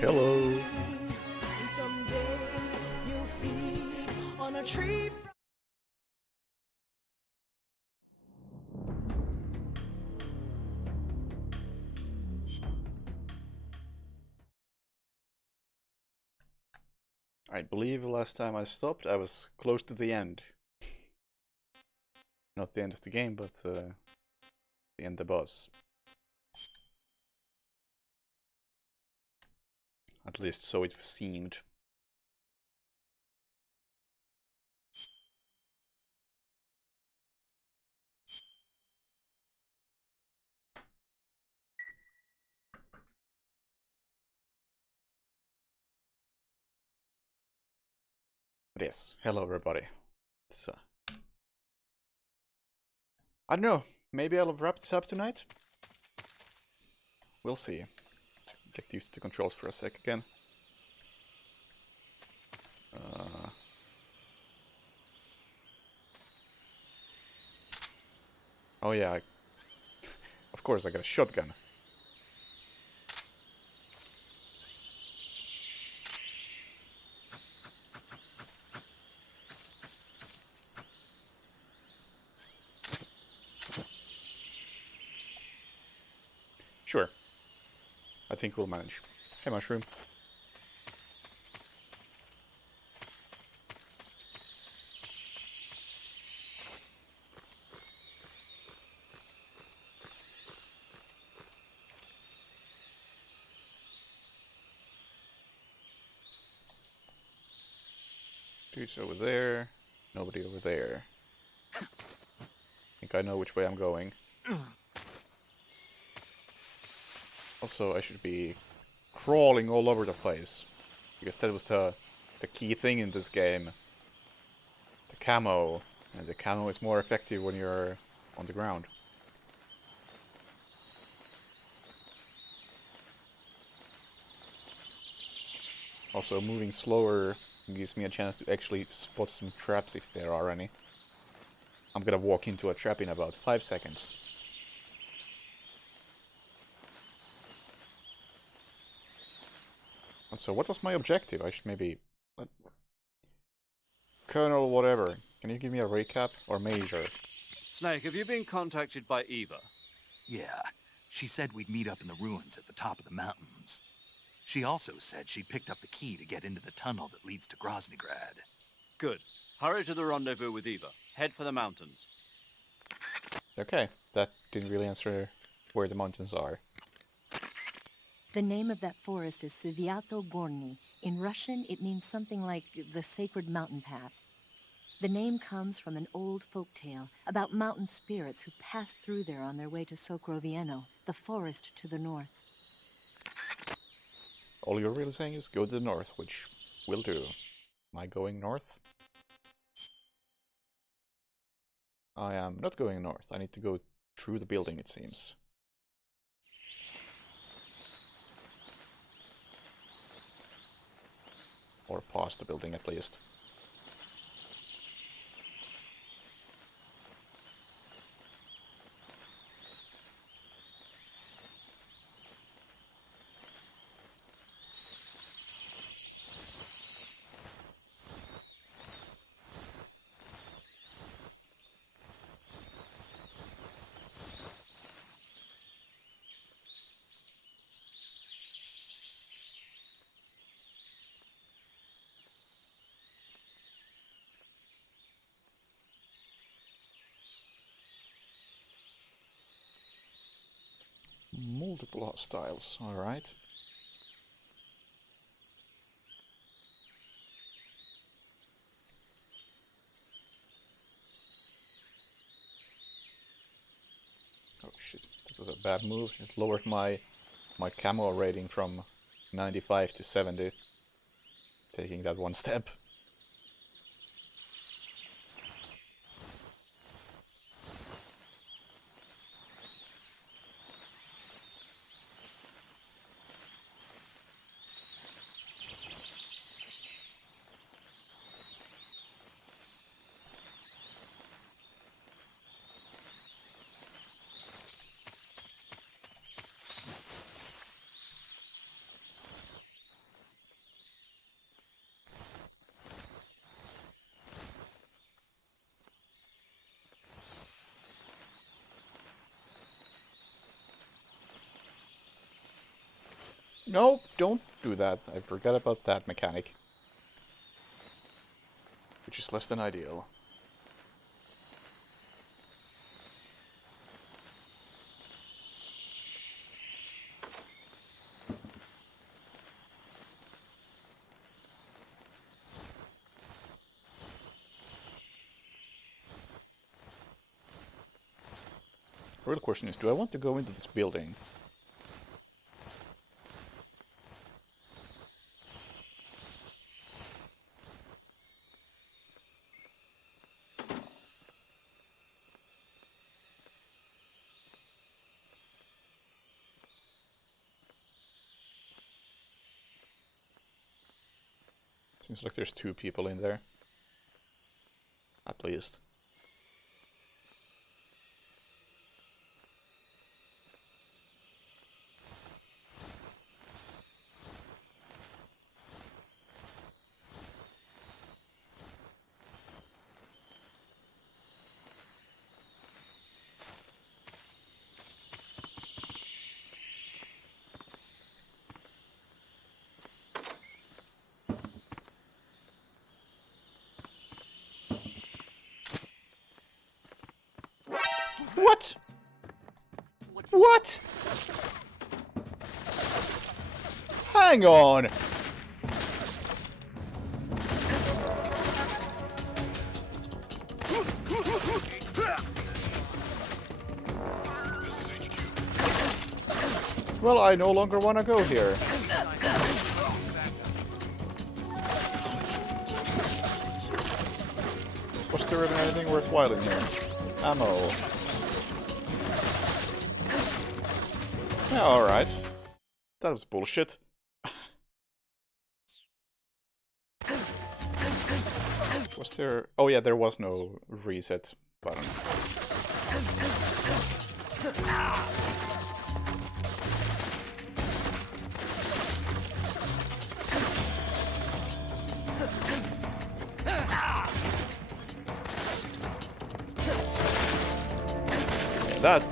Hello. Someday you'll feed on a tree. I believe last time I stopped, I was close to the end. Not the end of the game, but the end of the boss. At least so it seemed. But yes, hello everybody. It's, I don't know, maybe I'll wrap this up tonight? We'll see. Get used to the controls for a sec again. Oh yeah, of course I got a shotgun. Sure. I think we'll manage. Hey, Mushroom. Dude's over there. Nobody over there. I think I know which way I'm going. Also, I should be crawling all over the place. Because that was the key thing in this game. The camo. And the camo is more effective when you're on the ground. Also, moving slower gives me a chance to actually spot some traps if there are any. I'm gonna walk into a trap in about 5 seconds. And so what was my objective? I should maybe... Colonel whatever, can you give me a recap? Or Major? Snake, have you been contacted by Eva? Yeah, she said we'd meet up in the ruins at the top of the mountains. She also said she picked up the key to get into the tunnel that leads to Groznygrad. Good. Hurry to the rendezvous with Eva. Head for the mountains. Okay, that didn't really answer where the mountains are. The name of that forest is Sviato Gorny. In Russian, it means something like the sacred mountain path. The name comes from an old folk tale about mountain spirits who passed through there on their way to Sokrovieno, the forest to the north. All you're really saying is go to the north, which will do. Am I going north? I am not going north. I need to go through the building, it seems. Or past the building, at least. Multiple hostiles, alright. Oh shit, that was a bad move. It lowered my camo rating from 95 to 70. Taking that one step. No, don't do that. I forgot about that mechanic. Which is less than ideal. The real question is, do I want to go into this building? Seems like there's 2 people in there. At least. What? What? Hang on! Well, I no longer want to go here. Was there even anything worthwhile in here? Ammo. Yeah, alright. That was bullshit. Was there... Oh yeah, there was no reset button.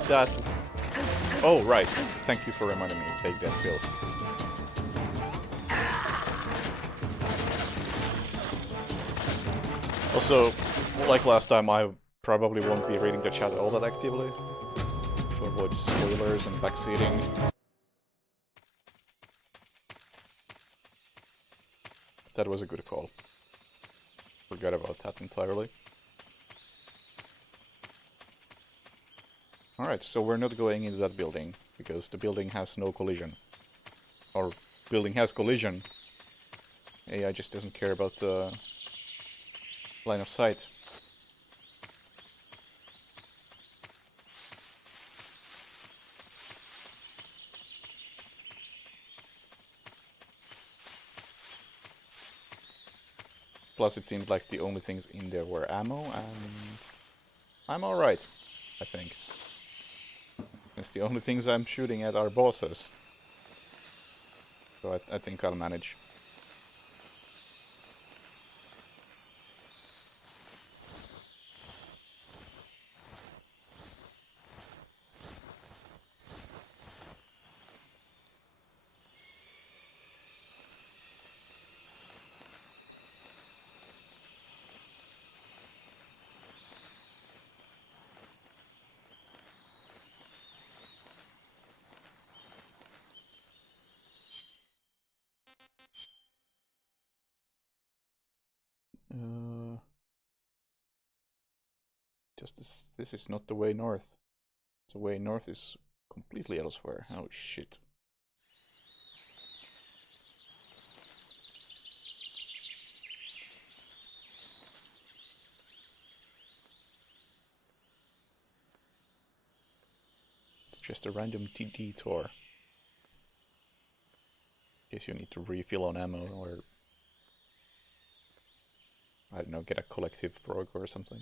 That... Oh, right. Thank you for reminding me to take that pill. Also, like last time, I probably won't be reading the chat all that actively. To avoid spoilers and backseating. That was a good call. Forgot about that entirely. Alright, so we're not going into that building, because the building has no collision. Or, building has collision. AI just doesn't care about the line of sight. Plus it seemed like the only things in there were ammo, and I'm alright, I think. It's the only things I'm shooting at are bosses. So I think I'll manage. This is not the way north. The way north is completely elsewhere. Oh shit. It's just a random detour. In case you need to refill on ammo or... I don't know, get a collective prog or something.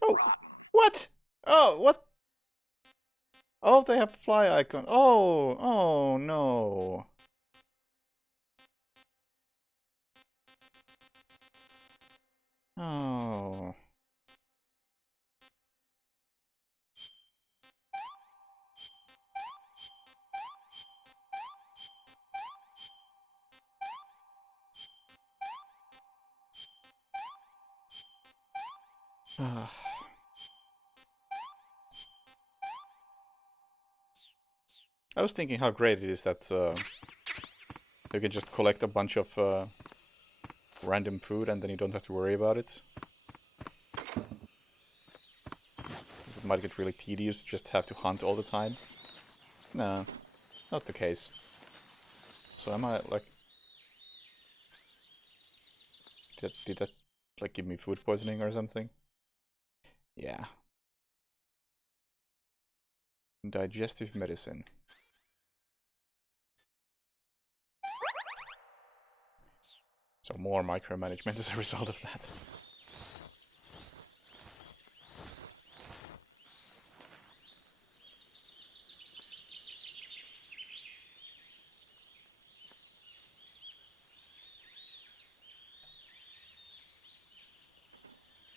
Oh, what? Oh, what? Oh, they have fly icon. Oh, oh no. Oh. Ah. I was thinking how great it is that you can just collect a bunch of random food and then you don't have to worry about it. Because it might get really tedious to just have to hunt all the time. No, not the case. So am I like... Did that like give me food poisoning or something? Yeah. Digestive medicine. So more micromanagement as a result of that.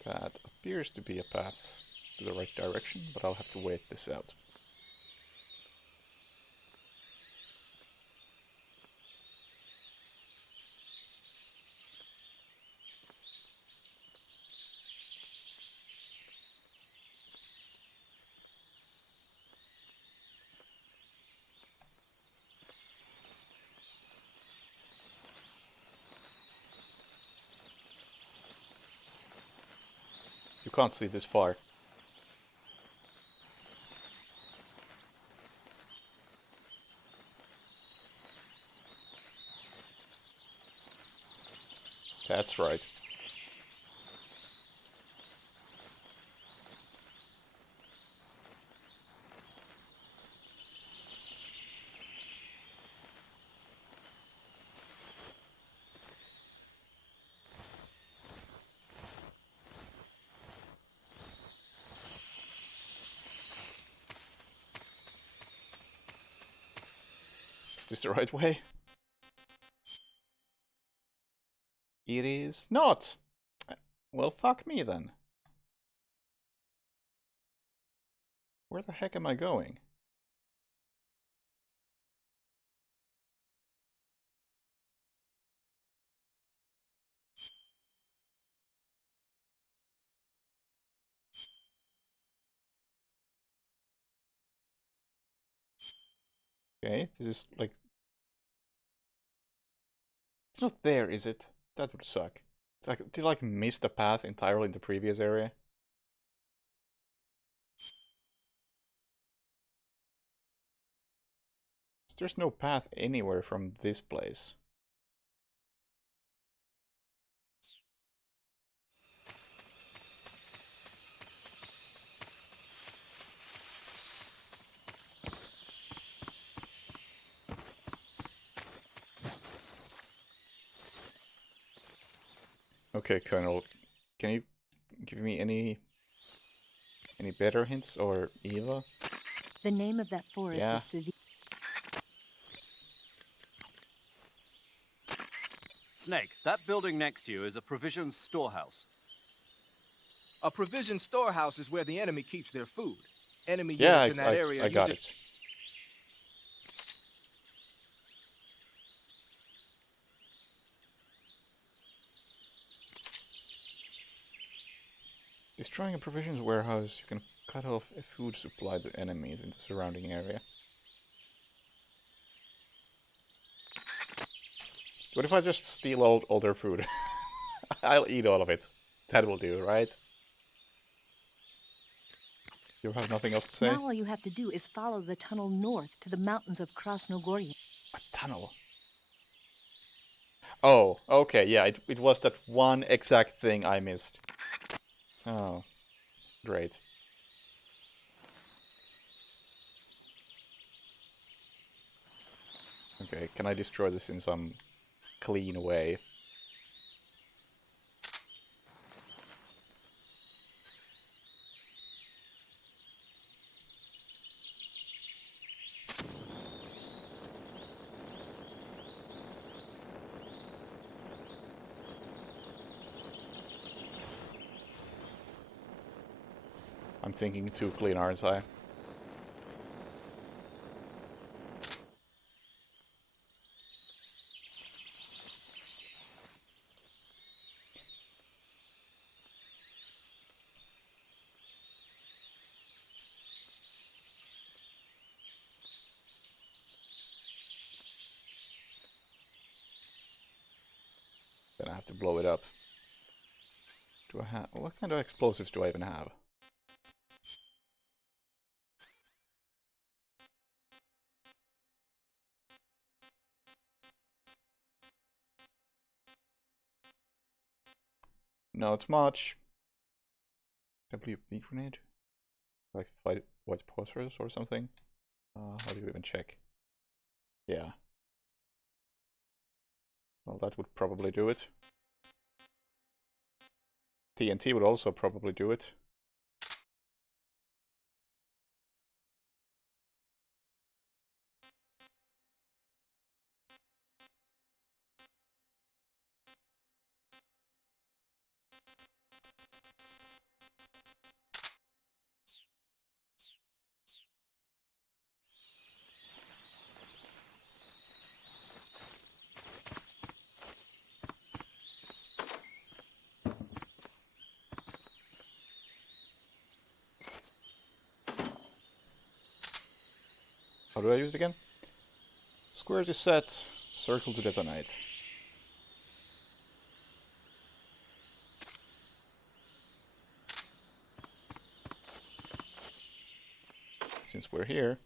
That appears to be a path to the right direction, but I'll have to wait this out. You can't see this far. That's right. Is this the right way? It is not! Well, fuck me then. Where the heck am I going? Okay, this is like... It's not there, is it? That would suck. Like, did you like miss the path entirely in the previous area? There's no path anywhere from this place. Okay, Colonel, can you give me any better hints, or Eva? The name of that forest Yeah. is Seville. Snake, that building next to you is a provisions storehouse. A provision storehouse is where the enemy keeps their food. Enemy Yeah, units in that area I use got it. it. Destroying a provisions warehouse, you can cut off a food supply to enemies in the surrounding area. What if I just steal all their food? I'll eat all of it. That will do, right? You have nothing else to say? Now all you have to do is follow the tunnel north to the mountains of Krasnogorye. A tunnel? Oh, okay, yeah, it was that one exact thing I missed. Oh, great. Okay, can I destroy this in some clean way? I'm thinking too clean, aren't I? Then I have to blow it up. Do I have... What kind of explosives do I even have? Not much. I believe big grenade? Like fight white phosphorus or something? How do you even check? Yeah. Well, that would probably do it. TNT would also probably do it. How do I use it again? Square to set, circle to detonate. Since we're here.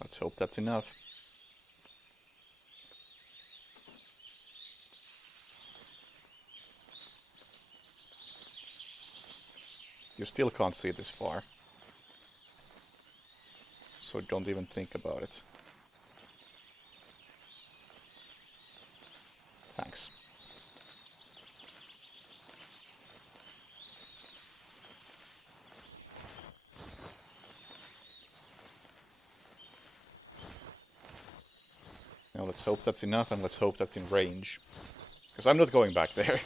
Let's hope that's enough. You still can't see this far. So don't even think about it. Thanks. Now let's hope that's enough, and let's hope that's in range. Because I'm not going back there.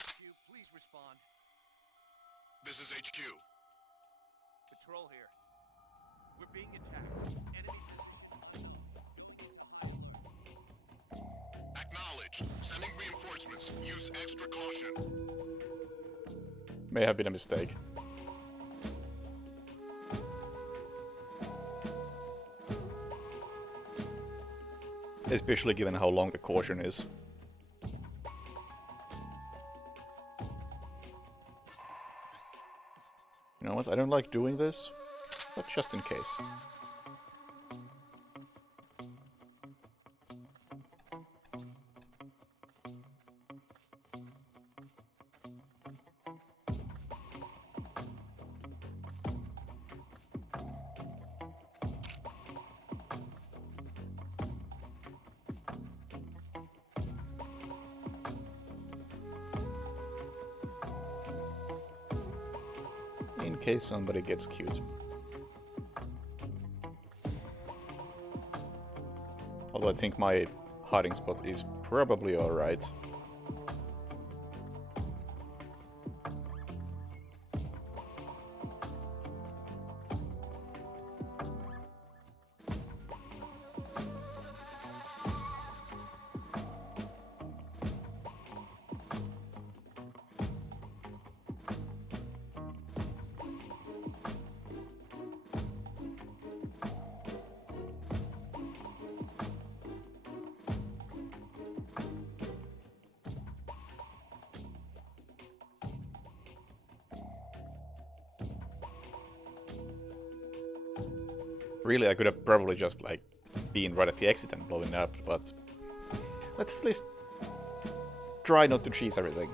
HQ, please respond. This is HQ. Patrol here. We're being attacked. Enemy Acknowledged. Sending reinforcements. Use extra caution. May have been a mistake. Especially given how long the caution is. You know what, I don't like doing this, but just in case. In case somebody gets cute. Although I think my hiding spot is probably alright. Really, I could have probably just, like, been right at the exit and blowing up, but let's at least try not to cheese everything.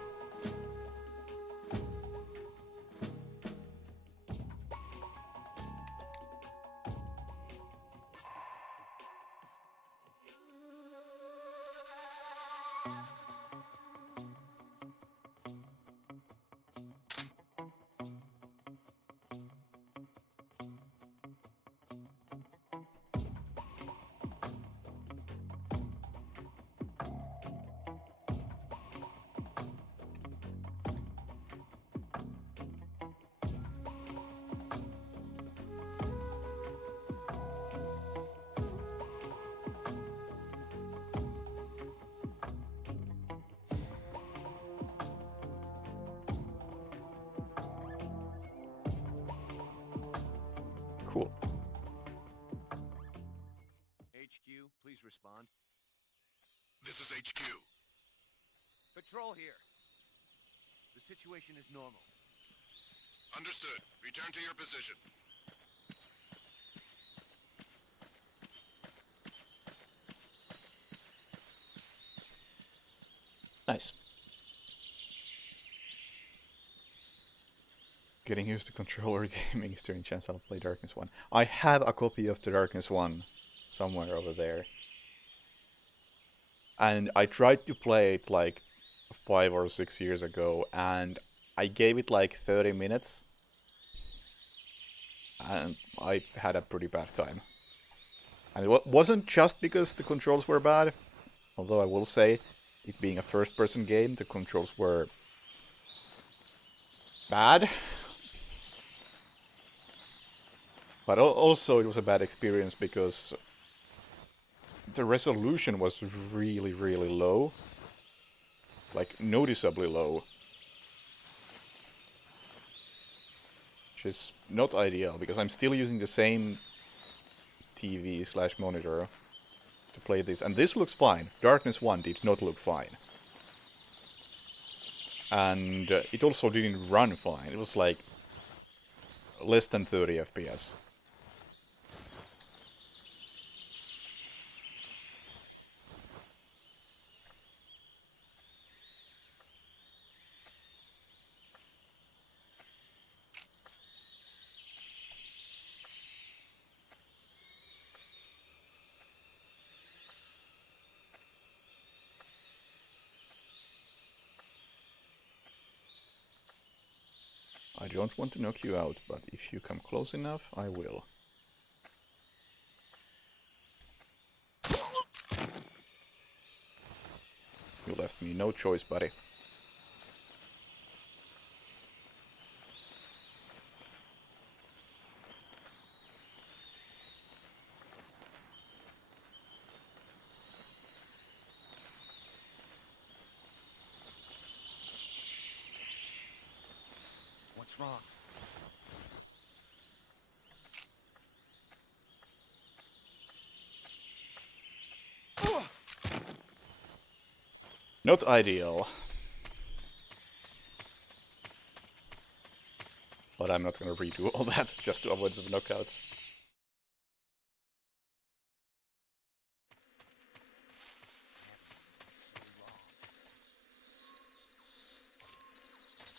Cool. HQ, please respond. This is HQ. Patrol here. The situation is normal. Understood. Return to your position. Nice. Getting used to controller gaming is during chance I'll play Darkness 1. I have a copy of the Darkness 1 somewhere over there. And I tried to play it like 5 or 6 years ago, and I gave it like 30 minutes. And I had a pretty bad time. And it wasn't just because the controls were bad, although I will say, it being a first-person game, the controls were bad. But also it was a bad experience because the resolution was really, really low. Like, noticeably low. Which is not ideal, because I'm still using the same TV/monitor to play this. And this looks fine. Darkness 1 did not look fine. And it also didn't run fine. It was like less than 30 FPS. I don't want to knock you out, but if you come close enough, I will. You left me no choice, buddy. What's wrong? Not ideal. But I'm not gonna redo all that just to avoid some knockouts.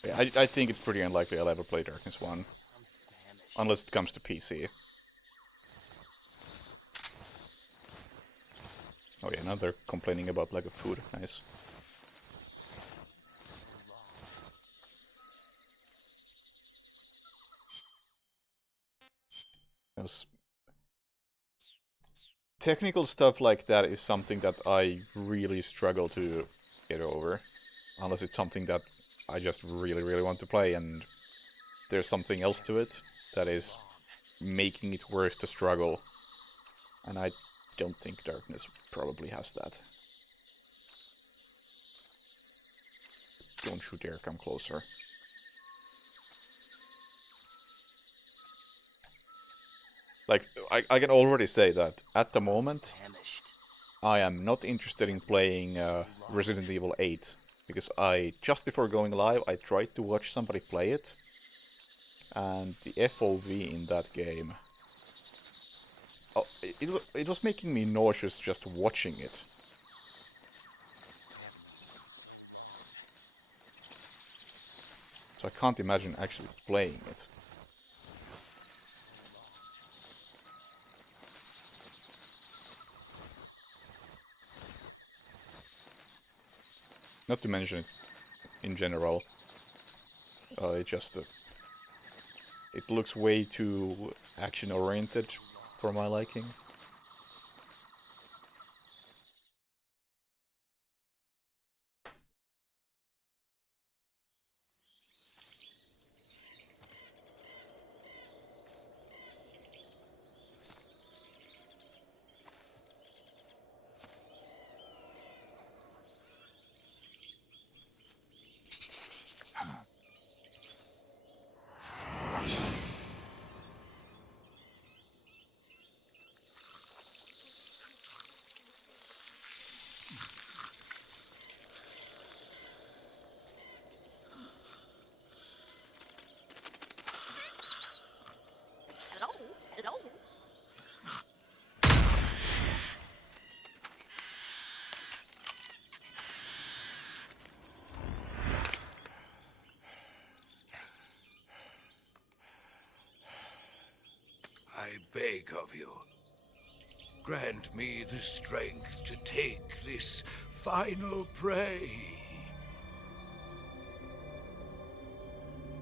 Yeah, I think it's pretty unlikely I'll ever play Darkness 1. Unless it comes to PC. Oh yeah, now they're complaining about lack of food. Nice. Because technical stuff like that is something that I really struggle to get over. Unless it's something that I just really, really want to play, and there's something else to it that is making it worth the struggle. And I don't think Darkness probably has that. Don't you dare come closer. Like, I can already say that at the moment, I am not interested in playing Resident Evil 8. Because just before going live, I tried to watch somebody play it. And the FOV in that game it was making me nauseous just watching it. So I can't imagine actually playing it. Not to mention it in general. It just it looks way too action-oriented for my liking. I beg of you, grant me the strength to take this final prey.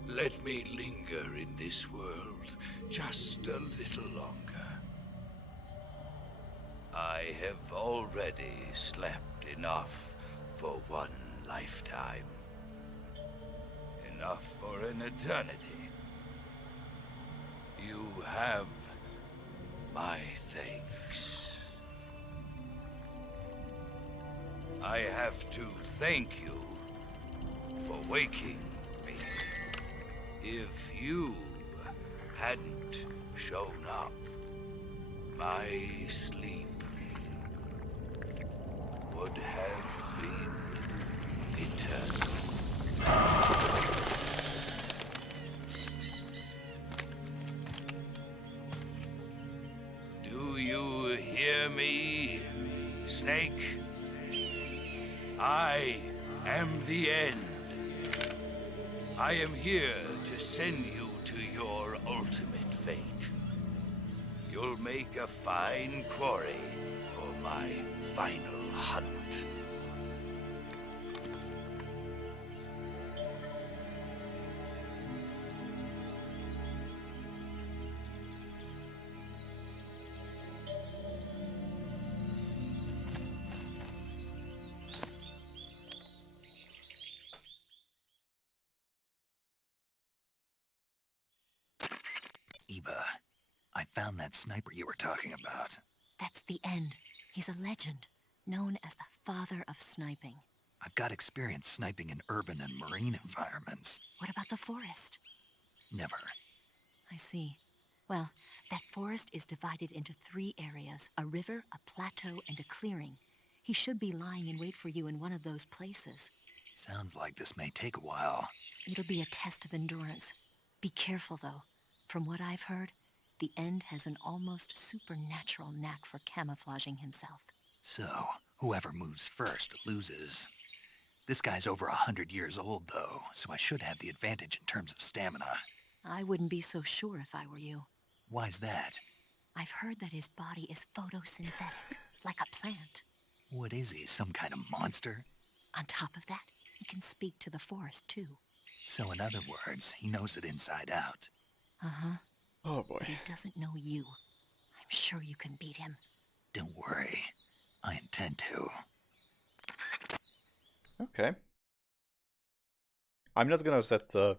Let me linger in this world just a little longer. I have already slept enough for one lifetime. Enough for an eternity. You have my thanks. I have to thank you for waking me. If you hadn't shown up, my sleep would have been eternal. Do you hear me, Snake? I am the end. I am here to send you to your ultimate fate. You'll make a fine quarry for my final hunt. Eva, I found that sniper you were talking about. That's the end. He's a legend, known as the father of sniping. I've got experience sniping in urban and marine environments. What about the forest? Never. I see. Well, that forest is divided into 3 areas, a river, a plateau, and a clearing. He should be lying in wait for you in one of those places. Sounds like this may take a while. It'll be a test of endurance. Be careful, though. From what I've heard, the End has an almost supernatural knack for camouflaging himself. So, whoever moves first loses. This guy's over 100 years old, though, so I should have the advantage in terms of stamina. I wouldn't be so sure if I were you. Why's that? I've heard that his body is photosynthetic, like a plant. What is he, some kind of monster? On top of that, he can speak to the forest, too. So in other words, he knows it inside out. Uh-huh. Oh boy. But he doesn't know you. I'm sure you can beat him. Don't worry. I intend to. Okay. I'm not gonna set the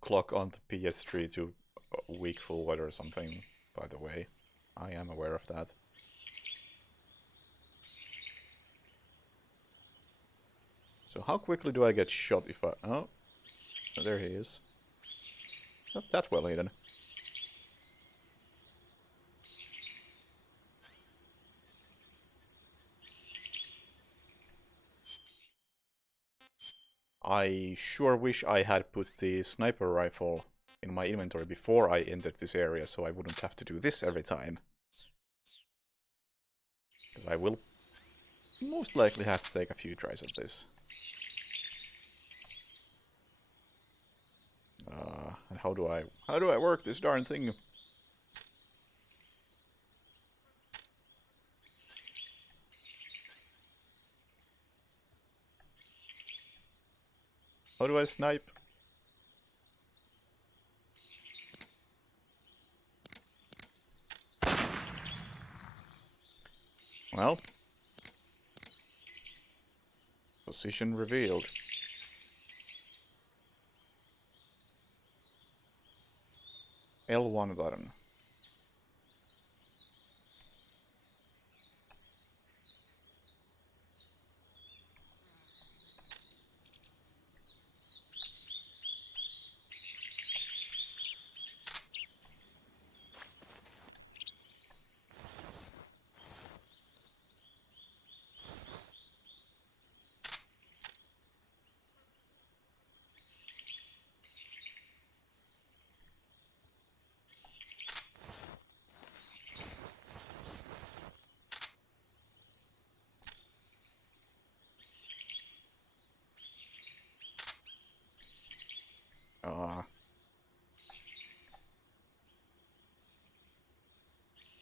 clock on the PS3 to a week forward or something, by the way. I am aware of that. So how quickly do I get shot if I... Oh, there he is. Not that well hidden. I sure wish I had put the sniper rifle in my inventory before I entered this area, so I wouldn't have to do this every time. Because I will most likely have to take a few tries at this. And how do I work this darn thing? How do I snipe? Well, position revealed. L1 button.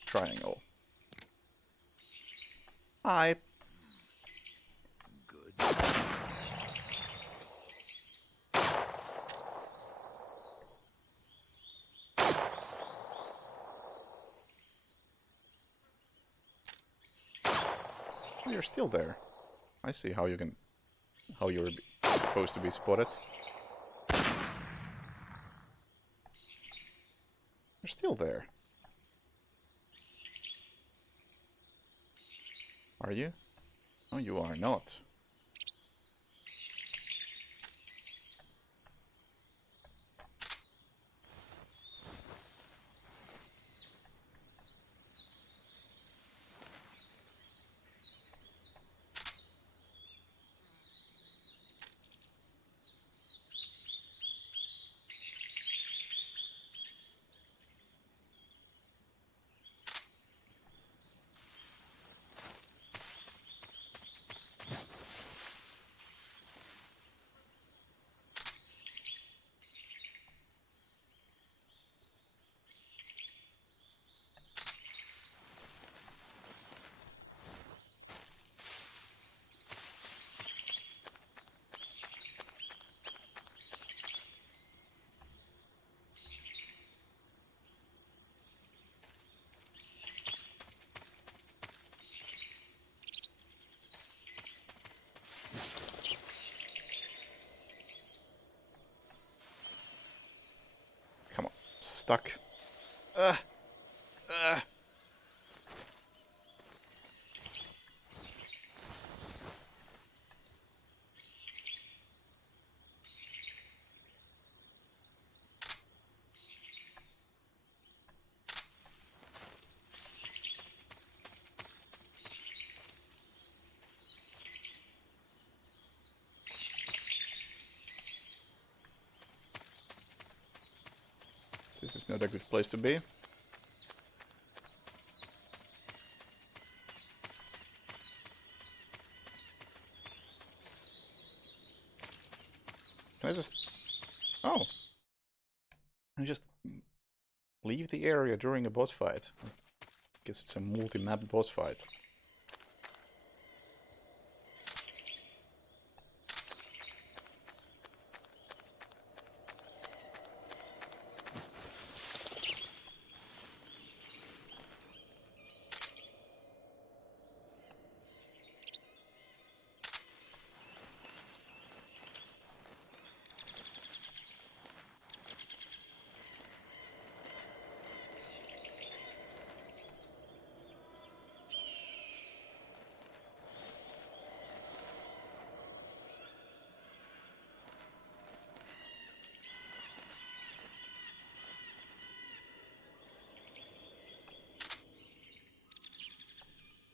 Triangle. Hi. Good. Oh, you're still there. I see how you're supposed to be spotted. You're still there. Are you? No, you are not. Come on. Stuck. This is not a good place to be. Can I just... Oh. Can I just leave the area during a boss fight? Guess it's a multi-map boss fight.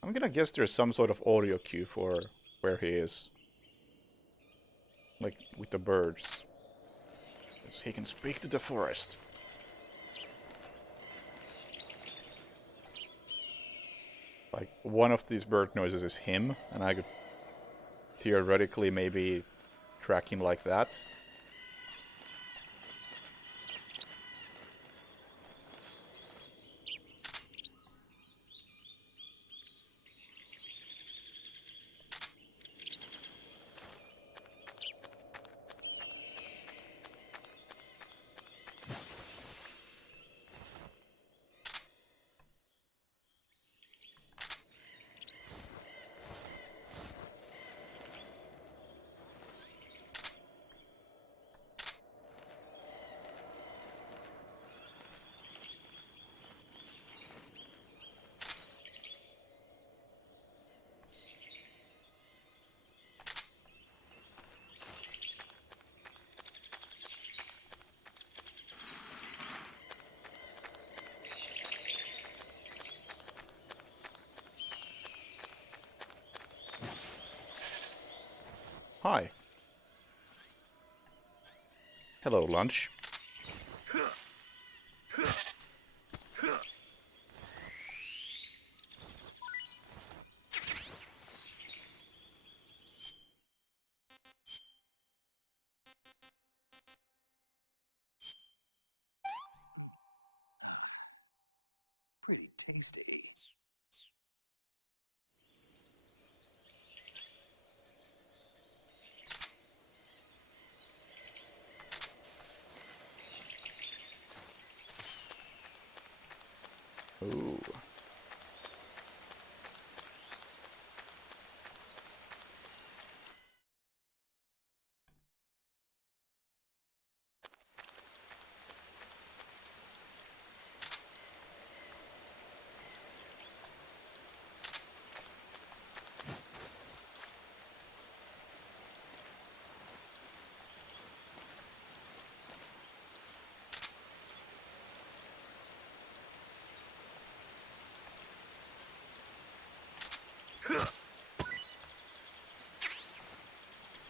I'm gonna guess there's some sort of audio cue for where he is. Like, with the birds. So he can speak to the forest. like one of these bird noises is him, and I could theoretically maybe track him like that. Hi. Hello, lunch. Pretty tasty. Ooh.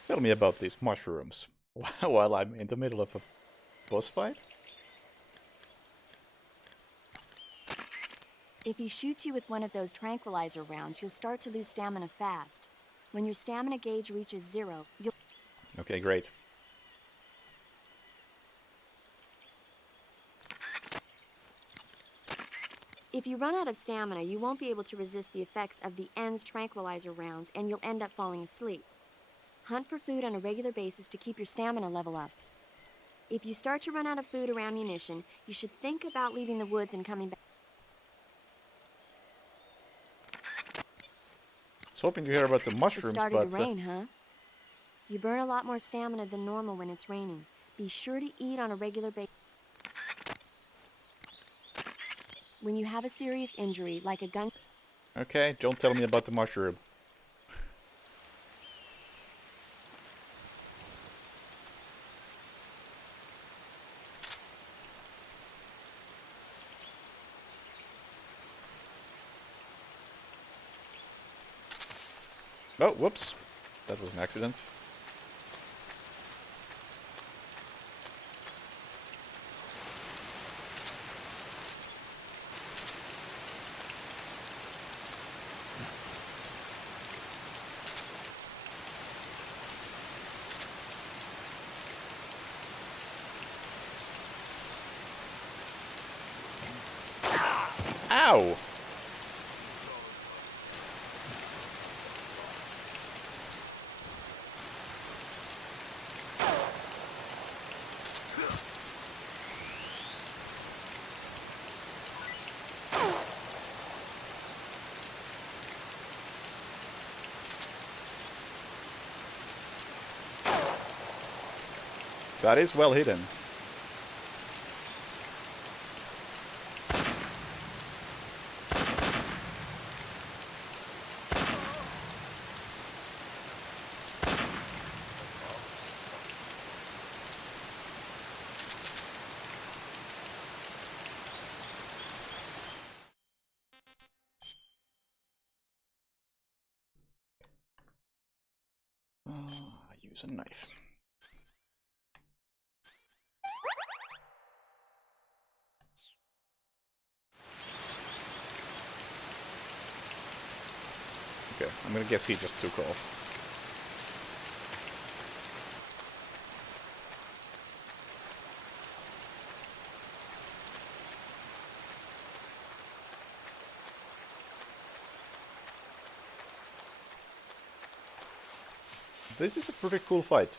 Tell me about these mushrooms while I'm in the middle of a boss fight. If he shoots you with one of those tranquilizer rounds, you'll start to lose stamina fast. When your stamina gauge reaches 0, you'll... Okay, great. If you run out of stamina, you won't be able to resist the effects of the end's tranquilizer rounds, and you'll end up falling asleep. Hunt for food on a regular basis to keep your stamina level up. If you start to run out of food or ammunition, you should think about leaving the woods and coming back. I was hoping to hear about the It mushrooms, started but to rain, huh? You burn a lot more stamina than normal when it's raining. Be sure to eat on a regular basis. When you have a serious injury, like a gun... okay, don't tell me about the mushroom. Oh, whoops. That was an accident. Ow! That is well hidden. I use a knife. Okay, I'm gonna guess he just took off. This is a pretty cool fight.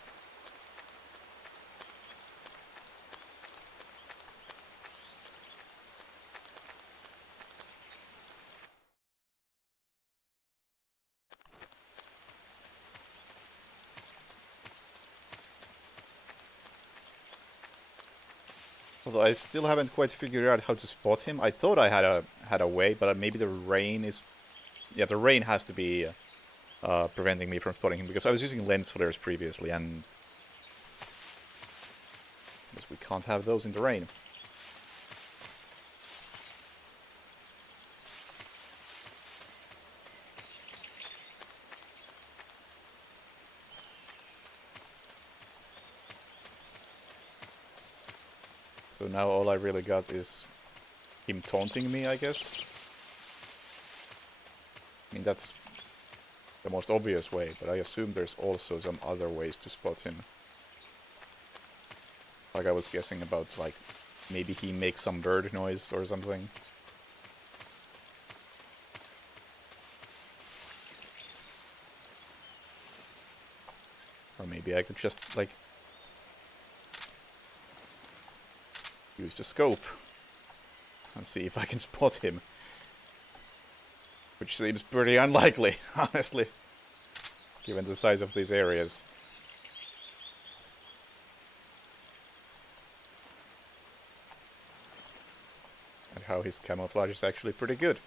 Although I still haven't quite figured out how to spot him. I thought I had a way, but maybe the rain is... Yeah, the rain has to be preventing me from spotting him, because I was using lens flares previously, and... I guess we can't have those in the rain. So now all I really got is him taunting me, I guess. I mean, that's the most obvious way, but I assume there's also some other ways to spot him. Like I was guessing about, like, maybe he makes some bird noise or something. Or maybe I could just, like, use the scope and see if I can spot him. Which seems pretty unlikely, honestly, given the size of these areas. And how his camouflage is actually pretty good.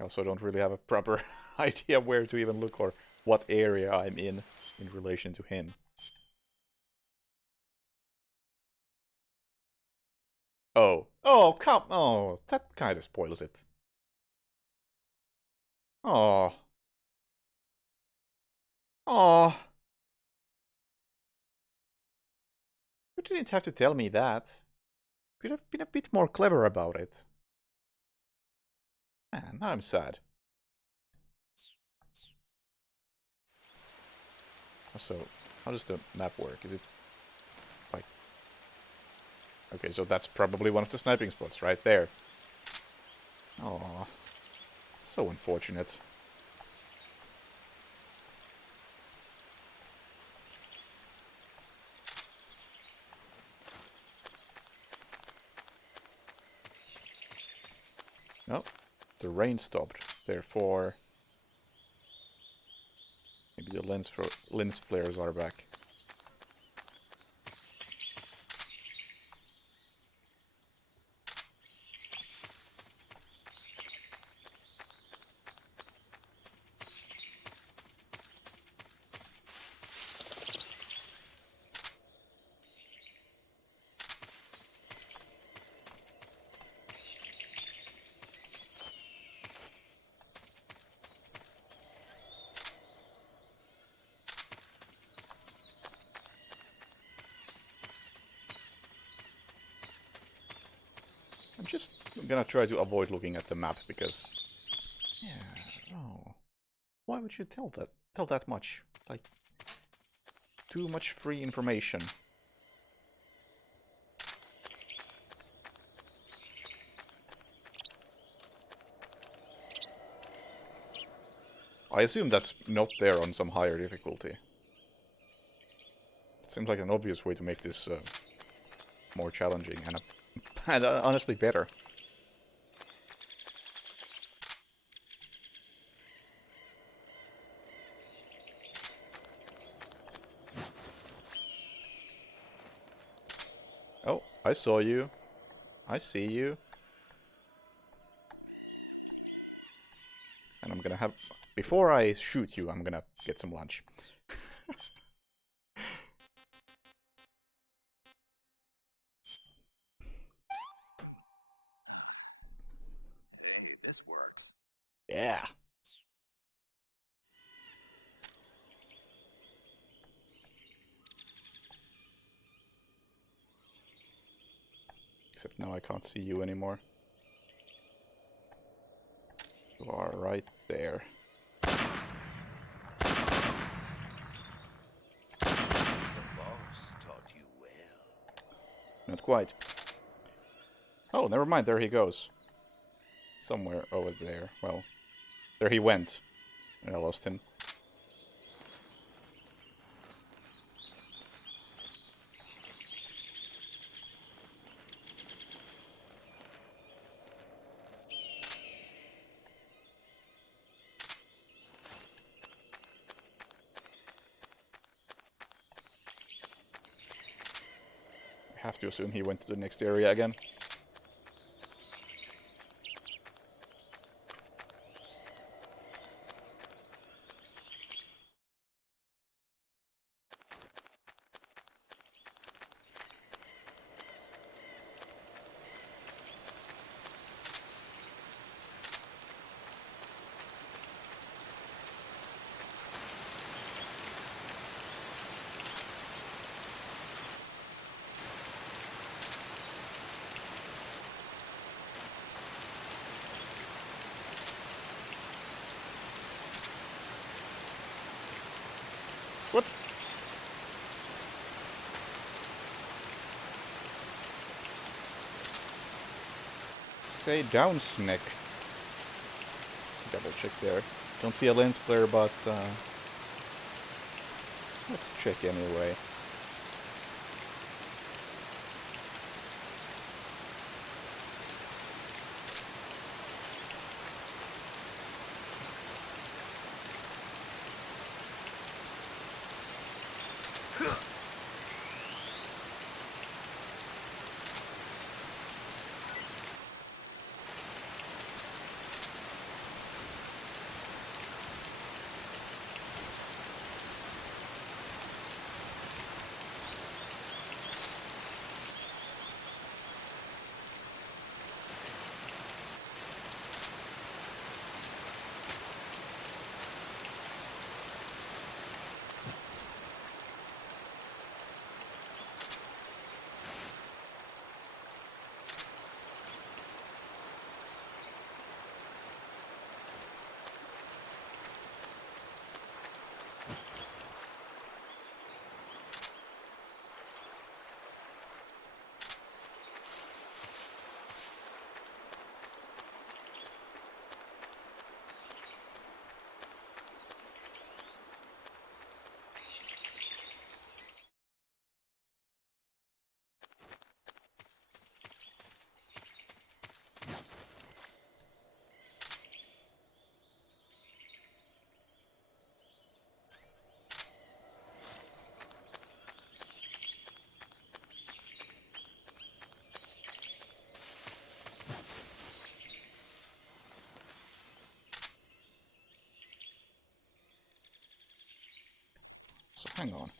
I also don't really have a proper idea where to even look or what area I'm in relation to him. Oh. Oh, come... Oh, that kind of spoils it. Oh. Oh. You didn't have to tell me that. Could have been a bit more clever about it. Man, now I'm sad. So, how does the map work? Is it like... Okay, so that's probably one of the sniping spots right there. Oh, so unfortunate. Oh, the rain stopped. Therefore, maybe the lens flares are back. I'm just gonna try to avoid looking at the map because, yeah, oh, why would you tell that much? Like, too much free information. I assume that's not there on some higher difficulty. It seems like an obvious way to make this more challenging and honestly better. Oh, I saw you. I see you. And I'm gonna have... Before I shoot you, I'm gonna get some lunch. Hey, this works. Yeah. Except now I can't see you anymore. You are right there. The boss taught you well. Not quite. Oh, never mind. There he goes. Somewhere over there. Well, there he went. And I lost him. I have to assume he went to the next area again. What? Stay down, Snick. Double check there. Don't see a lens flare, but let's check anyway. So hang on.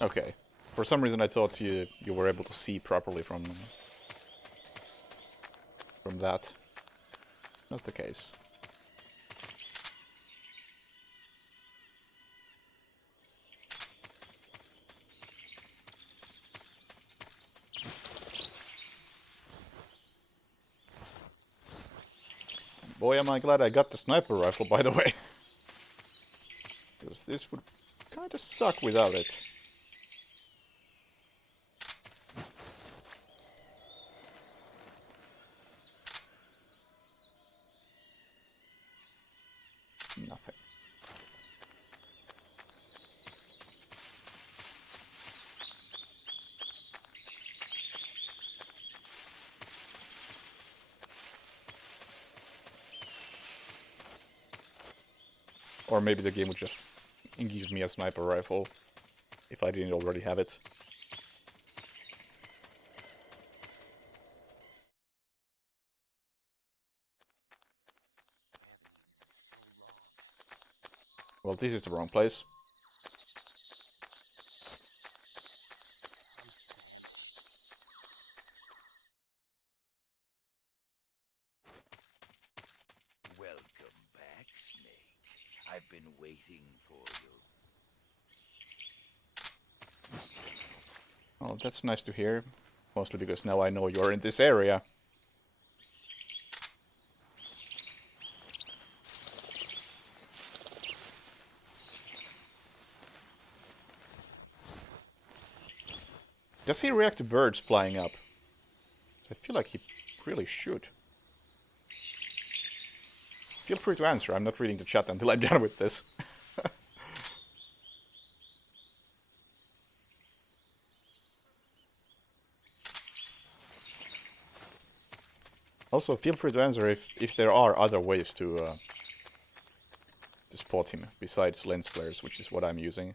Okay. For some reason I thought you were able to see properly from that. Not the case. Boy, am I glad I got the sniper rifle, by the way. Because this would kind of suck without it. Nothing. Or maybe the game would just give me a sniper rifle if I didn't already have it. Well, this is the wrong place. Welcome back, Snake. I've been waiting for you. Oh, that's nice to hear. Mostly because now I know you're in this area. Does he react to birds flying up? I feel like he really should. Feel free to answer. I'm not reading the chat until I'm done with this. Also, feel free to answer if there are other ways to spot him besides lens flares, which is what I'm using.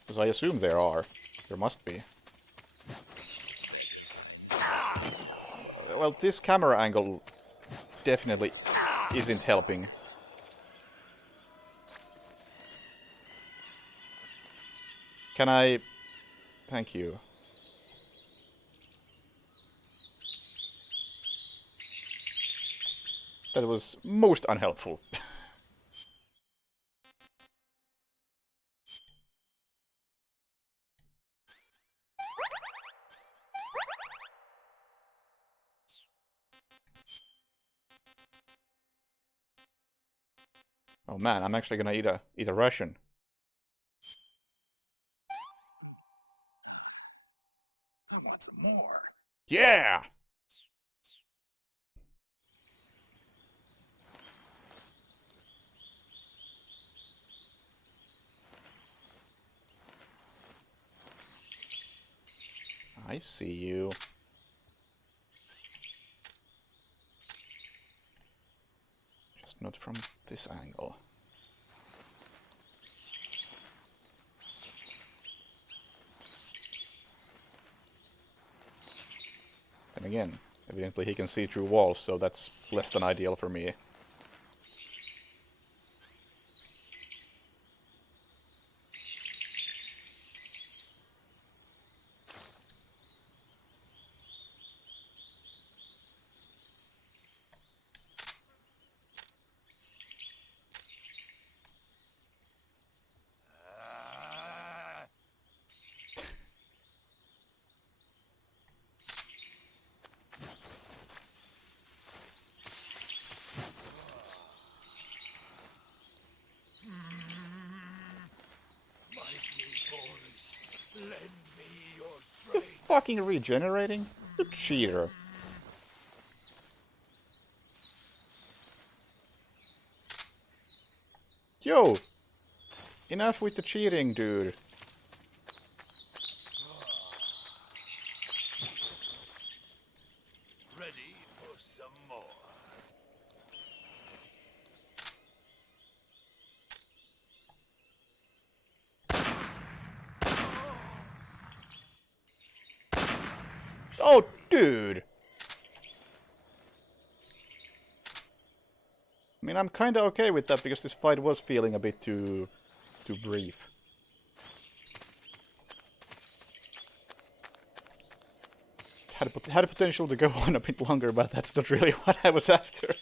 Because I assume there are. There must be. Well, this camera angle definitely isn't helping. Can I... Thank you. That was most unhelpful. Oh man, I'm actually gonna eat a Russian. I want some more. Yeah! I see you. Just not from this angle. And again, evidently he can see through walls, so that's less than ideal for me. Fucking regenerating? You cheater. Yo! Enough with the cheating, dude. Ready for some more. Oh, dude! I mean, I'm kinda okay with that, because this fight was feeling a bit too brief. Had potential to go on a bit longer, but that's not really what I was after.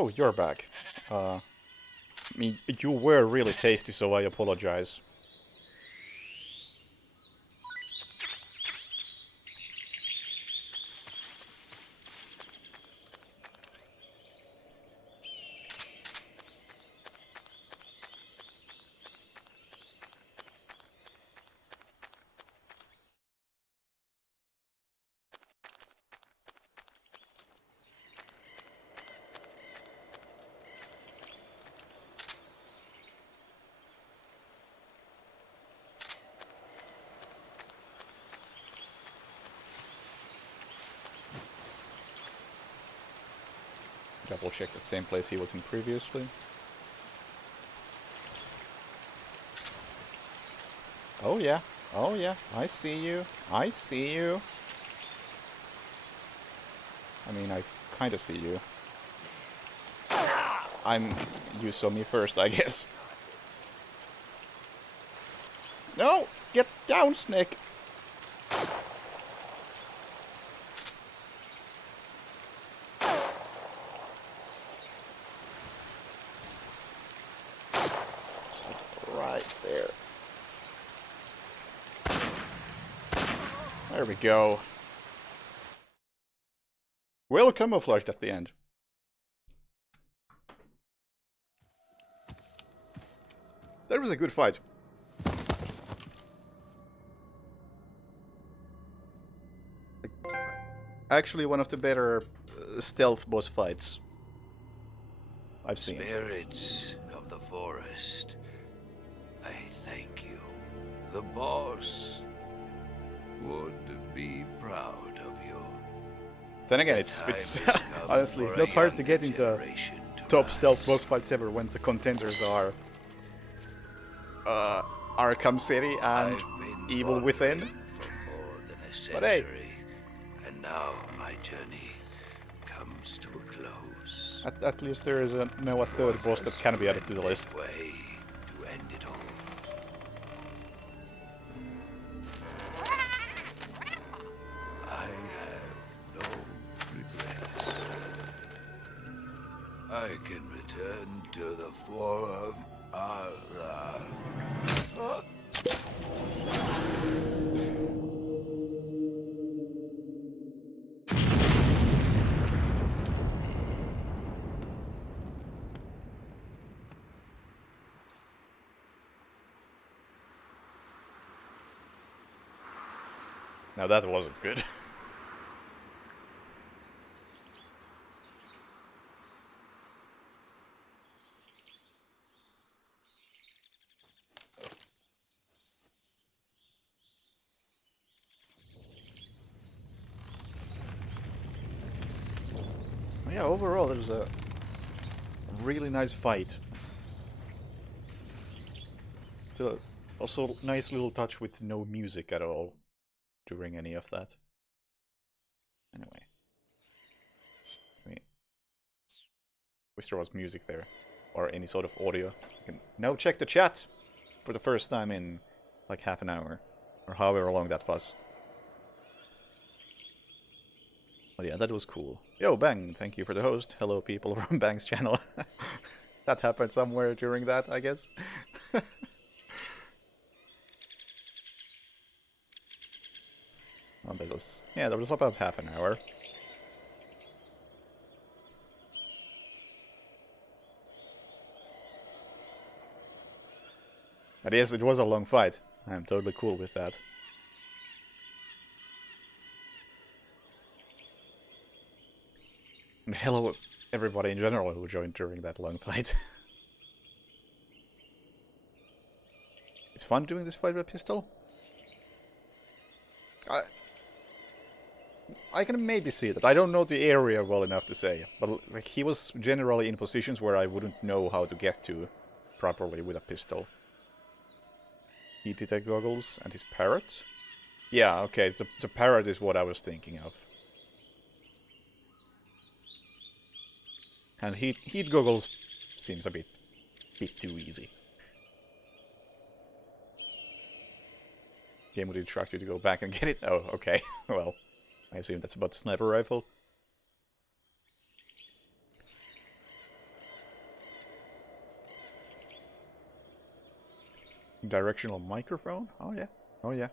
Oh, you're back. I mean, you were really tasty, so I apologize. Double check that same place he was in previously. Oh yeah, oh yeah, I see you. I see you. I mean, I kinda see you. You saw me first, I guess. No! Get down, Snake! Right there. There we go. Well camouflaged at the end. That was a good fight. Actually, one of the better stealth boss fights I've seen. Spirits of the forest, I thank you. The boss would be proud of you. Then again, it's honestly not hard to get into top stealth boss fights ever when the contenders are Arkham City and Evil Within. But hey, and now my journey comes to a close. at least there is now a third boss that can be added to the list. Way to end it all. I have no regrets. I can return to the Forum. Now that wasn't good. Yeah, overall it was a really nice fight. Still, also nice little touch with no music at all during any of that. Anyway. Wish there was music there. Or any sort of audio. You can now check the chat for the first time in like half an hour. Or however long that was. But yeah, that was cool. Yo, Bang, thank you for the host. Hello, people from Bang's channel. That happened somewhere during that, I guess. Well, that was about half an hour. But yes, it was a long fight. I'm totally cool with that. And hello, everybody in general who joined during that long fight. It's fun doing this fight with a pistol. I can maybe see that. I don't know the area well enough to say, but like he was generally in positions where I wouldn't know how to get to properly with a pistol. Heat detect goggles and his parrot. Yeah, okay, the parrot is what I was thinking of. And heat goggles seems a bit too easy. Game would instruct you to go back and get it. Oh, okay. Well, I assume that's about the sniper rifle. Directional microphone? Oh yeah. Oh yeah.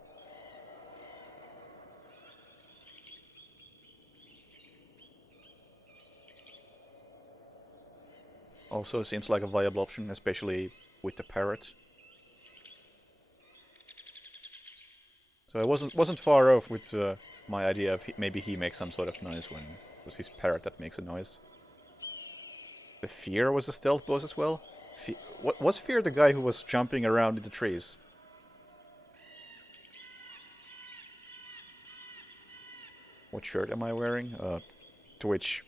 Also seems like a viable option, especially with the parrot. So I wasn't far off with my idea of maybe he makes some sort of noise when it was his parrot that makes a noise. The Fear was a stealth boss as well. Was Fear the guy who was jumping around in the trees? What shirt am I wearing? Twitch.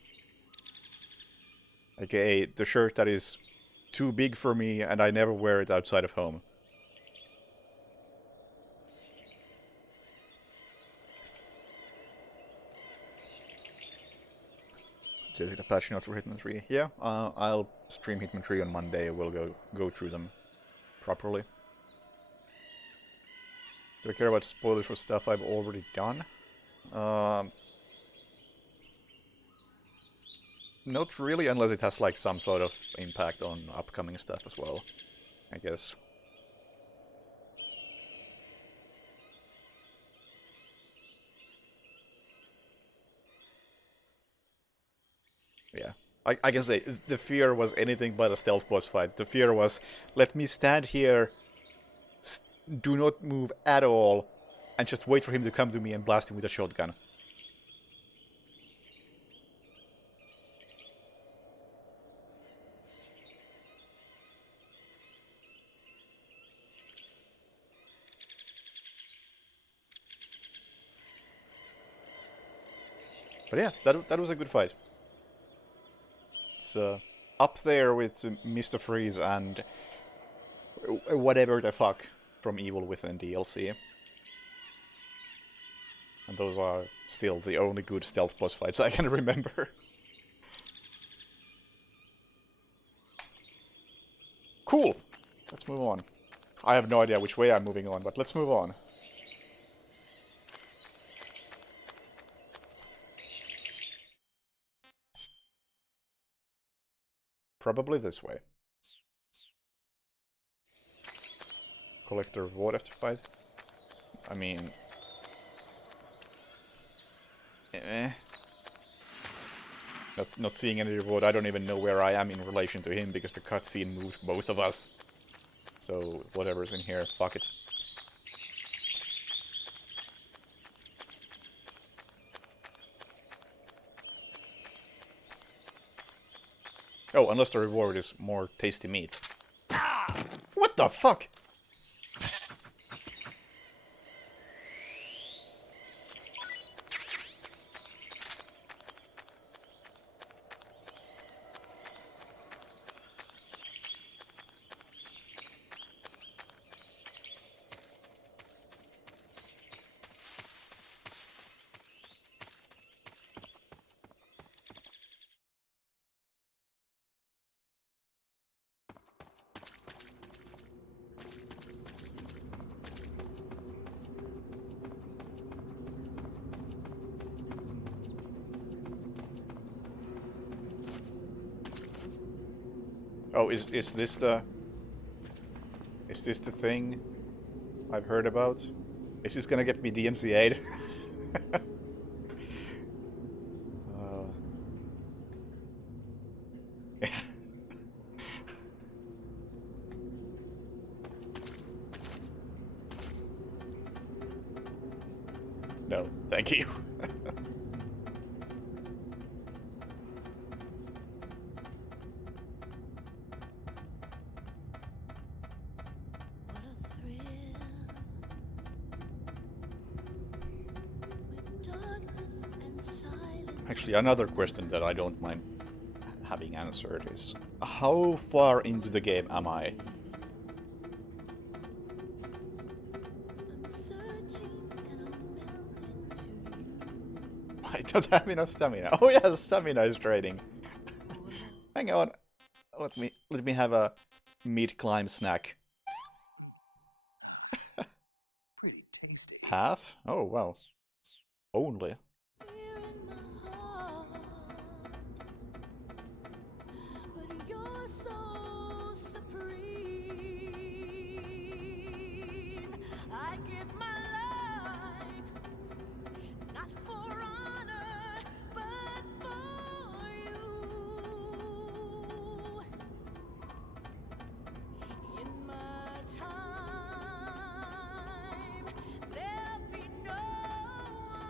AKA the shirt that is too big for me and I never wear it outside of home. Jessica patch notes for Hitman 3. Yeah, I'll stream Hitman 3 on Monday. We'll go through them properly. Do I care about spoilers for stuff I've already done? Not really, unless it has like some sort of impact on upcoming stuff as well, I guess. Yeah, I can say the Fear was anything but a stealth boss fight. The Fear was, let me stand here, do not move at all, and just wait for him to come to me and blast him with a shotgun. But yeah, that was a good fight. It's up there with Mr. Freeze and whatever the fuck from Evil Within DLC. And those are still the only good stealth boss fights I can remember. Cool! Let's move on. I have no idea which way I'm moving on, but let's move on. Probably this way. Collector of Reward after fight. I mean... Not seeing any reward, I don't even know where I am in relation to him, because the cutscene moved both of us. So, whatever's in here, fuck it. Oh, unless the reward is more tasty meat. What the fuck? Oh, is this the... Is this the thing I've heard about? Is this gonna get me DMCA'd? No, thank you. Actually, another question that I don't mind having answered is, how far into the game am I? I don't have enough stamina. Oh yeah, stamina is draining. Hang on. Let me have a mid-climb snack. Pretty tasty. Half? Oh wow. Only.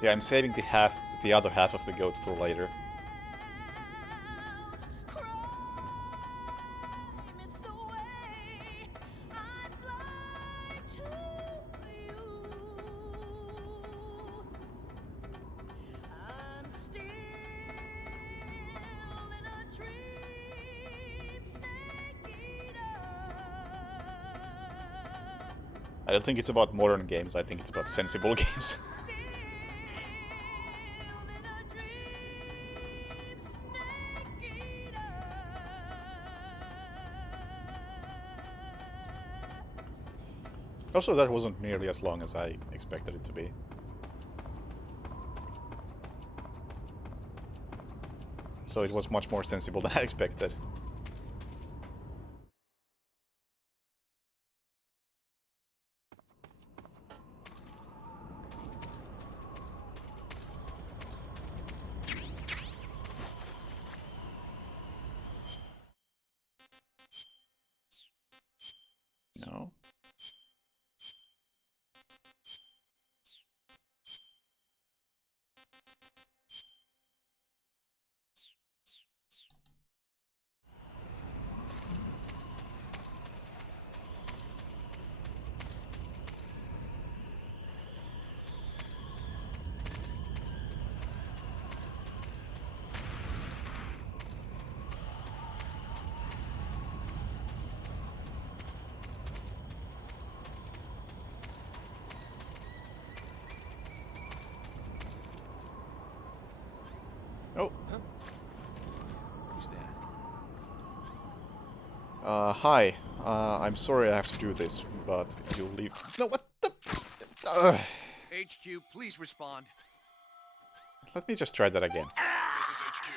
Yeah, I'm saving the other half of the goat for later. It's the way I fly to you. I'm still in a dream, snake eater. I don't think it's about modern games, I think it's about sensible games. Also, that wasn't nearly as long as I expected it to be. So it was much more sensible than I expected. No. Oh. Who's that? Hi. I'm sorry I have to do this, but you'll leave. No, what the? HQ, please respond. Let me just try that again. This is HQ.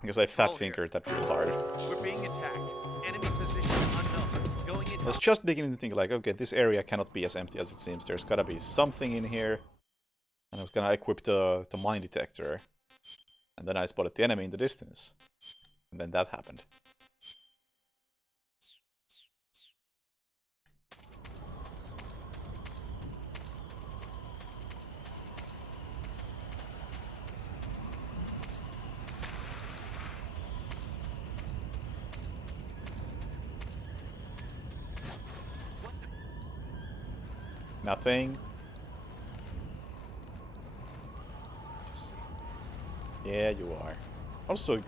Because I fat fingered that real hard. We're being attacked. Enemy position unknown. Going into... I was just beginning to think like, okay, this area cannot be as empty as it seems. There's gotta be something in here. And I was gonna equip the mine detector. And then I spotted the enemy in the distance. And then that happened. Nothing. Yeah, you are. Also,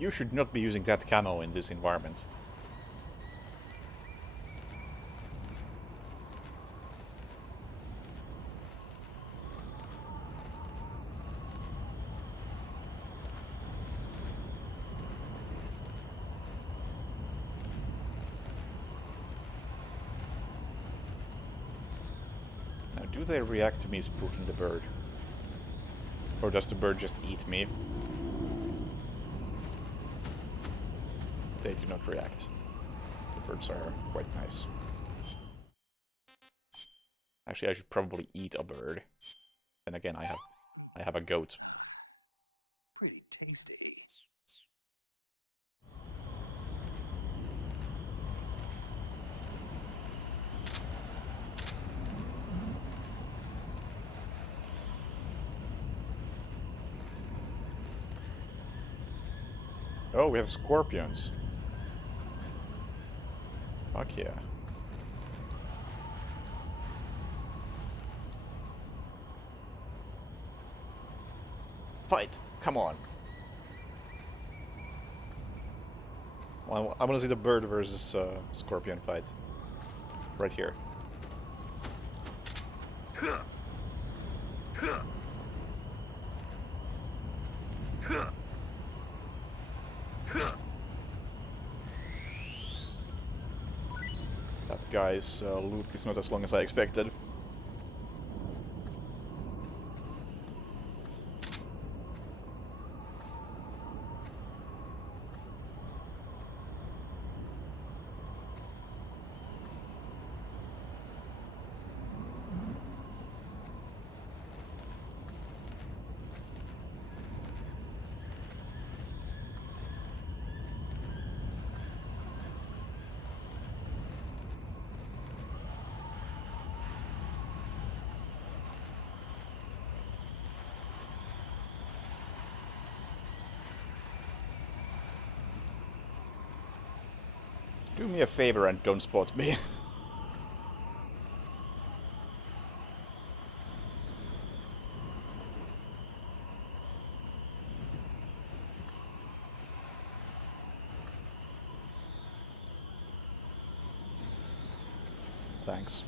you should not be using that camo in this environment. Now, do they react to me spooking the bird? Or does the bird just eat me? They do not react. The birds are quite nice. Actually, I should probably eat a bird. Then again, I have a goat. Pretty tasty. Oh, we have scorpions. Fuck yeah. Fight! Come on. Well, I want to see the bird versus scorpion fight. Right here. That guy's loop is not as long as I expected. Do me a favor and don't spot me. Thanks.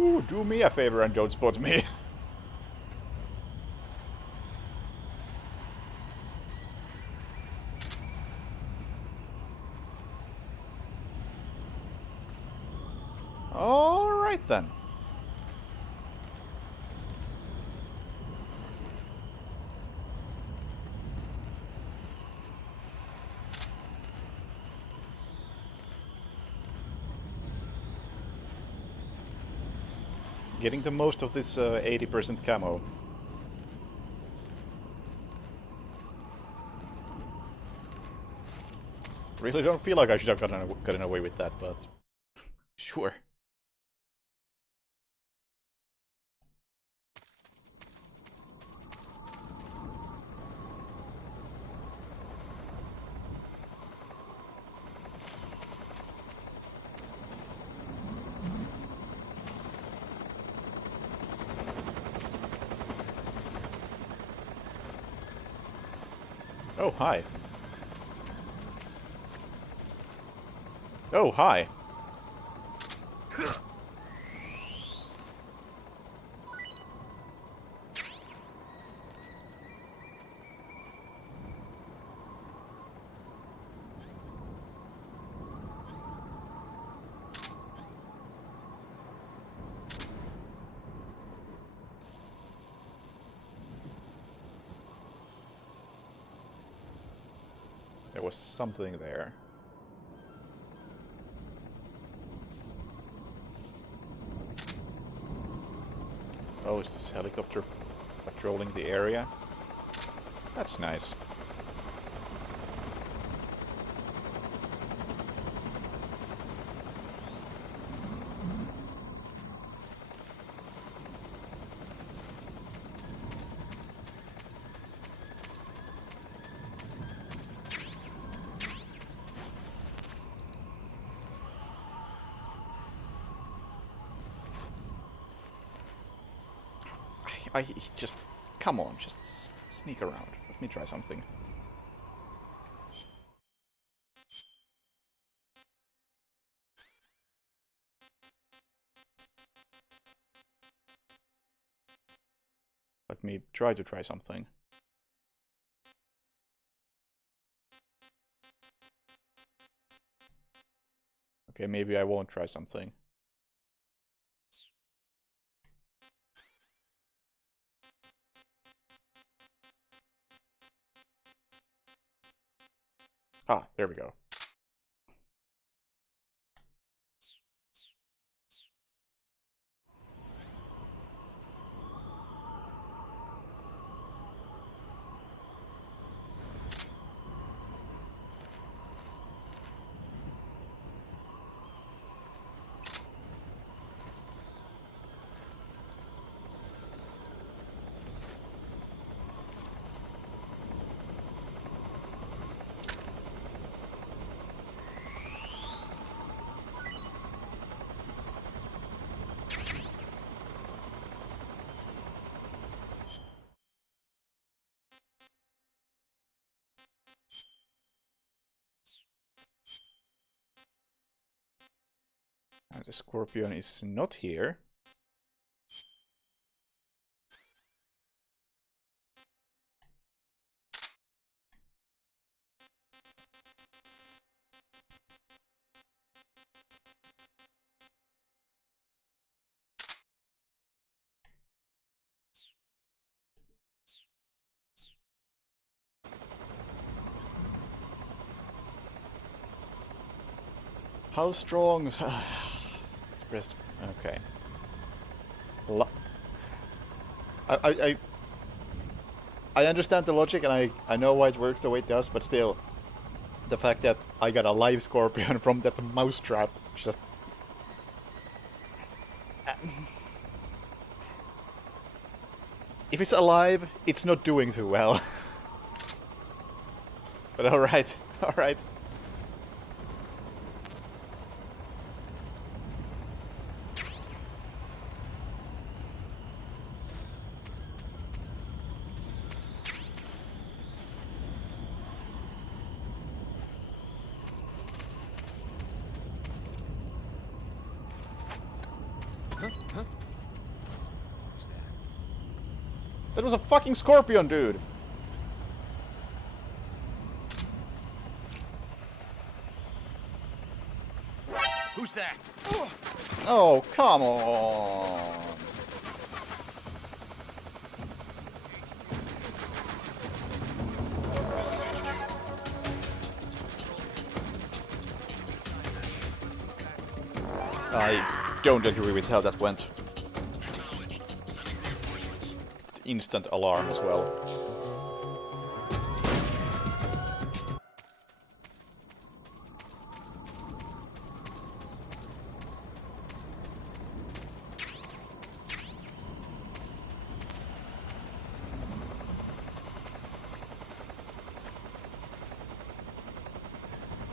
Ooh, do me a favor and don't spot me. Alright then. Getting the most of this 80% camo. Really don't feel like I should have gotten away with that, but sure. Oh, hi. Oh, hi. There was something there. Oh, is this helicopter patrolling the area? That's nice. I just... Come on, just sneak around. Let me try something. Let me try something. Okay, maybe I won't try something. Ah, there we go. The Scorpion is not here. How strong? It's pressed. Okay. I understand the logic and I know why it works the way it does, but still, the fact that I got a live scorpion from that mousetrap just. If it's alive, it's not doing too well. But alright, alright. That was a fucking scorpion, dude! Who's that? Oh, come on! I don't agree with how that went. Acknowledged. Sending reinforcements. Instant alarm as well.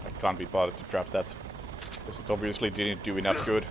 I can't be bothered to trap that, because it obviously didn't do enough good.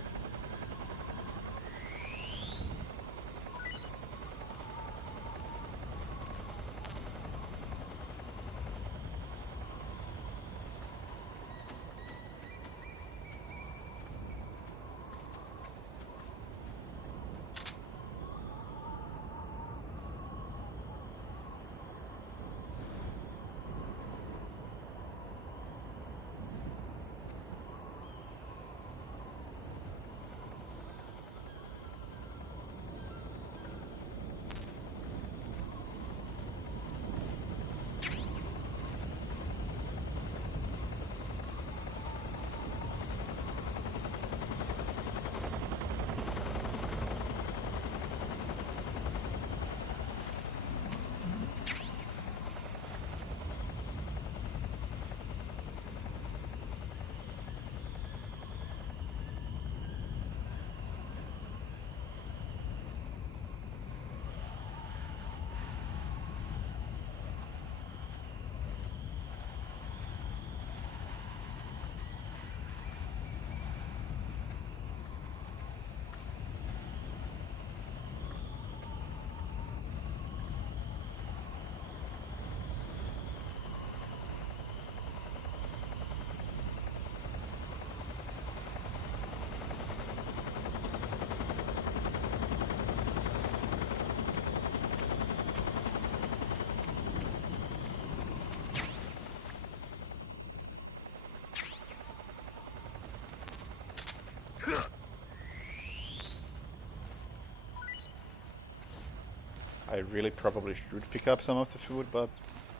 I really probably should pick up some of the food, but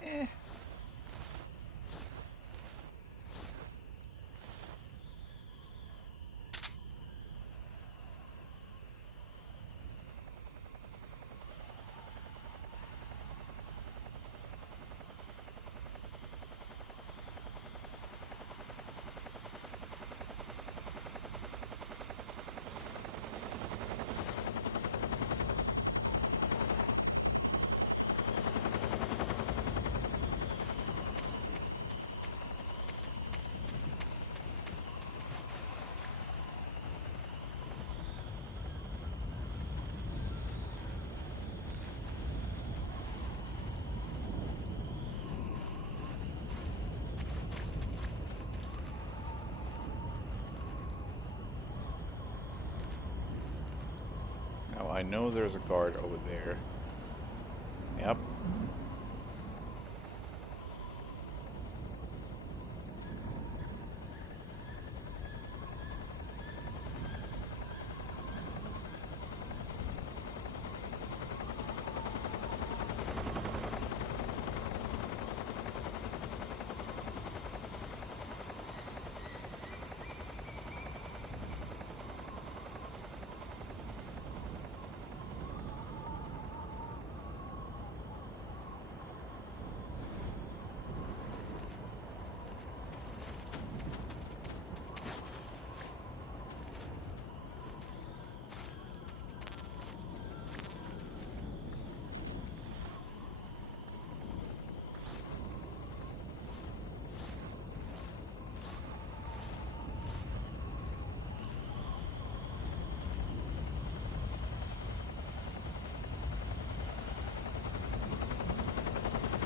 eh. Now I know there's a guard over there. Yep.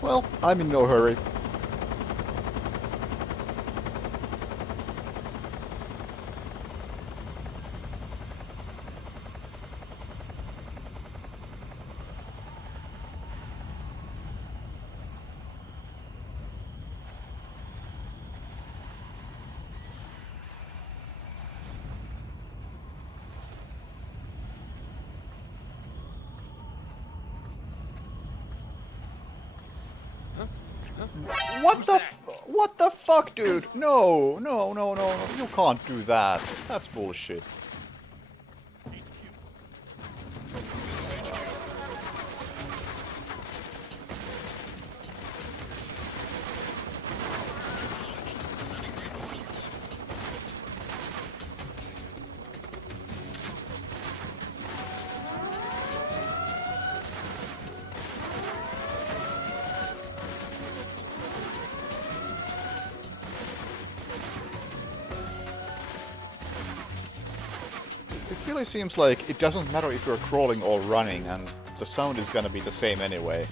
Well, I'm in no hurry. What the fuck, dude? No, no, no, no, no. You can't do that. That's bullshit. It really seems like it doesn't matter if you're crawling or running, and the sound is gonna be the same anyway.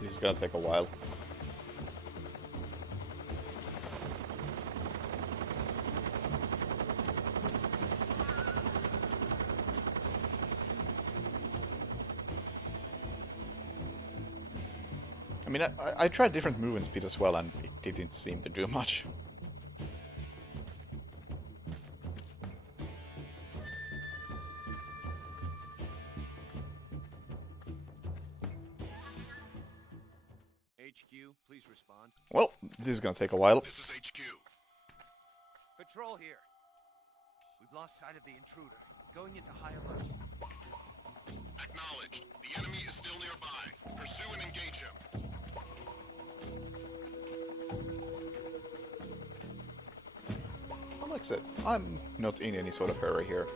This is gonna take a while. I mean, I tried different movement speed as well, and it didn't seem to do much. HQ, please respond. Well, this is gonna take a while. This is HQ. Patrol here. We've lost sight of the intruder. Going into high alert. Acknowledged. The enemy is still nearby. Pursue and engage him. Like I said, I'm not in any sort of hurry here.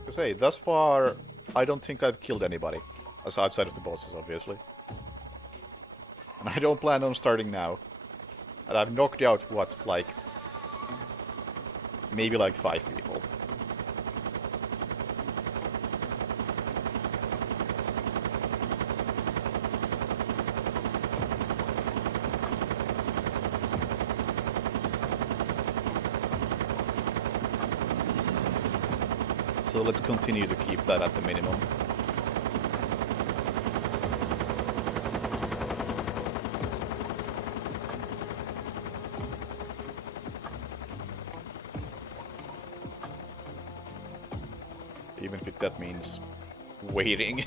Because hey, thus far, I don't think I've killed anybody. Outside of the bosses, obviously. And I don't plan on starting now. And I've knocked out, what, like... maybe like 5 people. So let's continue to keep that at the minimum. Even if that means waiting.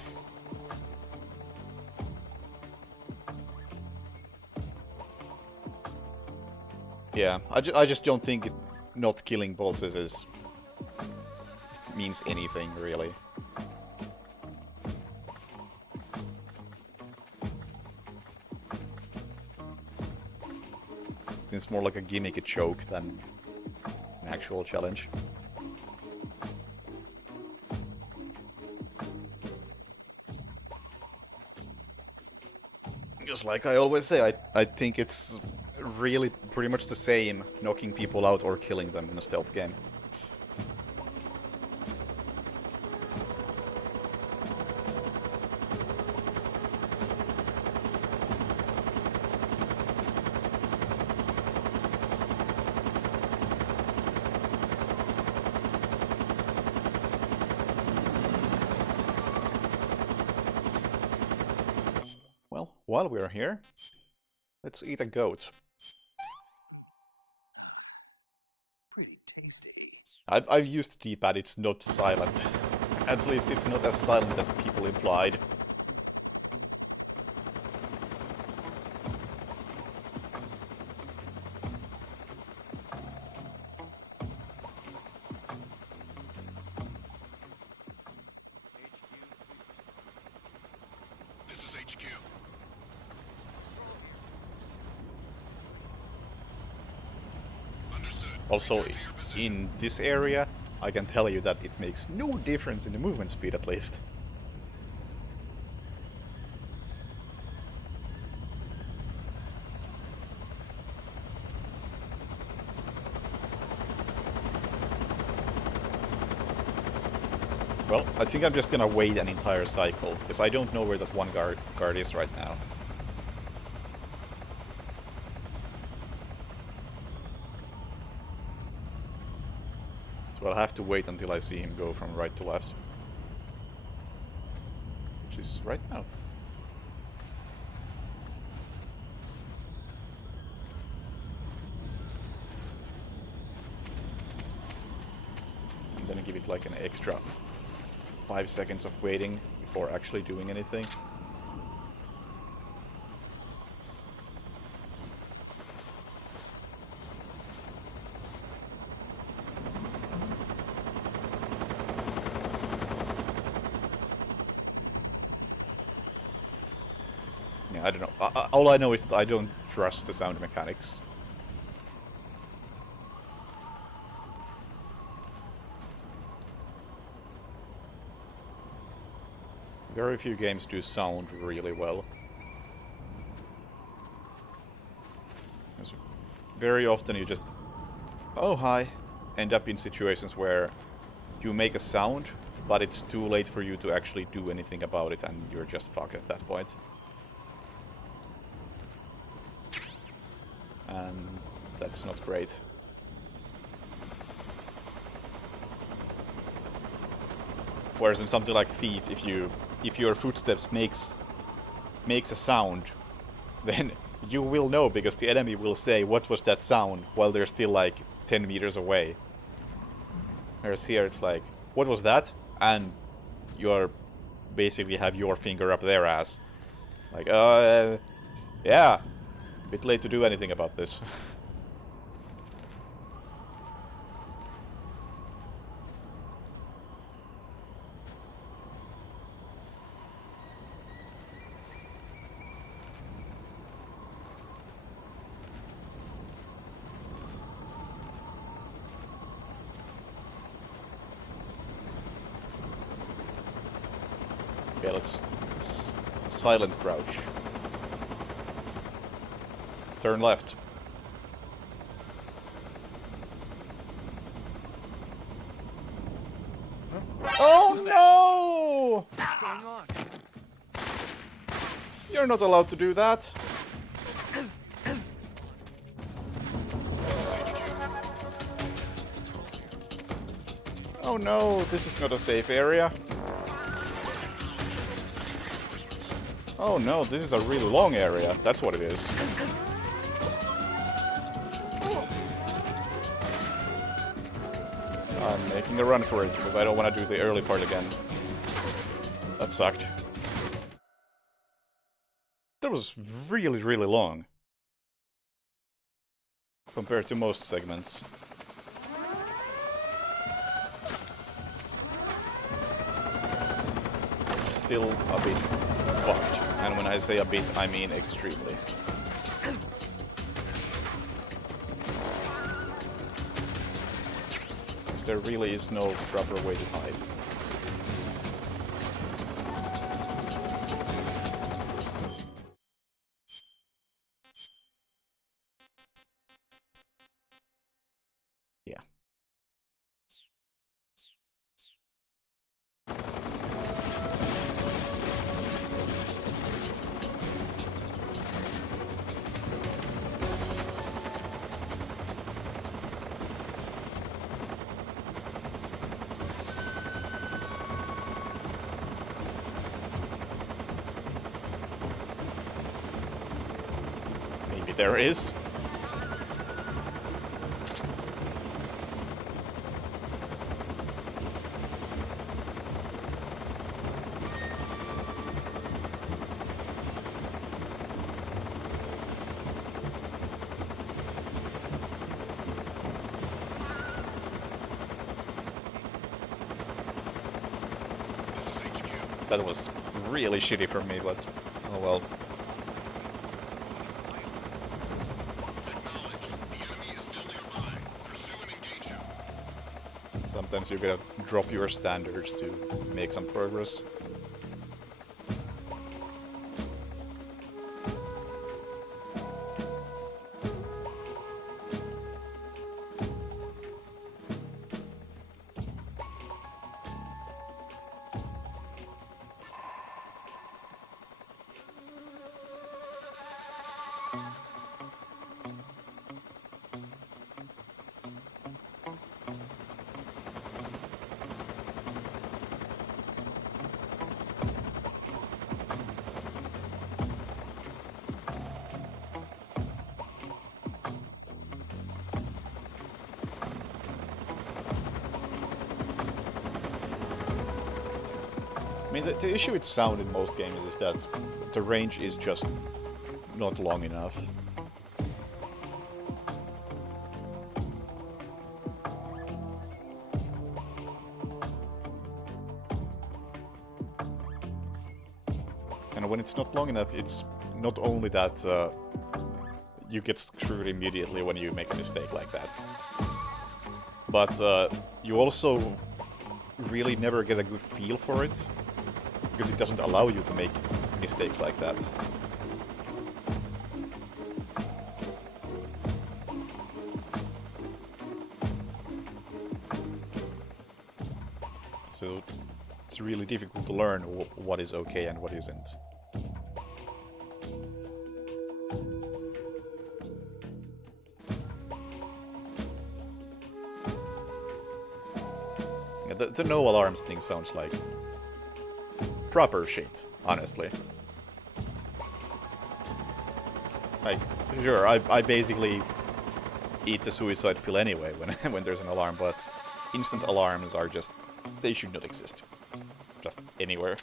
Yeah, I just don't think not killing bosses means anything, really. It seems more like a gimmicky joke than an actual challenge. Just like I always say, I think it's really pretty much the same knocking people out or killing them in a stealth game. Well, while we're here, let's eat a goat. Pretty tasty. I've used the D-pad, it's not silent. At least it's not as silent as people implied. This is HQ. Understood. Also, Return to your position. in this area, I can tell you that it makes no difference in the movement speed, at least. Well, I think I'm just gonna wait an entire cycle, because I don't know where that one guard is right now. So I'll have to wait until I see him go from right to left. Which is right now. And then give it like an extra 5 seconds of waiting before actually doing anything. Yeah, I don't know. All I know is that I don't trust the sound mechanics. Very few games do sound really well. Because very often you just, oh hi, end up in situations where you make a sound, but it's too late for you to actually do anything about it, and you're just fucked at that point. And that's not great. Whereas in something like Thief, if your footsteps makes a sound, then you will know, because the enemy will say, what was that sound, while they're still like 10 meters away. Whereas here it's like, what was that? And you're basically have your finger up their ass. Like, yeah, a bit late to do anything about this. Okay, let's silent crouch. Turn left. Oh no! What's going on? You're not allowed to do that. Oh no, this is not a safe area. Oh no, this is a really long area. That's what it is. I'm making a run for it because I don't want to do the early part again. That sucked. That was really, really long. Compared to most segments. Still a bit fucked. And when I say a bit, I mean extremely. Because there really is no proper way to hide. Yeah. Maybe there is. This is HQ. That was really shitty from me, but oh well. Acknowledged. The enemy is still nearby. Pursue and engage him. Some sometimes you gotta drop your standards to make some progress. I mean, the issue with sound in most games is that the range is just not long enough. And when it's not long enough, it's not only that you get screwed immediately when you make a mistake like that, but you also really never get a good feel for it, because it doesn't allow you to make mistakes like that. So it's really difficult to learn what is okay and what isn't. Yeah, the no alarms thing sounds like proper shit, honestly. Like, sure, I basically eat the suicide pill anyway when there's an alarm, but instant alarms are just... they should not exist. Just anywhere.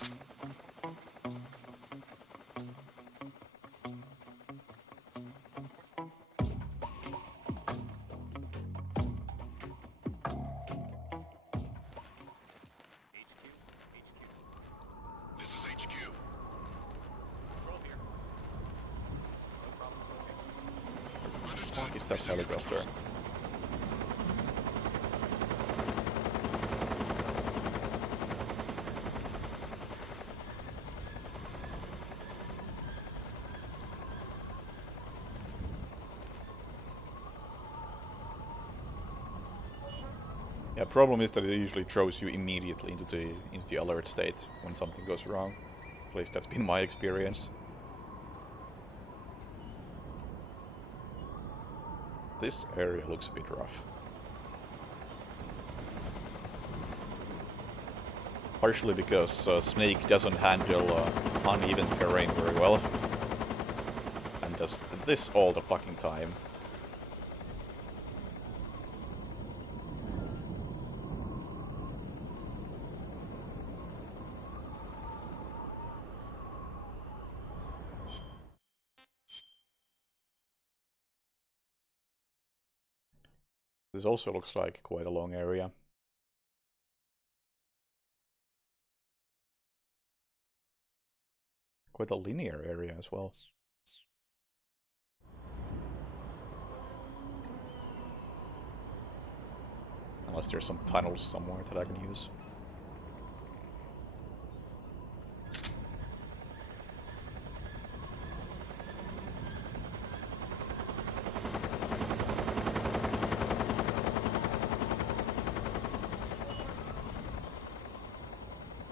This is HQ. Understood. Is that helicopter? Yeah, problem is that it usually throws you immediately into the alert state when something goes wrong. At least that's been my experience. This area looks a bit rough. Partially because Snake doesn't handle uneven terrain very well. And does this all the fucking time. This also looks like quite a long area. Quite a linear area as well. Unless there's some tunnels somewhere that I can use.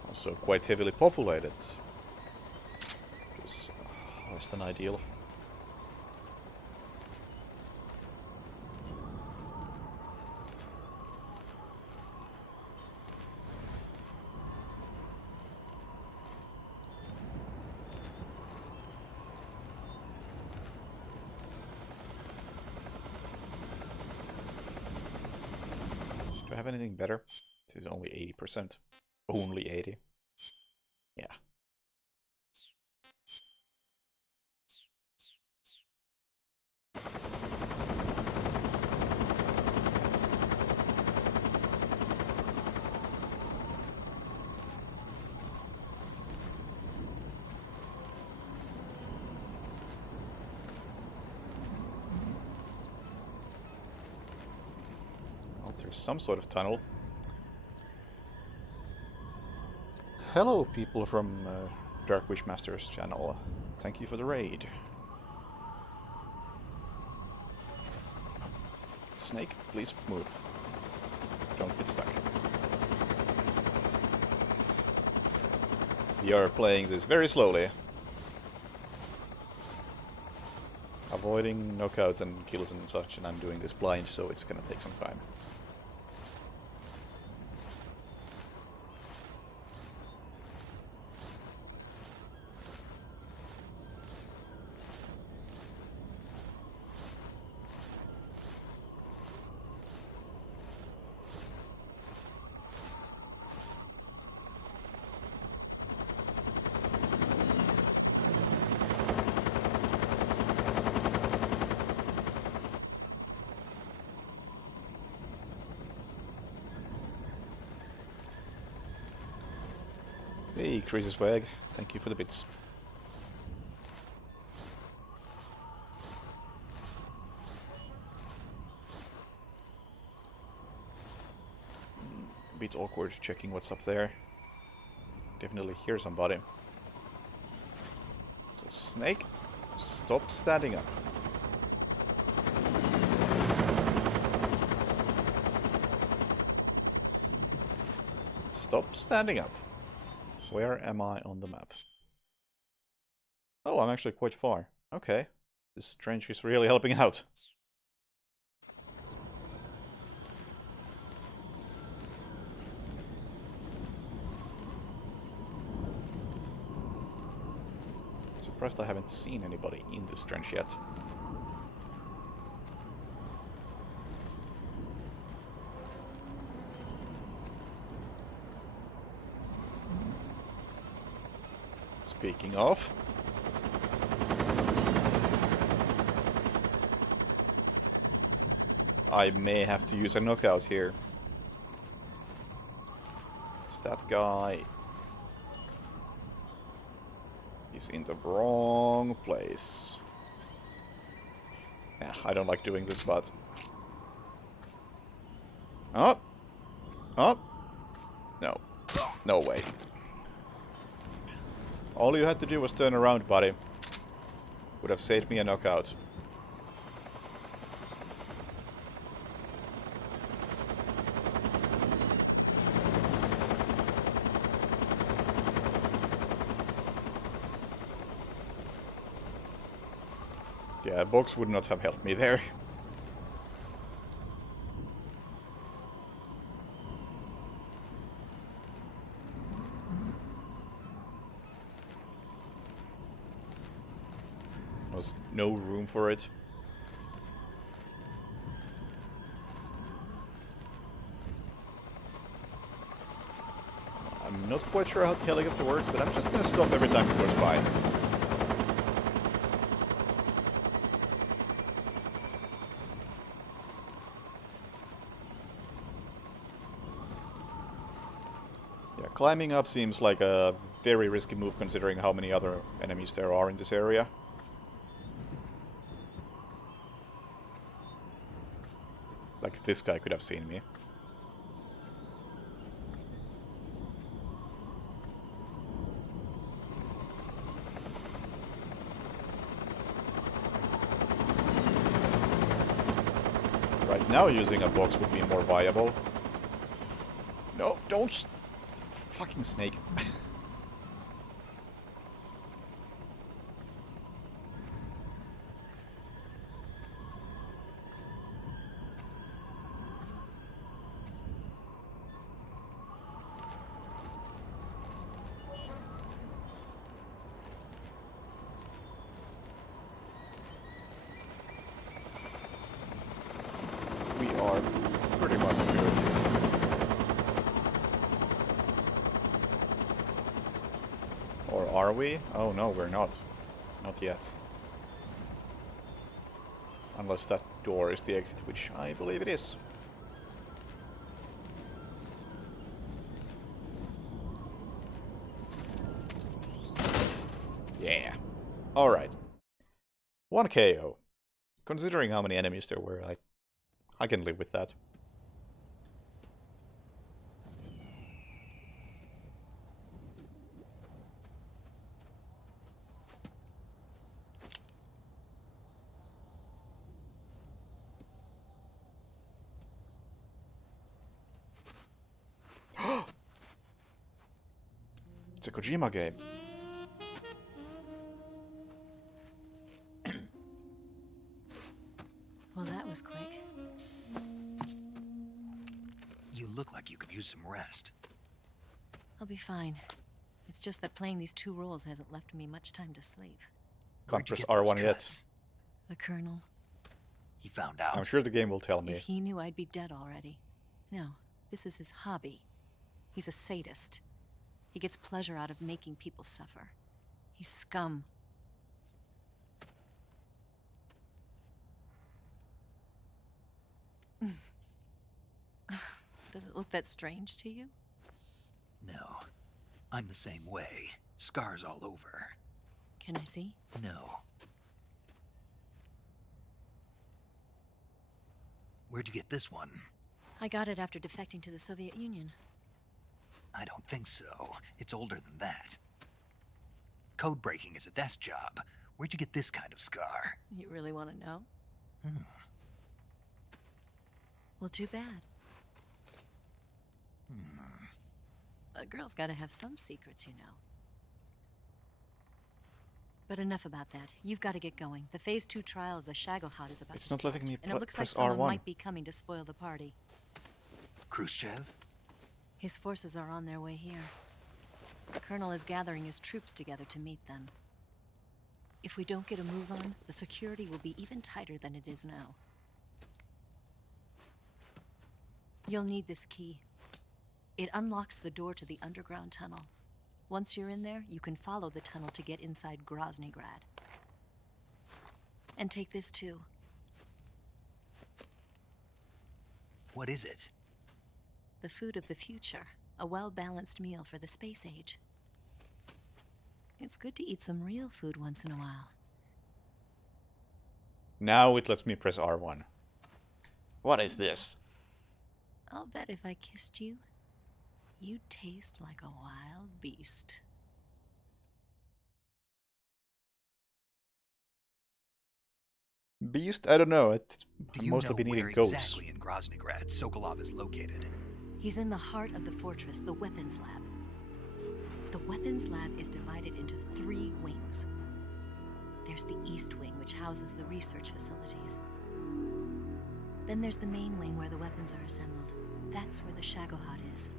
Also quite heavily populated. Which is less than ideal. Do I have anything better? This is only 80%. Only 80. Yeah. Well, there's some sort of tunnel. Hello, people from Dark Wishmaster's channel. Thank you for the raid. Snake, please move. Don't get stuck. We are playing this very slowly. Avoiding knockouts and kills and such, and I'm doing this blind, so it's gonna take some time. Hey, Crazy Swag, thank you for the bits. A bit awkward checking what's up there. Definitely hear somebody. So, Snake, stop standing up. Stop standing up. Where am I on the map? Oh, I'm actually quite far. Okay. This trench is really helping out. Surprised I haven't seen anybody in this trench yet. Speaking of, I may have to use a knockout here. Is that guy is in the wrong place. Yeah, I don't like doing this, but oh, no, no way. All you had to do was turn around, buddy. Would have saved me a knockout. Yeah, a box would not have helped me there. Was no room for it. I'm not quite sure how the helicopter works, but I'm just gonna stop every time it goes by. Yeah, climbing up seems like a very risky move considering how many other enemies there are in this area. Like, this guy could have seen me. Right now, using a box would be more viable. No, don't... Fucking snake. We are pretty much good. Or are we? Oh no, we're not. Not yet. Unless that door is the exit, which I believe it is. Yeah. Alright. 1 KO. Considering how many enemies there were, I can live with that. It's a Kojima game. Well, that was quick. You look like you could use some rest. I'll be fine. It's just that playing these two roles hasn't left me much time to sleep. Can't Where'd you press get those R1 yet. cuts? The Colonel, He found out. I'm sure the game will tell me. if he knew I'd be dead already. No, this is his hobby. He's a sadist. He gets pleasure out of making people suffer. He's scum. Does it look that strange to you? No. I'm the same way. Scars all over. Can I see? No. Where'd you get this one? I got it after defecting to the Soviet Union. I don't think so. It's older than that. Code breaking is a desk job. Where'd you get this kind of scar? You really want to know? Hmm. Well, too bad. A girl's gotta have some secrets, you know. But enough about that. You've got to get going. The Phase 2 trial of the Shagohod is about It's to not start, letting me and it looks like press someone R1. might be coming to spoil the party. Khrushchev? His forces are on their way here. The Colonel is gathering his troops together to meet them. If we don't get a move on, the security will be even tighter than it is now. You'll need this key. It unlocks the door to the underground tunnel. Once you're in there, you can follow the tunnel to get inside Groznygrad. And take this too. What is it? The food of the future. A well-balanced meal for the space age. It's good to eat some real food once in a while. Now it lets me press R1. What is this? I'll bet if I kissed you, you'd taste like a wild beast. Beast? I don't know. It's Do you mostly know been where eating ghosts. exactly in Groznygrad Sokolov is located? He's in the heart of the fortress, the weapons lab. The weapons lab is divided into 3 wings. There's the East Wing, which houses the research facilities. Then there's the main wing where the weapons are assembled. That's where the Shagohod is.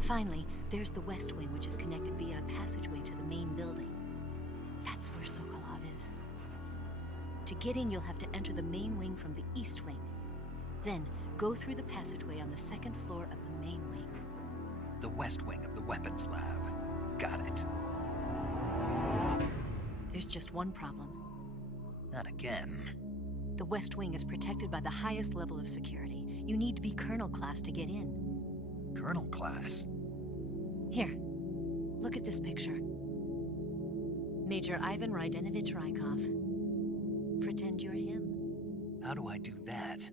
Finally, there's the West Wing, which is connected via a passageway to the main building. That's where Sokolov is. To get in, you'll have to enter the main wing from the East Wing. Then, go through the passageway on the 2nd floor of the main wing. The West Wing of the Weapons Lab. Got it. There's just one problem. Not again. The West Wing is protected by the highest level of security. You need to be Colonel class to get in. Colonel class? Here, look at this picture. Major Ivan Rydenovich Rykov. Pretend you're him. How do I do that?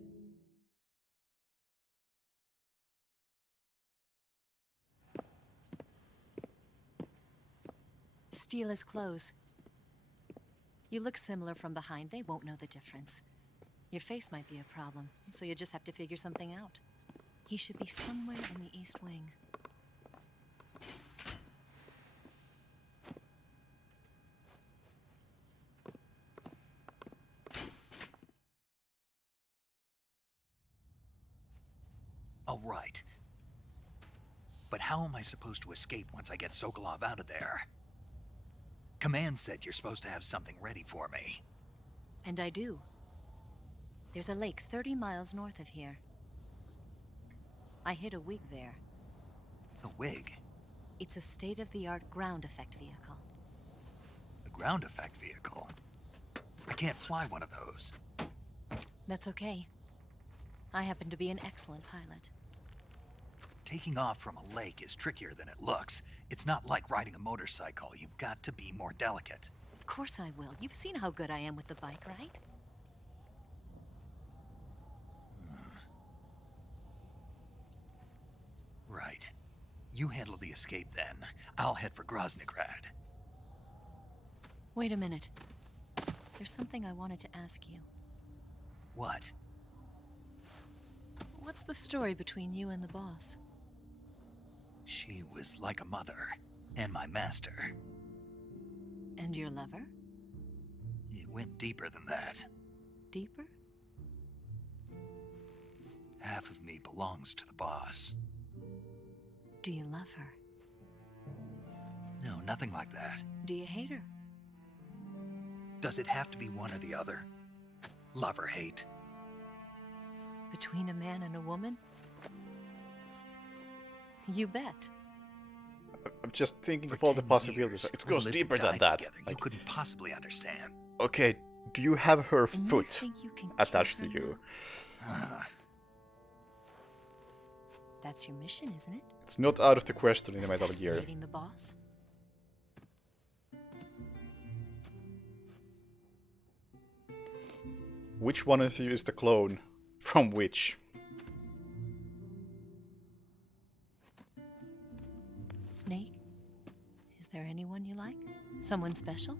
Steal his clothes. You look similar from behind. They won't know the difference. Your face might be a problem, so you just have to figure something out. He should be somewhere in the East Wing. All right. But how am I supposed to escape once I get Sokolov out of there? Command said you're supposed to have something ready for me. And I do. There's a lake 30 miles north of here. I hid a wig there. A wig? It's a state-of-the-art ground effect vehicle. A ground effect vehicle? I can't fly one of those. That's okay. I happen to be an excellent pilot. Taking off from a lake is trickier than it looks. It's not like riding a motorcycle. You've got to be more delicate. Of course I will. You've seen how good I am with the bike, right? Right. You handle the escape then. I'll head for Groznygrad. Wait a minute. There's something I wanted to ask you. What? What's the story between you and the boss? She was like a mother. And my master. And your lover? It went deeper than that. Deeper? Half of me belongs to the boss. Do you love her? No, nothing like that. Do you hate her? Does it have to be one or the other? Love or hate? Between a man and a woman? You bet. I'm just thinking For of all the 10 possibilities. years, It we goes lived deeper and than died that. together. You Like, couldn't possibly understand. okay, do you have her And you foot think you can kill attached her to you? now? That's your mission, isn't it? It's not out of the question in the Metal Gear. Assassinating the boss? Which one of you is the clone from which? Snake? Is there anyone you like? Someone special?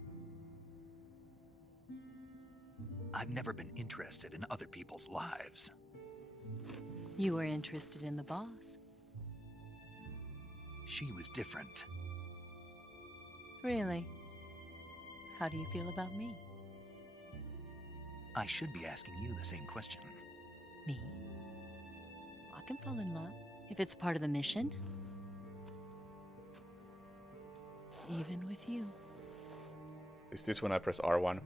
I've never been interested in other people's lives. You were interested in the boss. She was different. Really? How do you feel about me? I should be asking you the same question. Me? I can fall in love if it's part of the mission. Even with you. Is this when I press R1?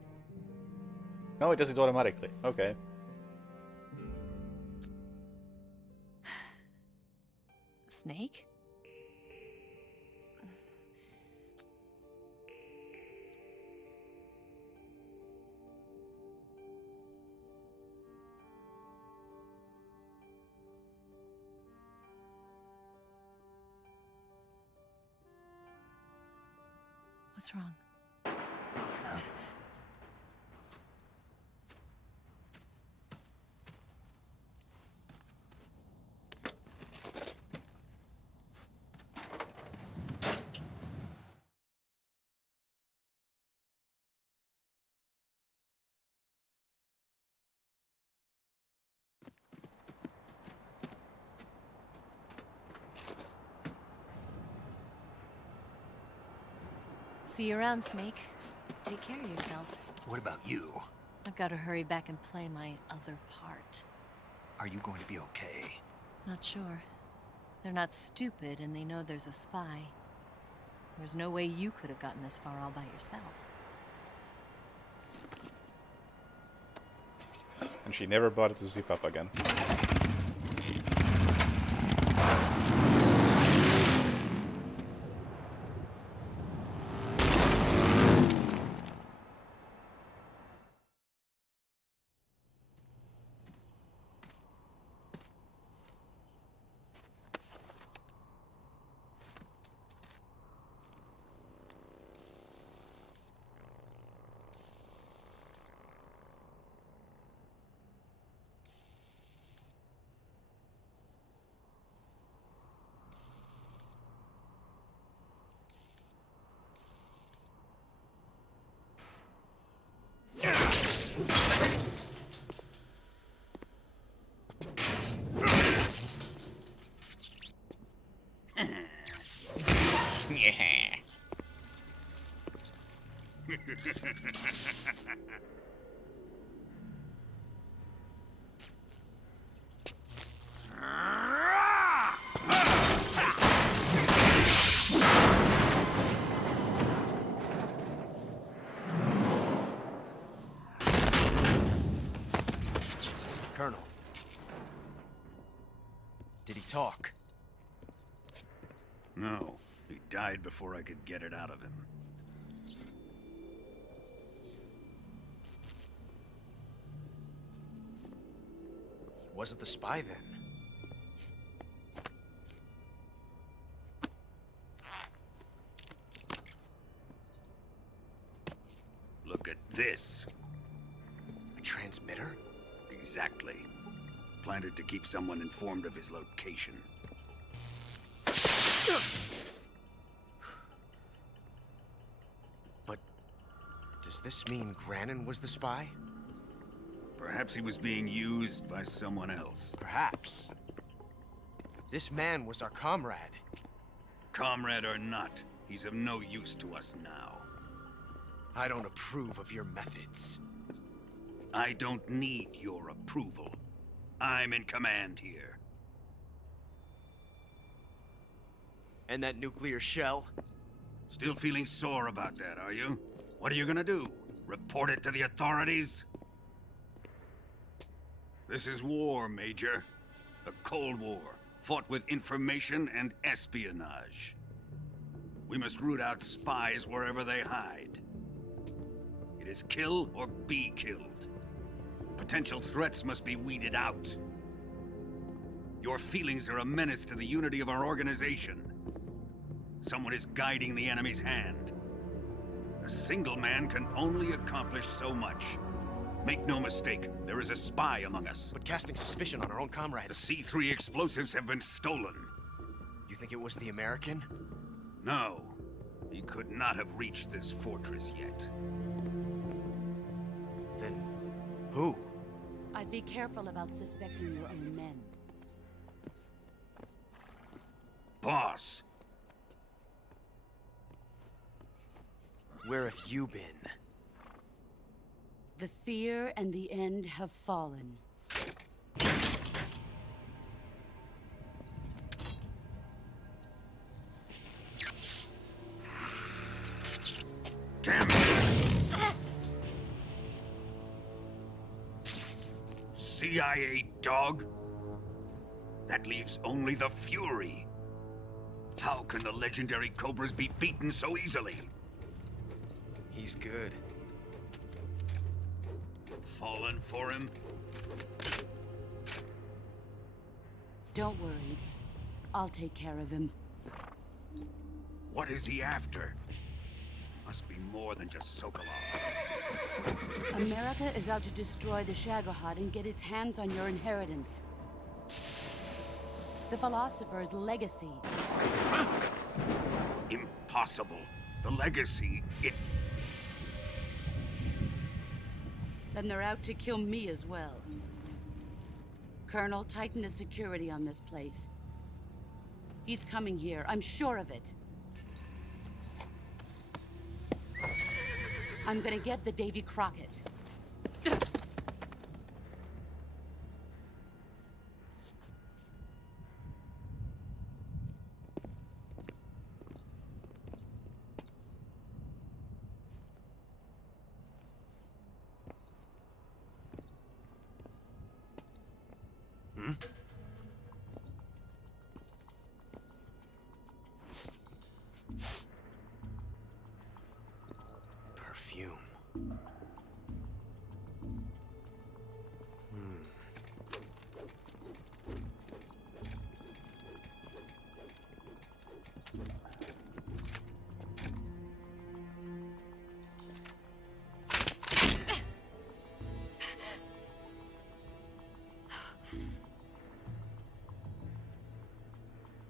No, it does it automatically. Okay. Snake? What's wrong? See you around, Snake. Take care of yourself. What about you? I've got to hurry back and play my other part. Are you going to be okay? Not sure. They're not stupid, and they know there's a spy. There's no way you could have gotten this far all by yourself. And she never bothered to zip up again. Colonel. Did he talk? No, he died before I could get it out of him. Wasn't the spy then? Look at this. A transmitter? Exactly. Planted to keep someone informed of his location. But does this mean Granin was the spy? Perhaps he was being used by someone else. Perhaps. This man was our comrade. Comrade or not, He's of no use to us now. I don't approve of your methods. I don't need your approval. I'm in command here. And that nuclear shell? Still feeling sore about that, are you? What are you gonna do? Report it to the authorities? This is war, Major. The Cold War, fought with information and espionage. We must root out spies wherever they hide. It is kill or be killed. Potential threats must be weeded out. Your feelings are a menace to the unity of our organization. Someone is guiding the enemy's hand. A single man can only accomplish so much. Make no mistake, there is a spy among us. But casting suspicion on our own The comrades. C3 explosives have been stolen. You think it was the American? No, he could not have reached this fortress yet. Then who? I'd be careful about suspecting your own men. Boss, Where have you been? The fear and the end have fallen. damn it! CIA dog? That leaves only the Fury. How can the legendary Cobras be beaten so easily? He's good. Fallen for him? Don't worry. I'll take care of him. What is he after? Must be more than just Sokolov. America is out to destroy the Shagohod and get its hands on your inheritance. The Philosopher's legacy. Impossible. The legacy, it... Then they're out to kill me as well. Colonel, tighten the security on this place. He's coming here, I'm sure of it. I'm gonna get the Davy Crockett. Perfume.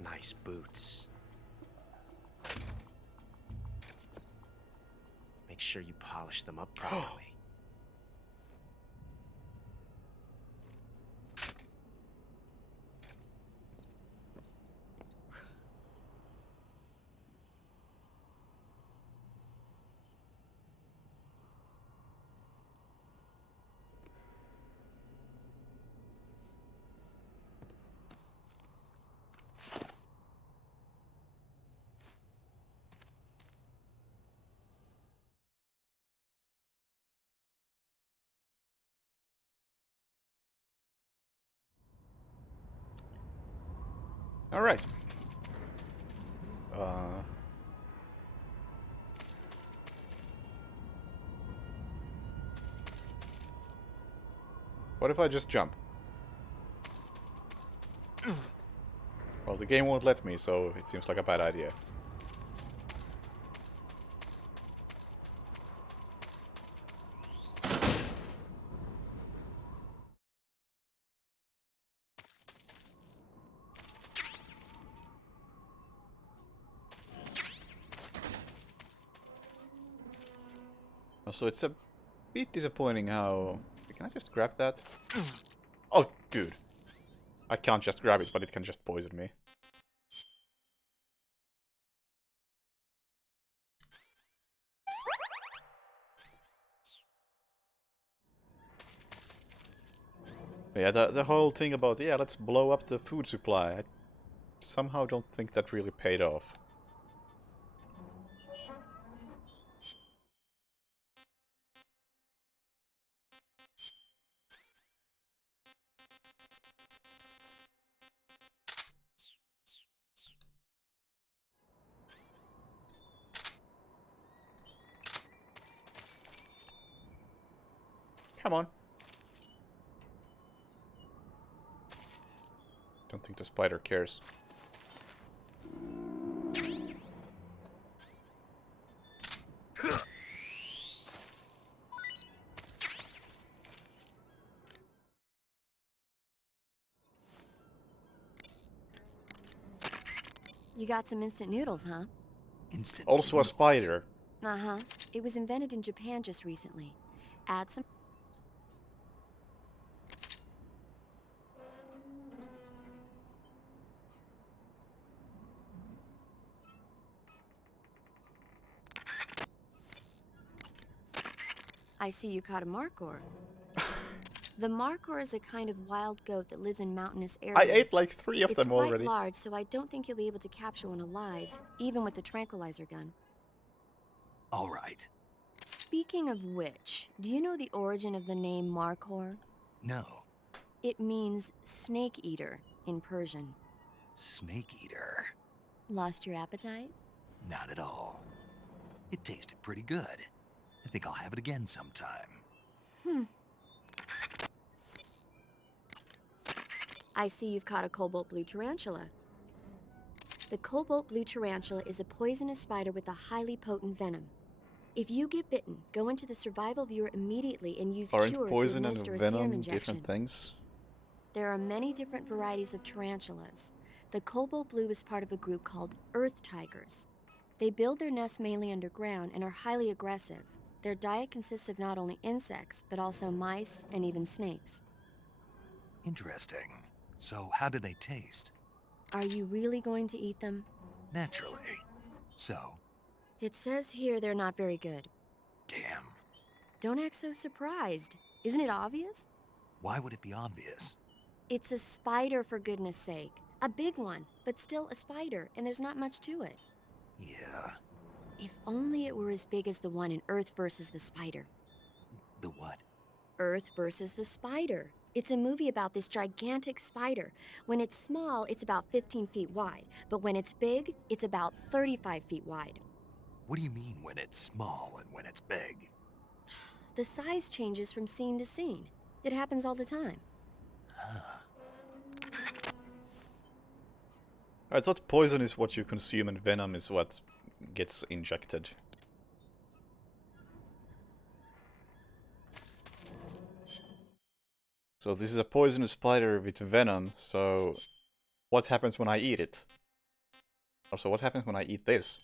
Nice boots. Make sure you polish them up properly. All right. What if I just jump? Well, the game won't let me, so it seems like a bad idea. So it's a bit disappointing how... Can I just grab that? Oh, dude. I can't just grab it, but it can just poison me. Yeah, the whole thing about, yeah, let's blow up the food supply. I somehow don't think that really paid off. Come on. Don't think the spider cares. You got some instant noodles, huh? Instant Also a noodles. spider. Uh-huh. It was invented in Japan just recently. Add some... I see you caught a Markhor. The Markhor is a kind of wild goat that lives in mountainous areas. I ate like 3 of It's them quite already. large, so I don't think you'll be able to capture one alive, even with the tranquilizer gun. All right. Speaking of which, do you know the origin of the name Markhor? No. It means snake eater in Persian. Snake eater. Lost your appetite? Not at all. It tasted pretty good. I think I'll have it again sometime. I see you've caught a cobalt blue tarantula. The cobalt blue tarantula is a poisonous spider with a highly potent venom. If you get bitten, go into the survival viewer immediately and use Aren't Cure to poison and administer a serum venom injection. different things? There are many different varieties of tarantulas. The cobalt blue is part of a group called earth tigers. They build their nests mainly underground and are highly aggressive. Their diet consists of not only insects, but also mice and even snakes. Interesting. So how do they taste? Are you really going to eat them? Naturally. So, It says here they're not very good. damn. Don't act so surprised. Isn't it obvious? Why would it be obvious? It's a spider, for goodness sake. A big one, but still a spider, and there's not much to it. Yeah. If only it were as big as the one in Earth versus the Spider. The what? Earth versus the Spider. It's a movie about this gigantic spider. When it's small, it's about 15 feet wide, but when it's big, it's about 35 feet wide. What do you mean when it's small and when it's big? The size changes from scene to scene. It happens all the time. Huh. I thought poison is what you consume and venom is what gets injected. So this is a poisonous spider with venom, so what happens when I eat it? Also, what happens when I eat this?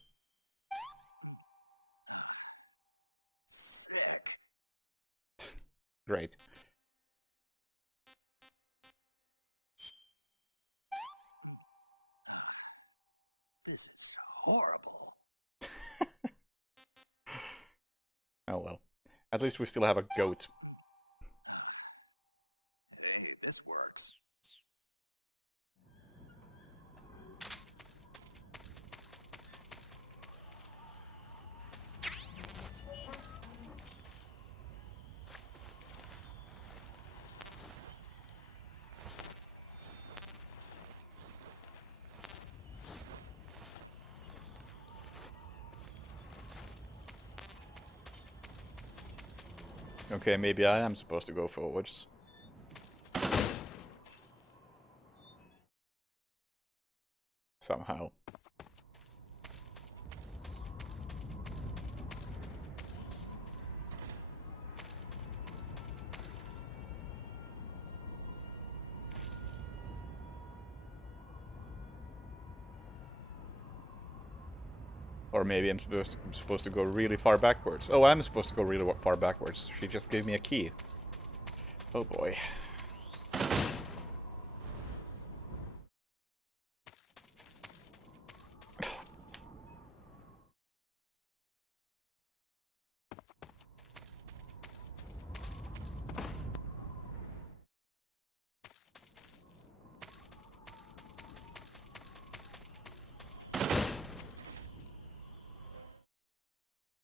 Great. This is horrible. Oh well. At least we still have a goat. Hey, this works. Okay, maybe I am supposed to go forwards. Somehow. Or maybe I'm supposed to go really far backwards. Oh, I'm supposed to go really far backwards. She just gave me a key. Oh boy.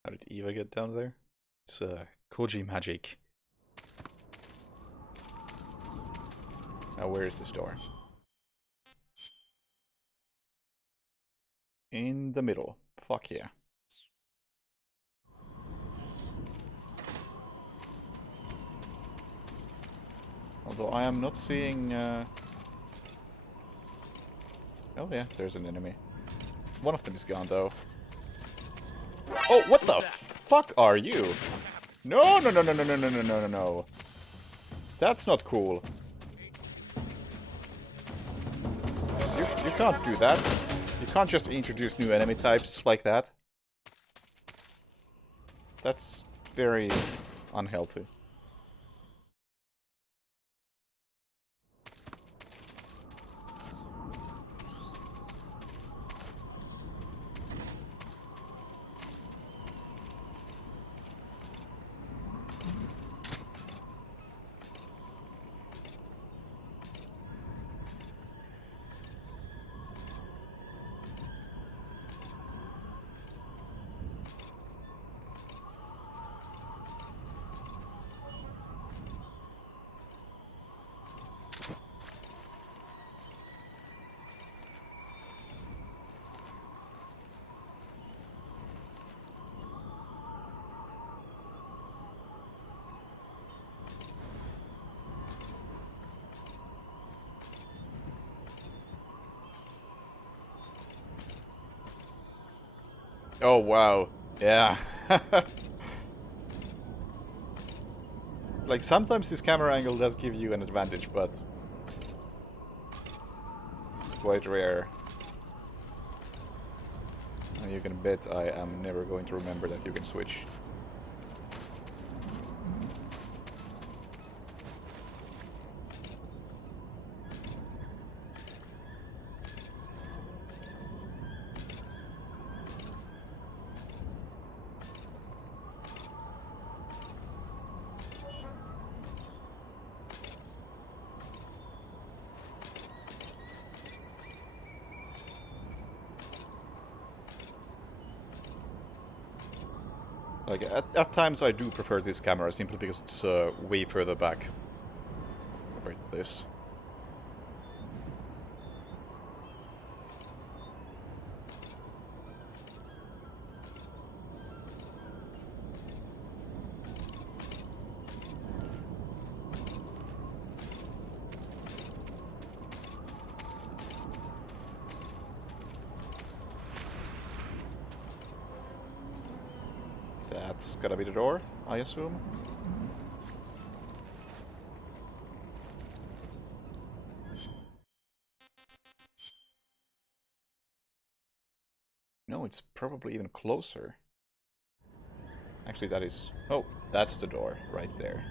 How did Eva get down there? It's Koji magic. Now where is this door? In the middle. Fuck yeah. Although I am not seeing... Oh yeah, there's an enemy. One of them is gone though. Oh, what the fuck are you? No, no, no, no, no, no, no, no, no, no, no. That's not cool. You can't do that. You can't just introduce new enemy types like that. That's very unhealthy. Oh wow, yeah. Like sometimes this camera angle does give you an advantage, but it's quite rare. And you can bet I am never going to remember that you can switch. Like, at times I do prefer this camera, simply because it's way further back compared to this. That's gotta be the door, I assume. No, it's probably even closer. Actually, that is... Oh, that's the door, right there.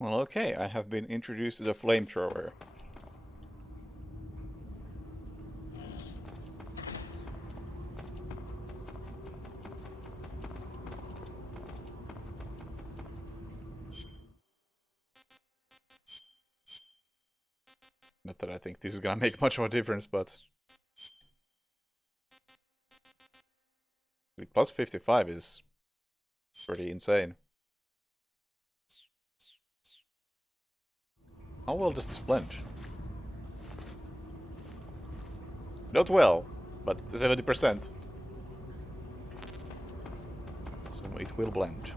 Well, okay, I have been introduced to the flamethrower. Not that I think this is gonna make much of a difference, but... The plus 55 is pretty insane. How well does this blend? Not well, but 70%. So it will blend.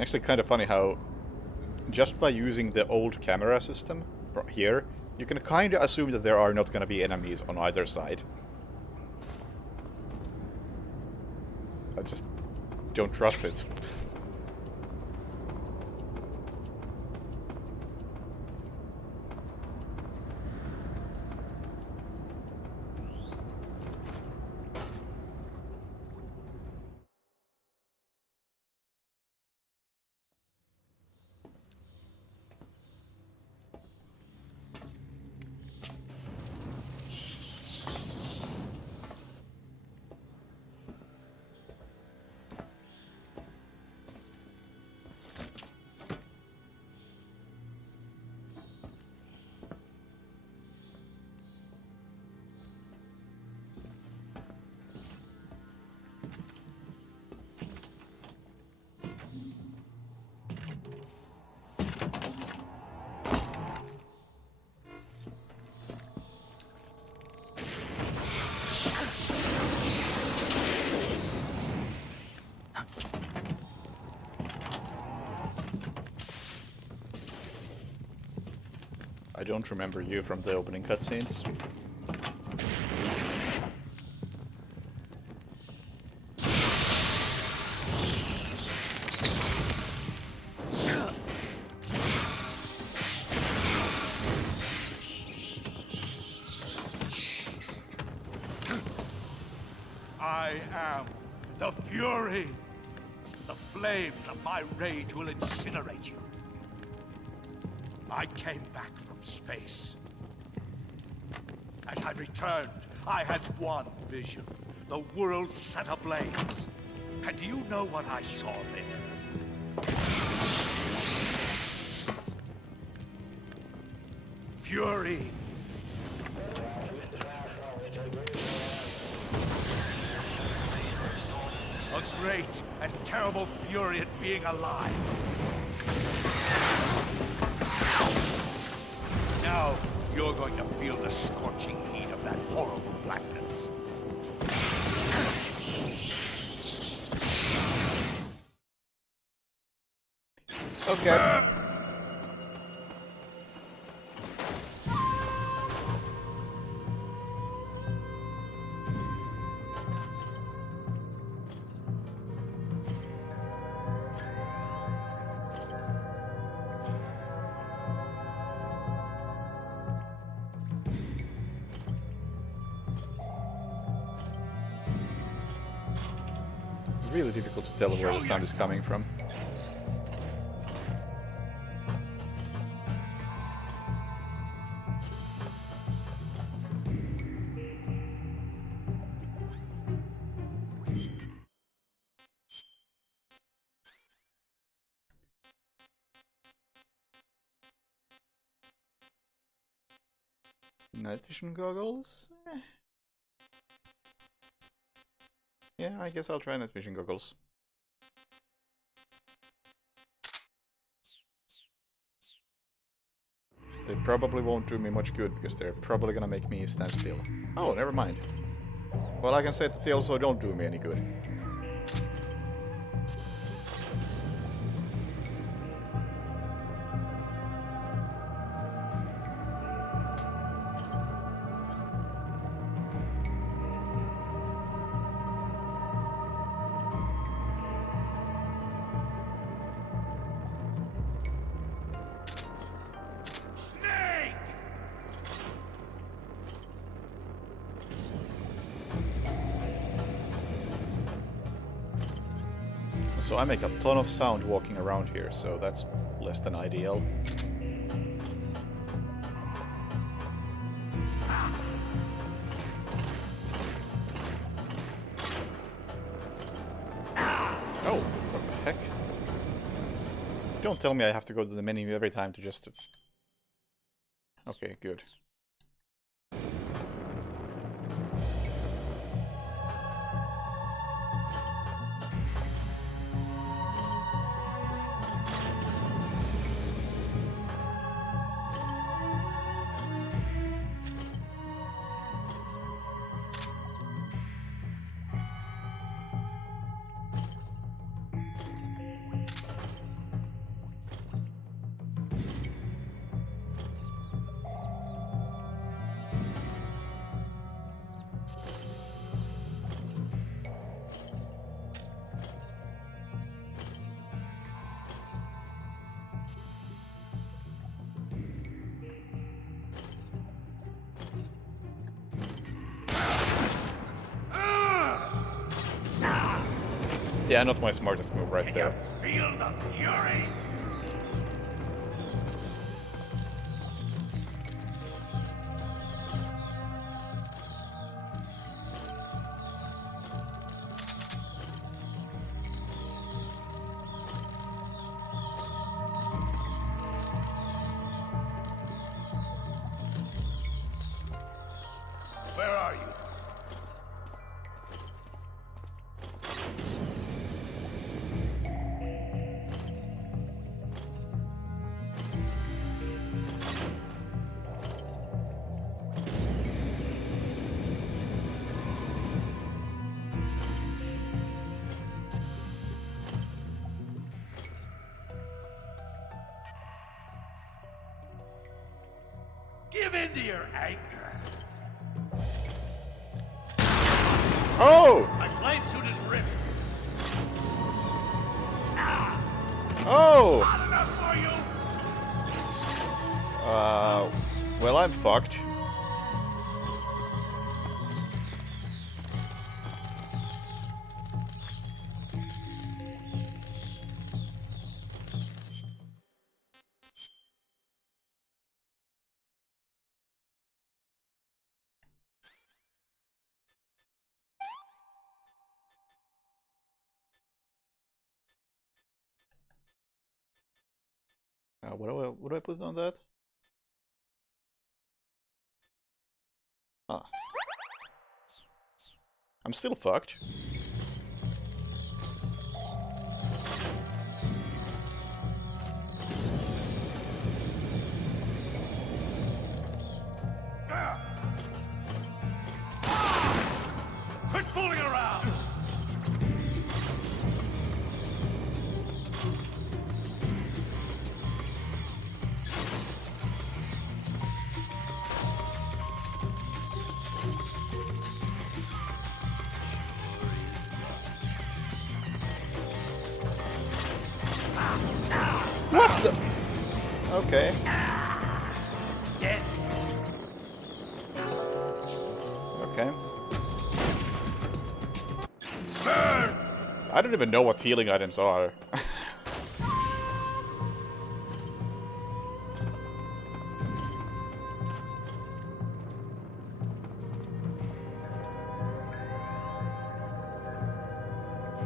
Actually, kind of funny how just by using the old camera system here, you can kind of assume that there are not going to be enemies on either side. I just don't trust it. I don't remember you from the opening cutscenes. I am the Fury. The flames of my rage will incinerate you. I came back from space. As I returned, I had one vision. The world set ablaze. And do you know what I saw there? Fury. A great and terrible fury at being alive. Now, you're going to feel the scorching heat of that horrible blackness. Okay. Really difficult to tell where the sound is coming from. Night vision goggles? Yeah, I guess I'll try night vision goggles. They probably won't do me much good because they're probably gonna make me stand still. Oh, never mind. Well, I can say that they also don't do me any good. So I make a ton of sound walking around here, so that's less than ideal. Oh, what the heck? Don't tell me I have to go to the menu every time to just... Okay, good. Yeah, not my smartest move right there. Feel the fury. Where are you? Give in to your anger. Oh! My flame suit is ripped. Oh! Not enough for you. Well, I'm fucked. What do I put on that? Ah. I'm still fucked. Quit fooling around. What the? Okay. Dead. Okay. I don't even know what healing items are.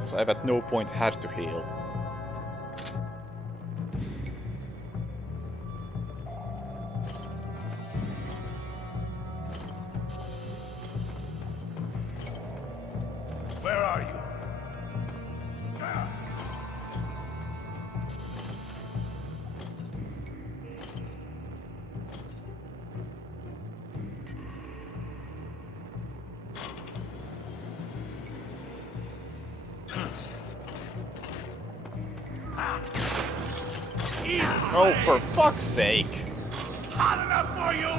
So I've at no point had to heal. Where are you? Oh, for fuck's sake! Hot enough for you?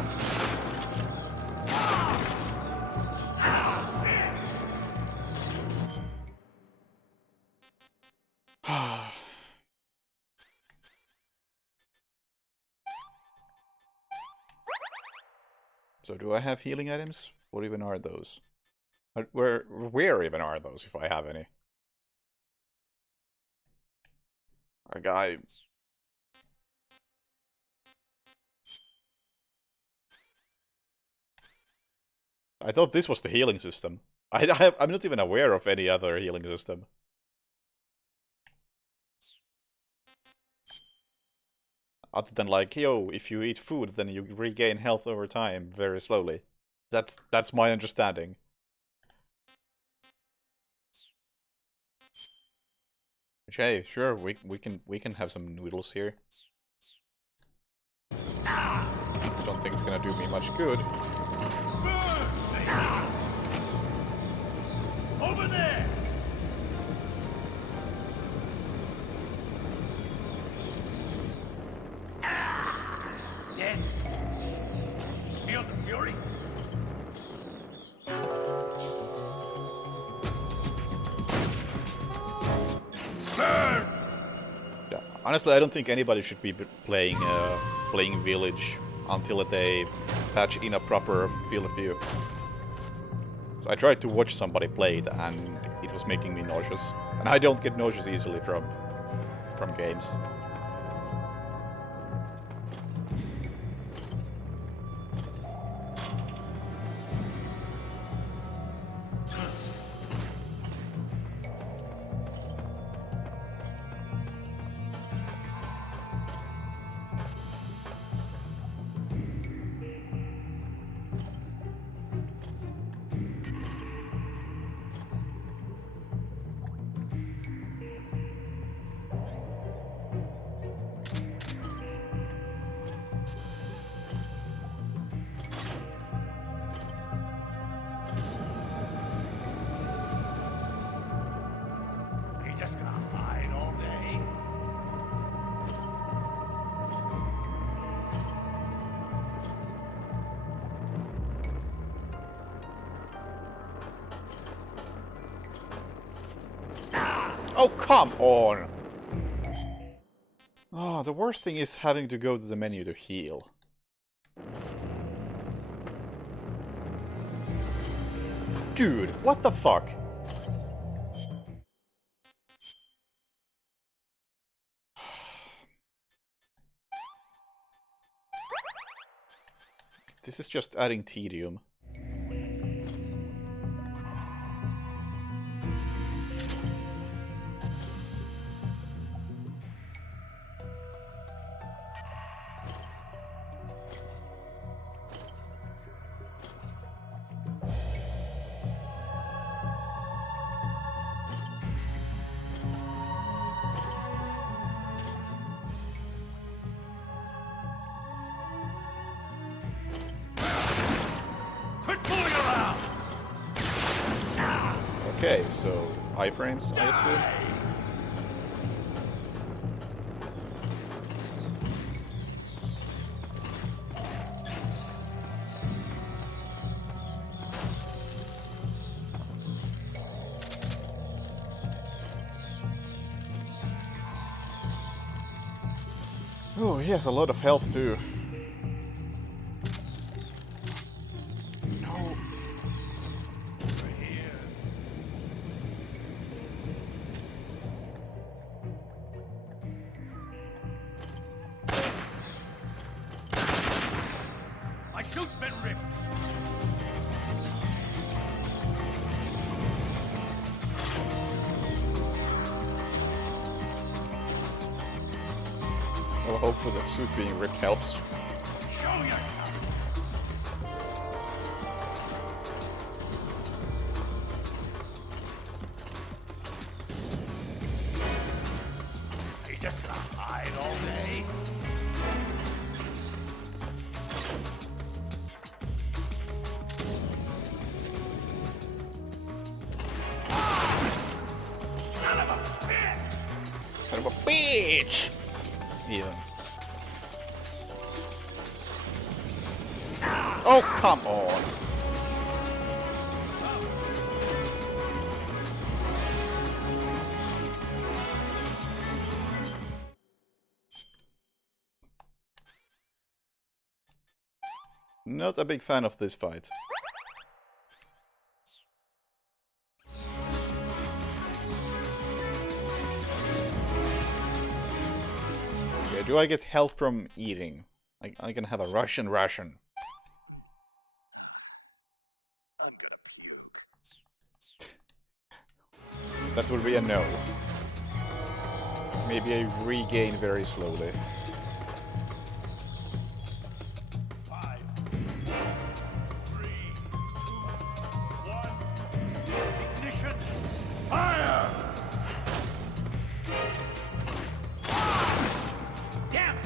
So do I have healing items? What even are those? Where even are those, if I have any? A guy. I thought this was the healing system. I'm not even aware of any other healing system. Other than like, yo, if you eat food, then you regain health over time very slowly. That's my understanding. Okay, sure, we can have some noodles here. Don't think it's gonna do me much good. Over there! Dead. Feel the fury? Burn! Yeah, honestly, I don't think anybody should be playing playing Village until they patch in a proper field of view. So I tried to watch somebody play it, and it was making me nauseous. And I don't get nauseous easily from games. Just gonna hide all day? Oh, come on! Oh, the worst thing is having to go to the menu to heal. Dude, what the fuck? This is just adding tedium. Okay, so iframes, I assume. Oh, he has a lot of health too. No. My chute's been ripped. Well, hopefully that suit being ripped helps. Show yourself. Are you just gonna hide all day? Son of a bitch! Son of a bitch! Even. Oh, come on! Not a big fan of this fight. Okay, do I get health from eating? I can have a Russian ration. I'm gonna puke. That would be a no. Maybe I regain very slowly. 5, 3, 2, 1. Ignition! Fire! Damn it!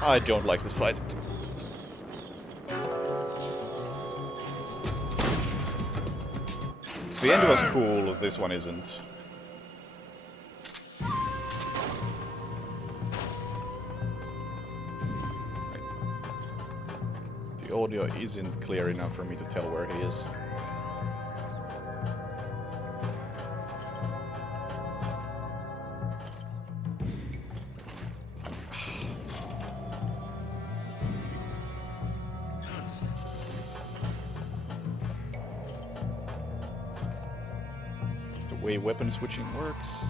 I don't like this fight. The end was cool, this one isn't. The audio isn't clear enough for me to tell where he is. way weapon switching works.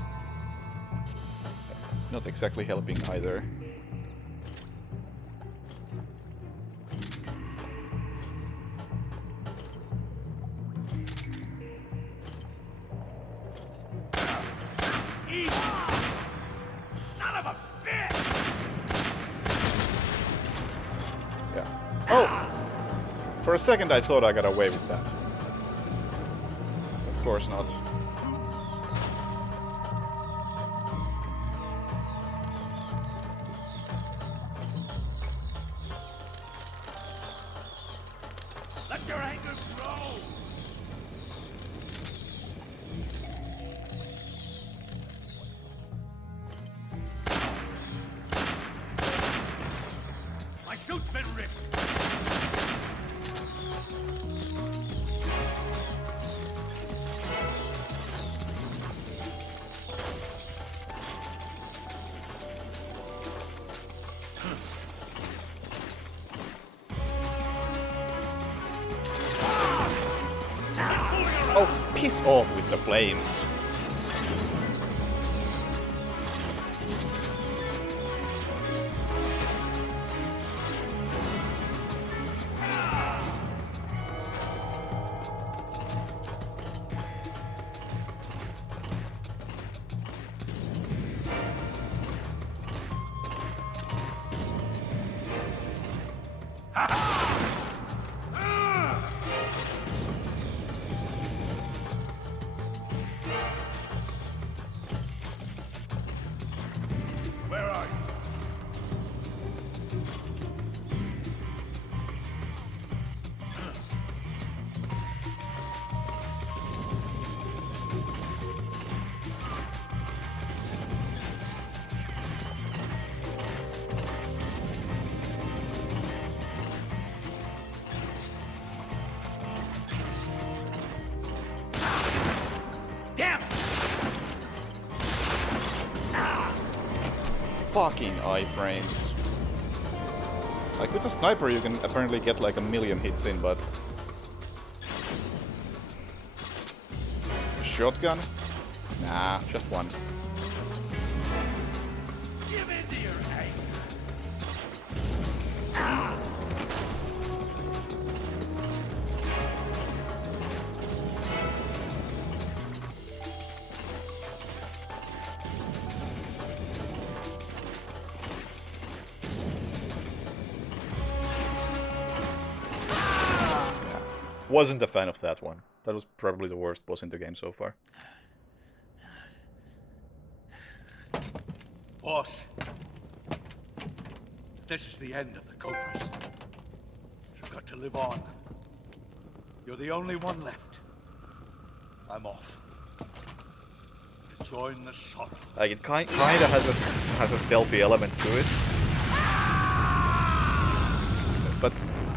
Not exactly helping either. Yeah. Oh! For a second I thought I got away with that. Of course not. Let your anger grow! My chute's been ripped! Oh, piss off with the flames. Where are you? Damn! Fucking iframes. Like with a sniper you can apparently get like 1,000,000 hits in, but... Shotgun? Nah, just one. Give in to your anger! Wasn't a fan of that one. That was probably the worst boss in the game so far. Boss, this is the end of the Cobras. You've got to live on. You're the only one left. I'm off. To join the Sun. Like it kinda has a stealthy element to it. But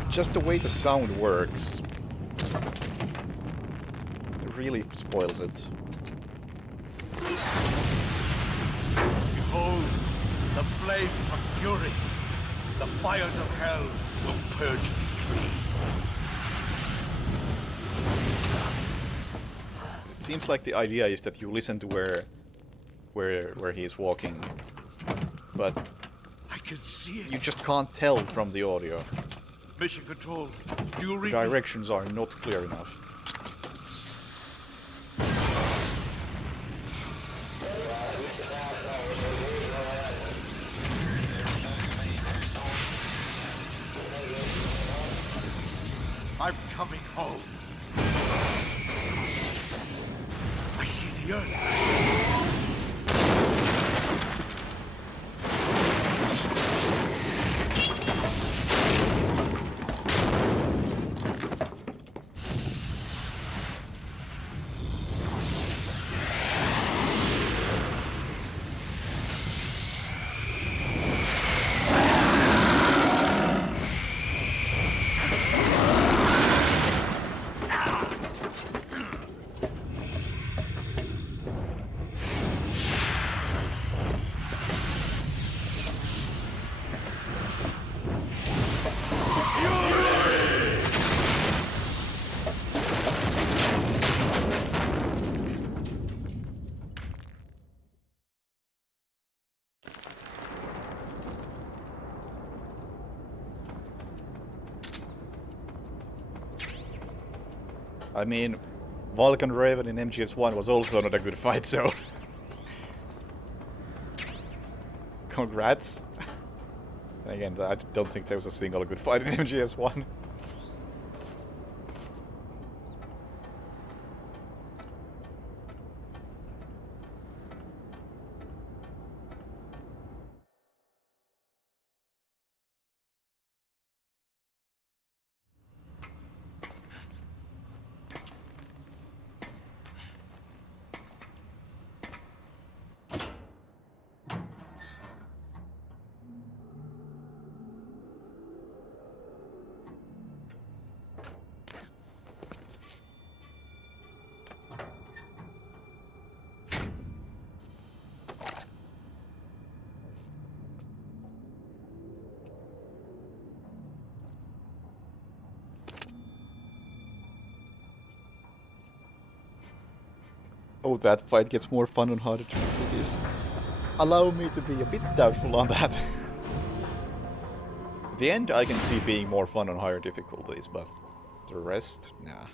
just the way the sound works, it really spoils it. Behold, the flames of fury. The fires of hell will purge me clean. It seems like the idea is that you listen to where he's walking, but I can see it. you just can't tell from the audio. Mission Control, do you The read me? directions are not clear enough. I'm coming home. I see the earth. I mean, Vulcan Raven in MGS1 was also not a good fight, so... Congrats. And again, I don't think there was a single good fight in MGS1. Oh, that fight gets more fun on harder difficulties. Allow me to be a bit doubtful on that. The end I can see being more fun on higher difficulties, but the rest, nah.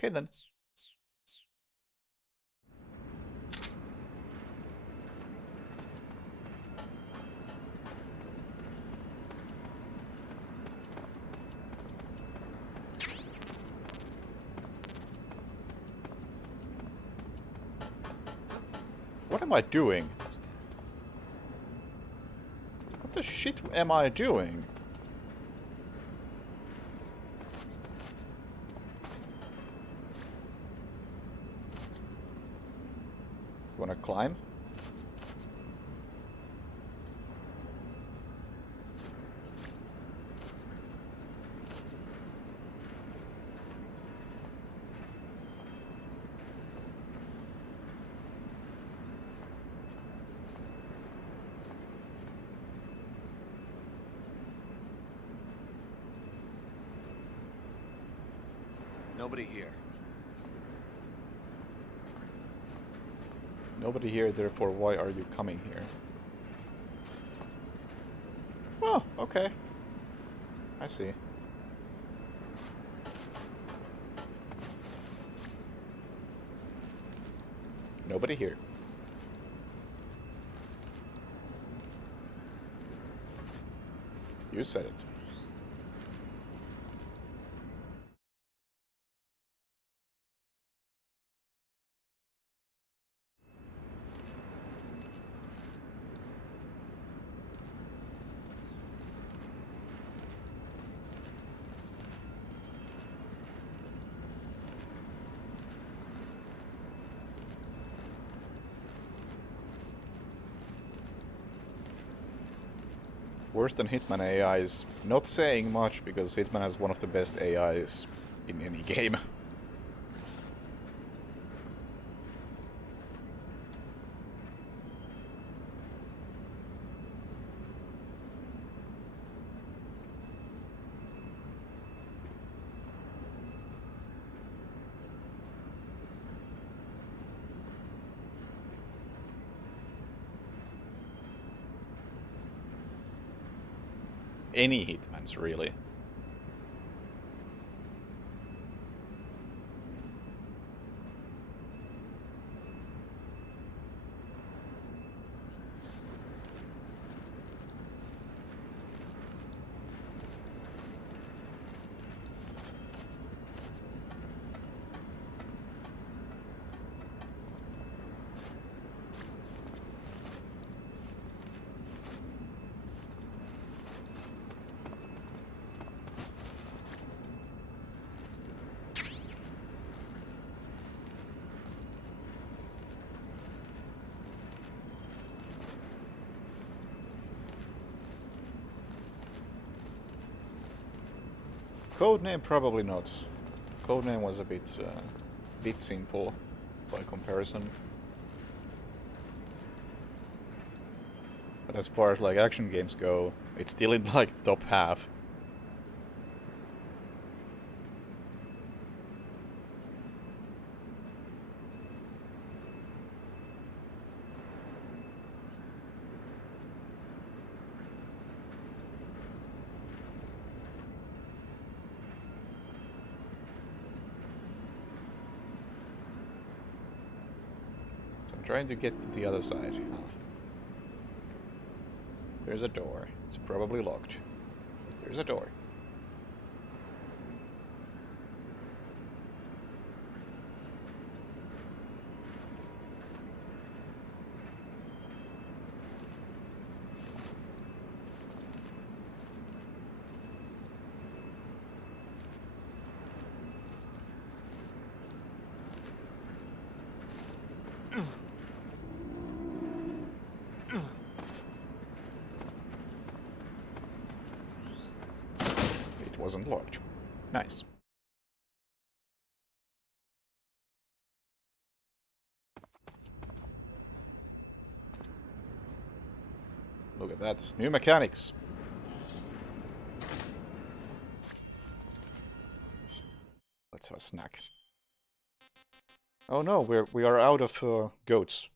Okay then. What am I doing? What the shit am I doing? Wanna climb? Nobody here. Nobody here, therefore why are you coming here? Oh, okay. I see. Nobody here. You said it. Worse than Hitman AI is not saying much, because Hitman has one of the best AIs in any game. Any Hitmans, really. Codename probably not. codename was a bit simple by comparison. But as far as like action games go, it's still in like top half. So I'm trying to get to the other side. There's a door. It's probably locked. There's a door. Wasn't locked. Nice. Look at that. New mechanics. Let's have a snack. Oh no, we are out of goats.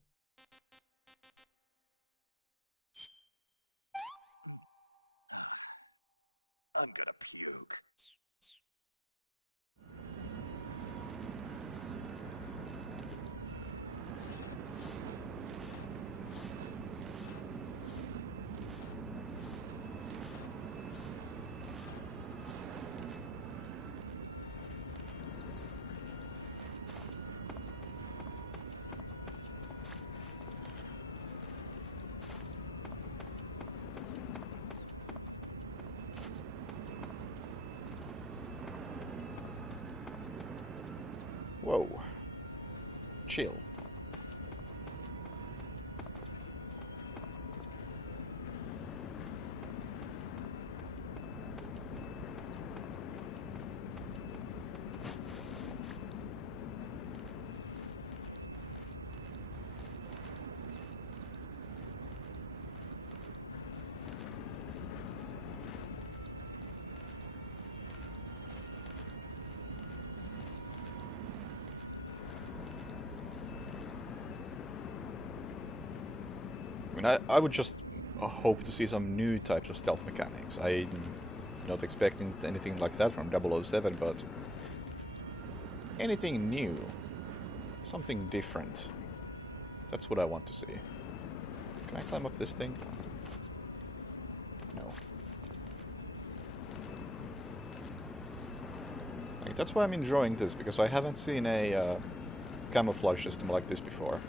I'm gonna puke. Whoa. Chill. I would just hope to see some new types of stealth mechanics. I'm not expecting anything like that from 007, but anything new. Something different. That's what I want to see. Can I climb up this thing? No. Like, that's why I'm enjoying this, because I haven't seen a camouflage system like this before.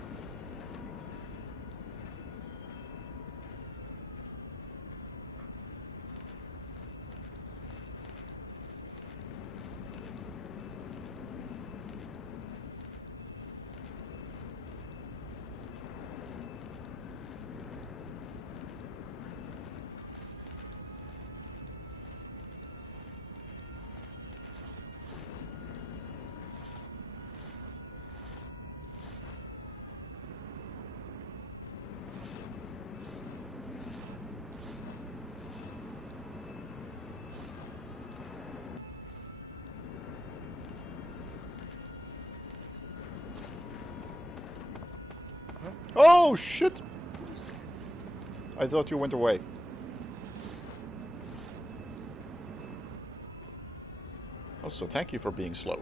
Oh, shit! I thought you went away. Also, thank you for being slow.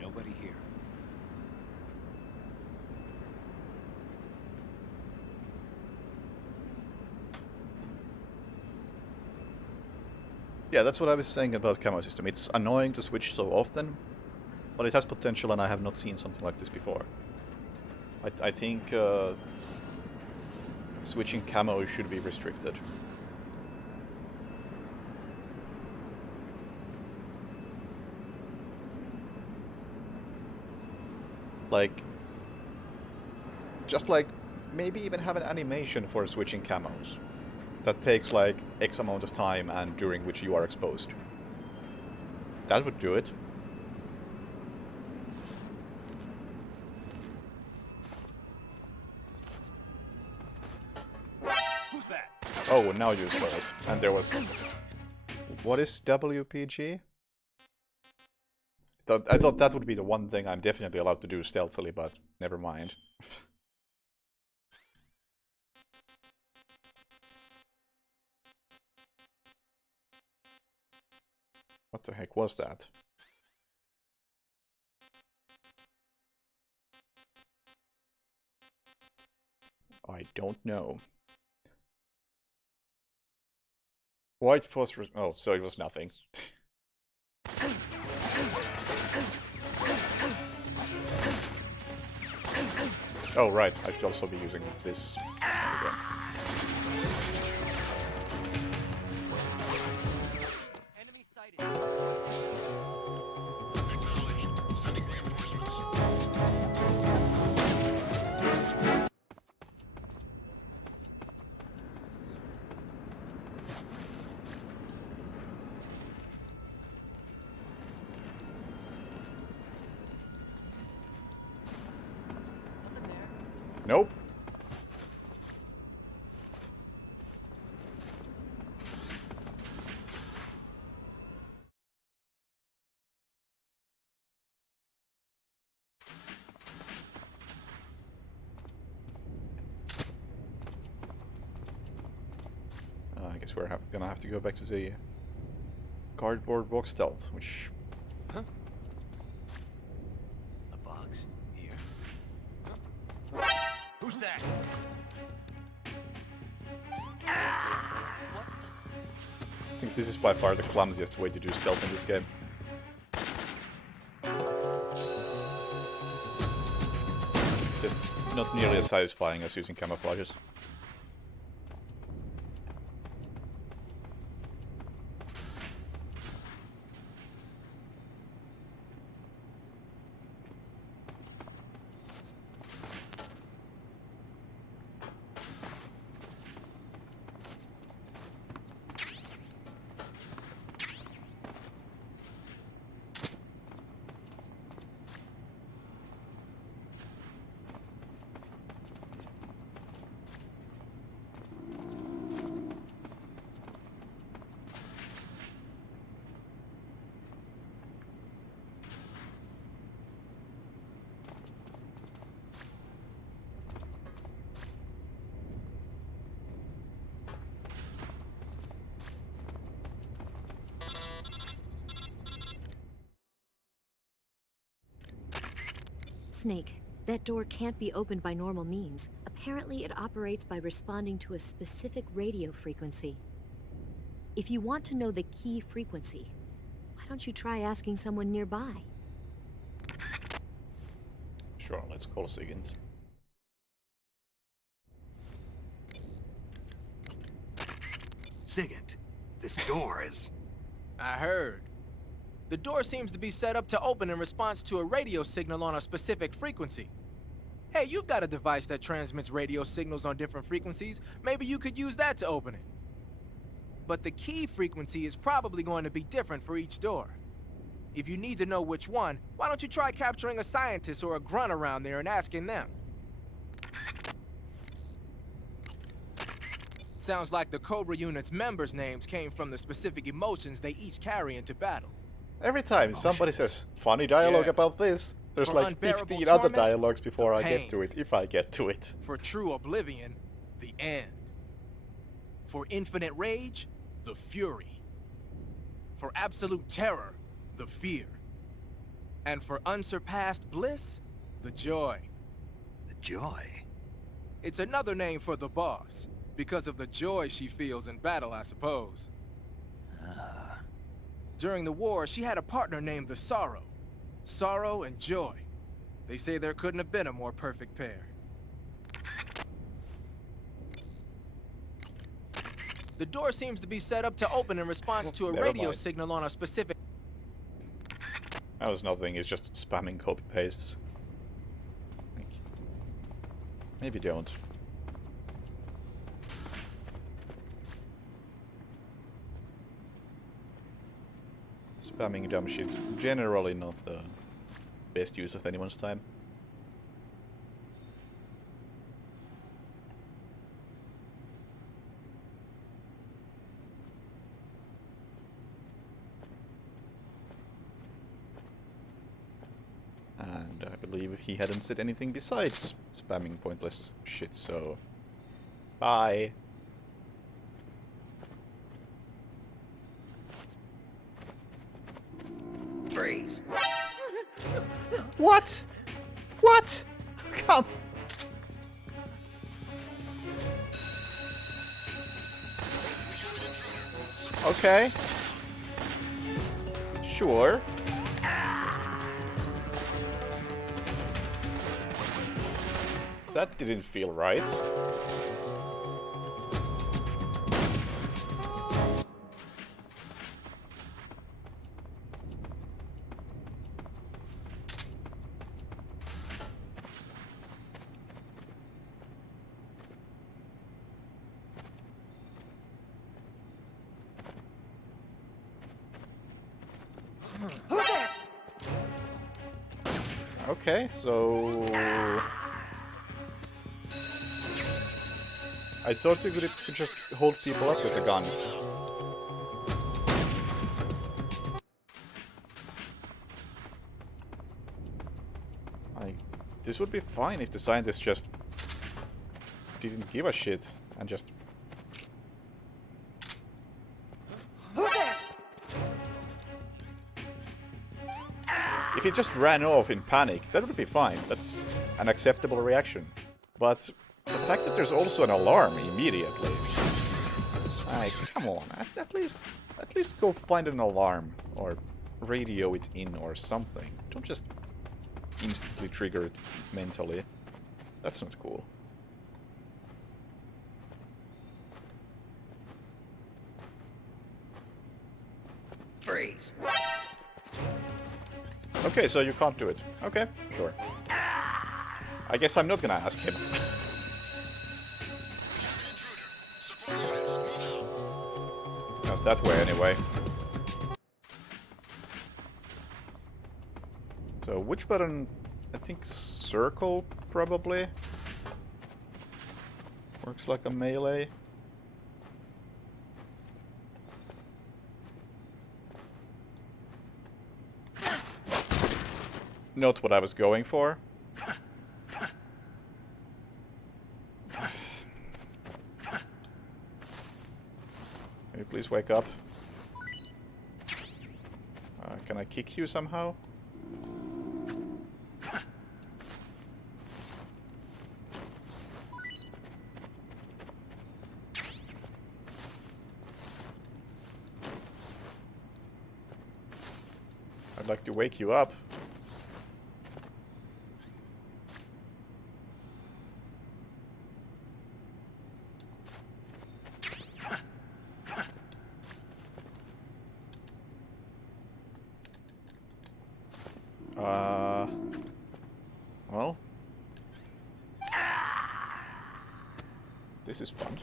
Nobody here. Yeah, that's what I was saying about camo system. It's annoying to switch so often, but it has potential, and I have not seen something like this before. I think switching camo should be restricted. Like, just like maybe even have an animation for switching camos. That takes like X amount of time and during which you are exposed. That would do it. Who's that? Oh, now you saw it. And there was... What is WPG? I thought that would be the one thing I'm definitely allowed to do stealthily, but never mind. What the heck was that? I don't know. White phosphorus... Oh, so it was nothing. Oh, right. I should also be using this. There Enemy sighted. Acknowledged. Sending reinforcements. Something there. Nope. I guess we're gonna have to go back to the cardboard box stealth, which... A box here. Who's that? I think this is by far the clumsiest way to do stealth in this game. Just not nearly as satisfying as using camouflages. Snake, that door can't be opened by normal means. Apparently, it operates by responding to a specific radio frequency. If you want to know the key frequency, why don't you try asking someone nearby? Sure, let's call Sigint. Sigint, this door is... I heard. The door seems to be set up to open in response to a radio signal on a specific frequency. Hey, you've got a device that transmits radio signals on different frequencies. Maybe you could use that to open it. But the key frequency is probably going to be different for each door. If you need to know which one, why don't you try capturing a scientist or a grunt around there and asking them? Sounds like the Cobra unit's members' names came from the specific emotions they each carry into battle. Every time somebody says funny dialogue Yeah. about this, there's For like unbearable 15 other torment, dialogues before I pain. get to it, if I get to it. For true oblivion, the end. For infinite rage, the fury. For absolute terror, the fear. And for unsurpassed bliss, the joy. the joy. It's another name for the boss, because of the joy she feels in battle, I suppose. During the war, she had a partner named the Sorrow. Sorrow and joy. They say there couldn't have been a more perfect pair. The door seems to be set up to open in response to a Never radio mind. signal on a specific... That was nothing, it's just spamming copy-pastes. Maybe don't. Spamming dumb shit. Generally not the best use of anyone's time. And I believe he hadn't said anything besides spamming pointless shit, so... Bye! Freeze! What? What? Come! Okay. Sure. That didn't feel right. Okay, so... I thought you could just hold people up with a gun. This would be fine if the scientists just didn't give a shit and just... If he just ran off in panic, that would be fine. That's an acceptable reaction. But the fact that there's also an alarm immediately... Like, come on, at least go find an alarm, or radio it in or something. Don't just instantly trigger it mentally. That's not cool. Freeze! Okay, so you can't do it. Okay, sure. I guess I'm not gonna ask him. Not that way, anyway. So, which button? I think circle, probably. Works like a melee. Not what I was going for. Can you please wake up? Can I kick you somehow? I'd like to wake you up. Well. This is fun.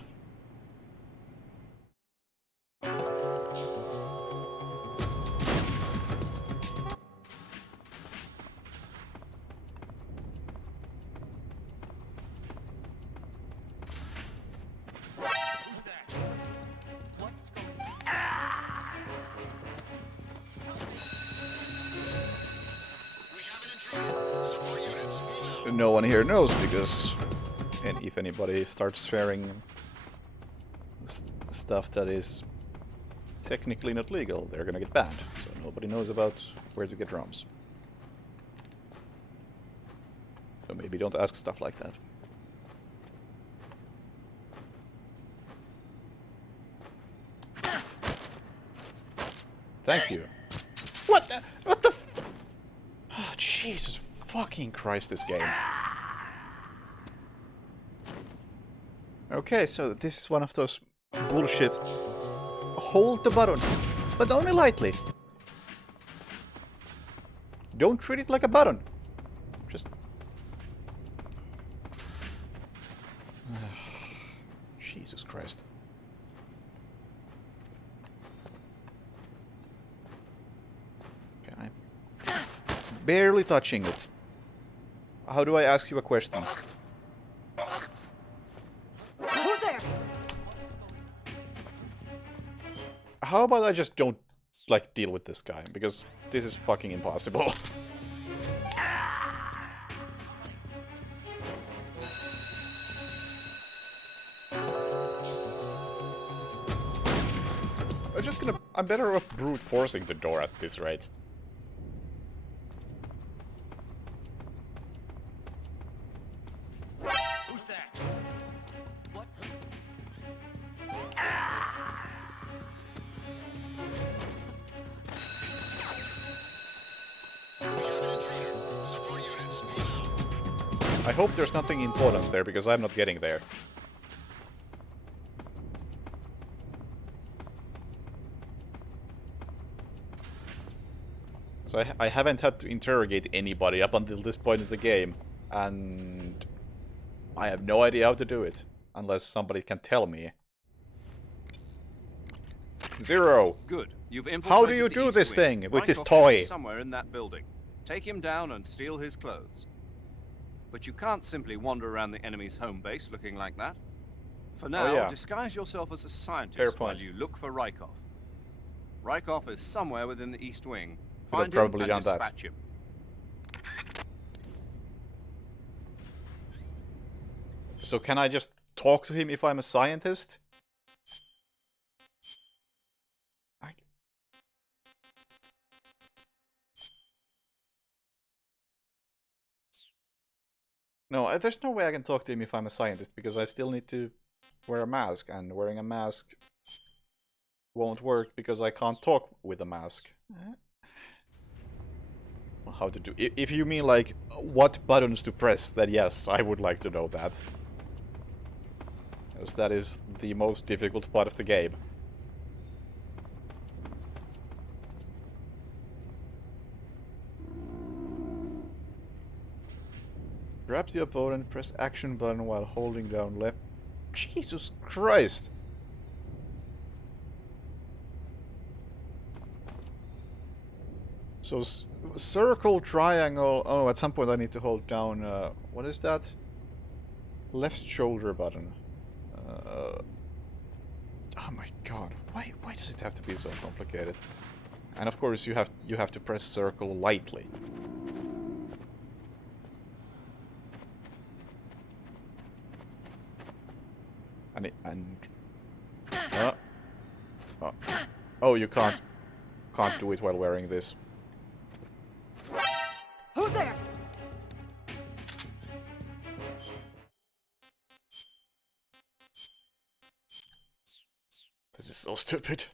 No one here knows, because if anybody starts sharing stuff that is technically not legal, they're gonna get banned. So nobody knows about where to get ROMs. So maybe don't ask stuff like that. Thank you. What the? What the? Oh, Jesus fucking Christ, this game. Okay, so this is one of those bullshit. Hold the button, but only lightly. Don't treat it like a button. Just... Jesus Christ. barely touching it. How do I ask you a question? Who's there? How about I just don't, like, deal with this guy? Because this is fucking impossible. I'm better off brute forcing the door at this rate. Who's that? What? Support units, move out. I hope there's nothing important there, because I'm not getting there. So I haven't had to interrogate anybody up until this point in the game, and I have no idea how to do it, unless somebody can tell me. Zero! Good. You've infiltrated How do you the do East this Wing. thing with this Rykoff toy? is somewhere in that building. Take him down and steal his clothes. But you can't simply wander around the enemy's home base looking like that. For now, yeah. disguise yourself as a Fair scientist while point. you look for Rykoff. Rykoff is somewhere within the East Wing. Could have Find probably him and done that. dispatch him. So can I just talk to him if I'm a scientist? No, there's no way I can talk to him if I'm a scientist, because I still need to wear a mask, and wearing a mask won't work because I can't talk with a mask. How to do... If you mean, like, what buttons to press, then yes, I would like to know that. Because that is the most difficult part of the game. Grab the opponent, press action button while holding down left. Jesus Christ! So, circle, triangle... Oh, at some point I need to hold down... what is that? Left shoulder button. Oh my god, why does it have to be so complicated? And of course you have to press circle lightly. Oh, you can't do it while wearing this. Who's there? This is so stupid.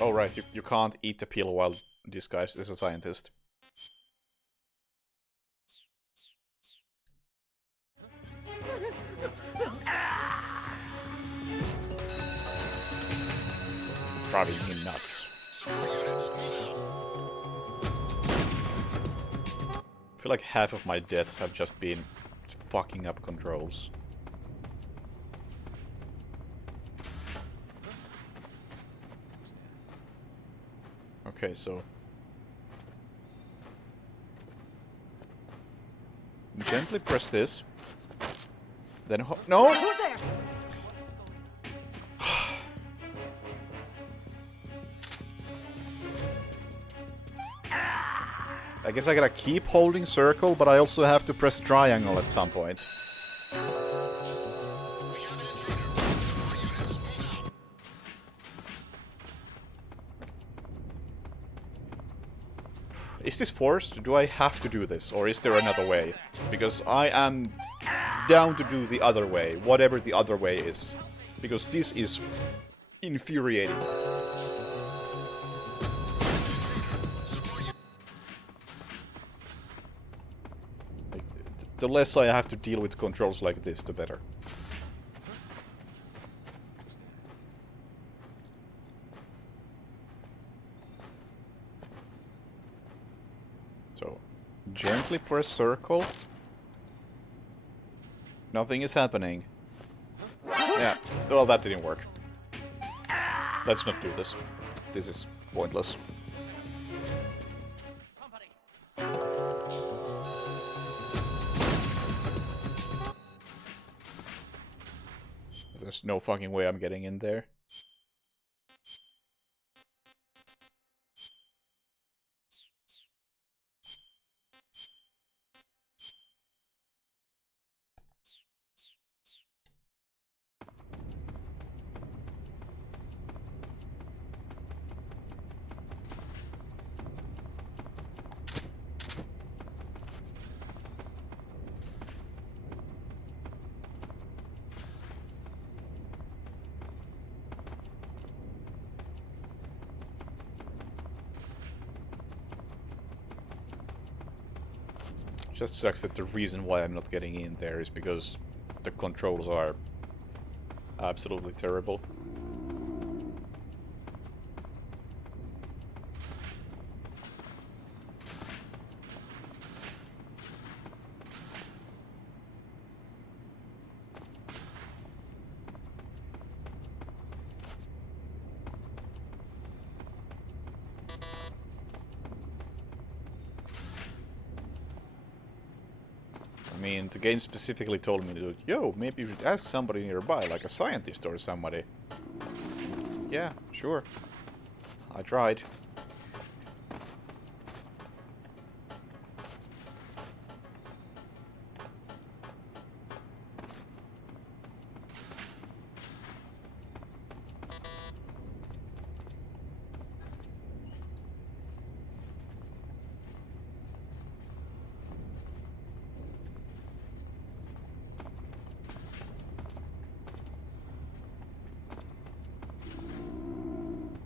Oh right, you can't eat the pill while disguised as a scientist. It's driving me nuts. I feel like half of my deaths have just been fucking up controls. Okay, so... gently press this. Then no! Who's there? I guess I gotta keep holding circle, but I also have to press triangle at some point. Is this forced? Do I have to do this? Or is there another way? Because I am down to do the other way, whatever the other way is. Because this is infuriating. Like, the less I have to deal with controls like this, the better. So, gently press circle. Nothing is happening. Yeah, well that didn't work. Let's not do this. This is pointless. There's no fucking way I'm getting in there. Just sucks that the reason why I'm not getting in there is because the controls are absolutely terrible. I mean, the game specifically told me to, yo, maybe you should ask somebody nearby, like a scientist or somebody. Yeah, sure. I tried.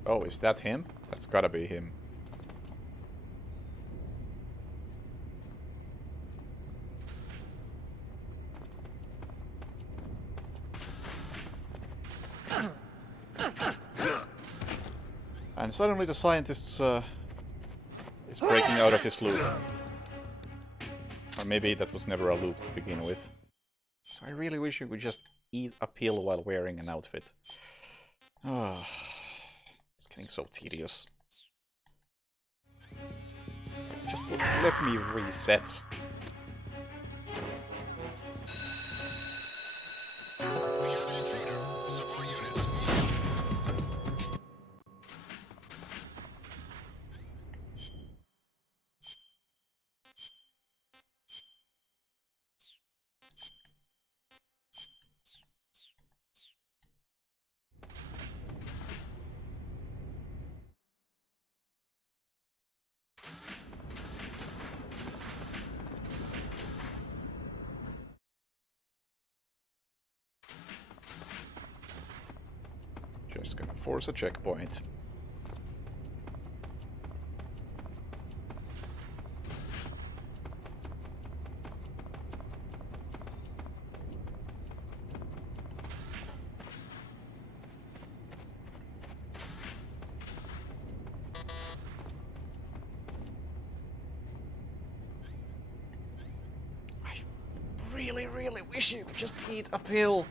Oh, is that him? That's gotta be him. And suddenly the scientist is breaking out of his loop. Or maybe that was never a loop to begin with. So I really wish you could just eat a pill while wearing an outfit. Ah. It's getting so tedious. Just let me reset. Just gonna force a checkpoint. I really wish you could just eat a pill.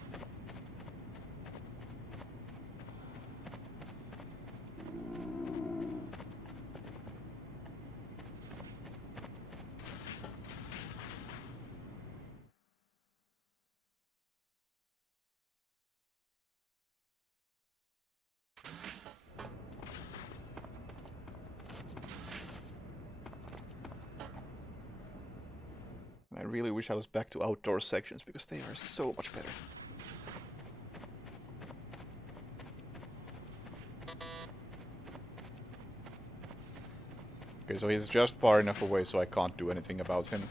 I really wish I was back to outdoor sections because they are so much better. Okay, so he's just far enough away so I can't do anything about him.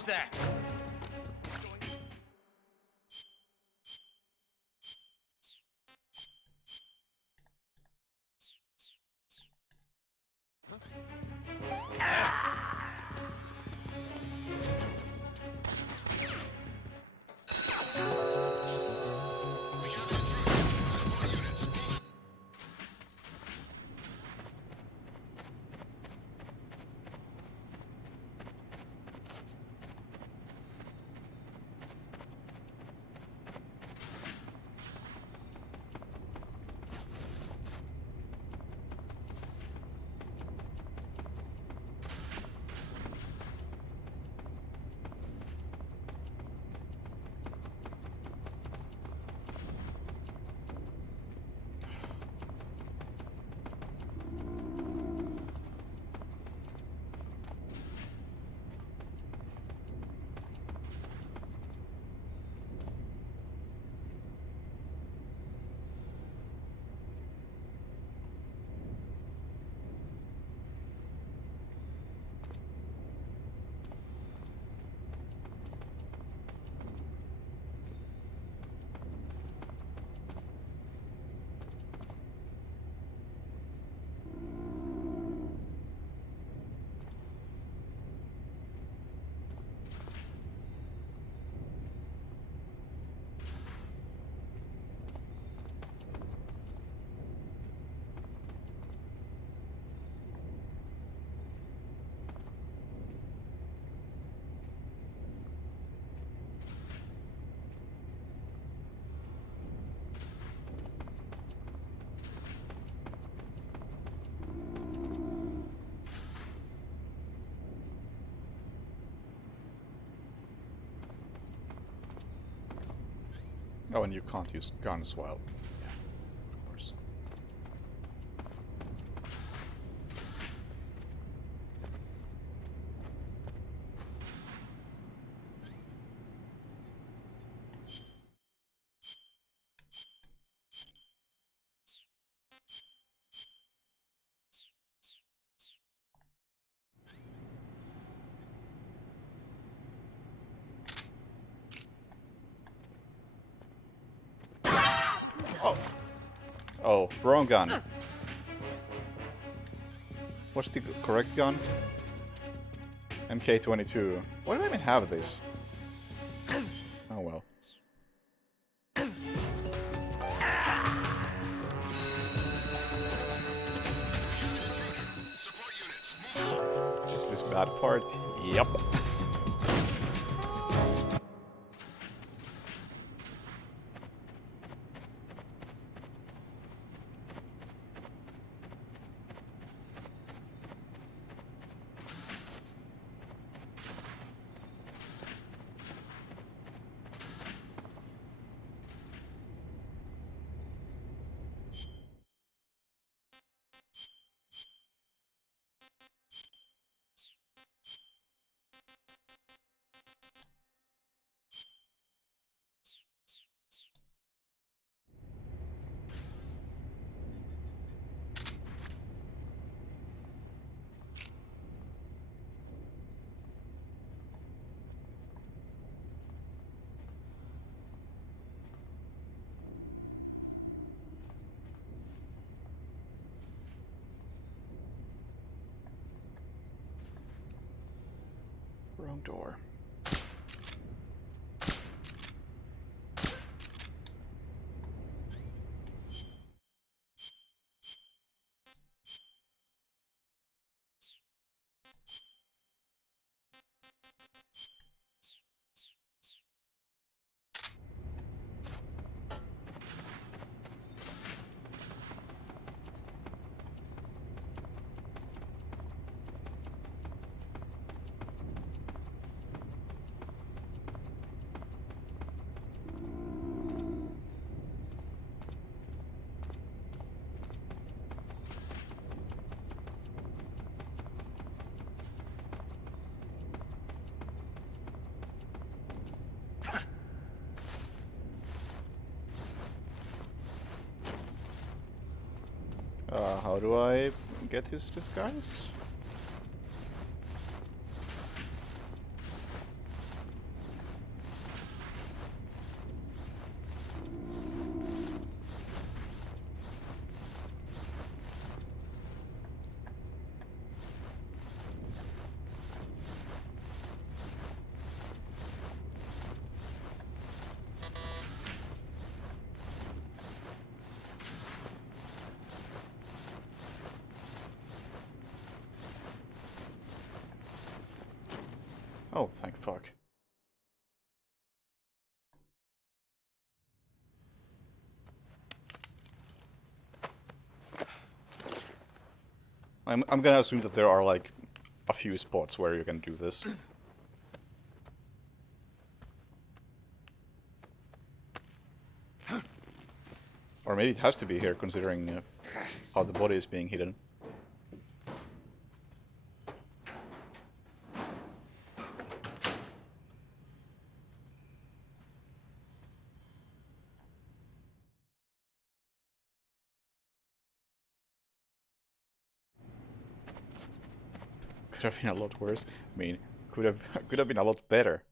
Who's that? Oh, and you can't use guns as well. Yeah, of course. Oh, wrong gun. What's the correct gun? MK22. Why do I even have this? Oh well. Just this bad part? Yep. Wrong door. How do I get his disguise? fuck? I'm gonna assume that there are like a few spots where you can do this. Or maybe it has to be here, considering how the body is being hidden. Could have been a lot worse. I mean, could have been a lot better.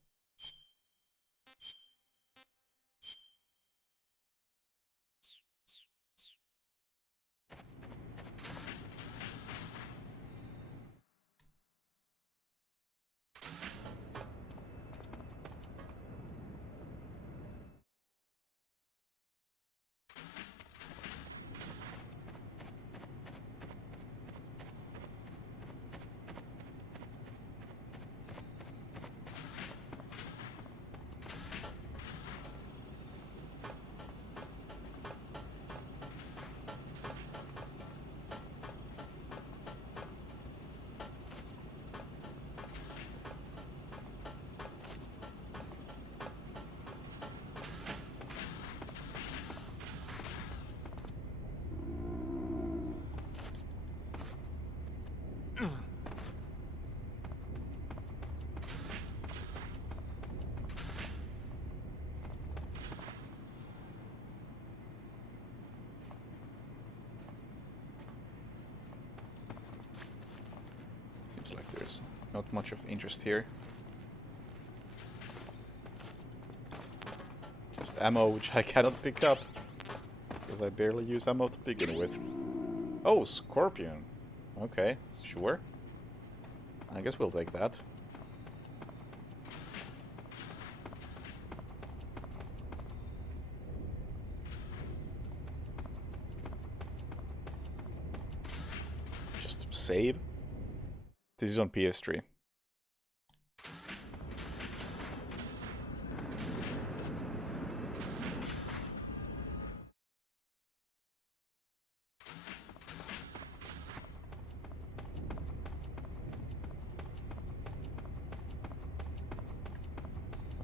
Seems like there's not much of interest here. Just ammo, which I cannot pick up, because I barely use ammo to begin with. Oh, Scorpion. Okay, sure. I guess we'll take that. Just save. This is on PS3.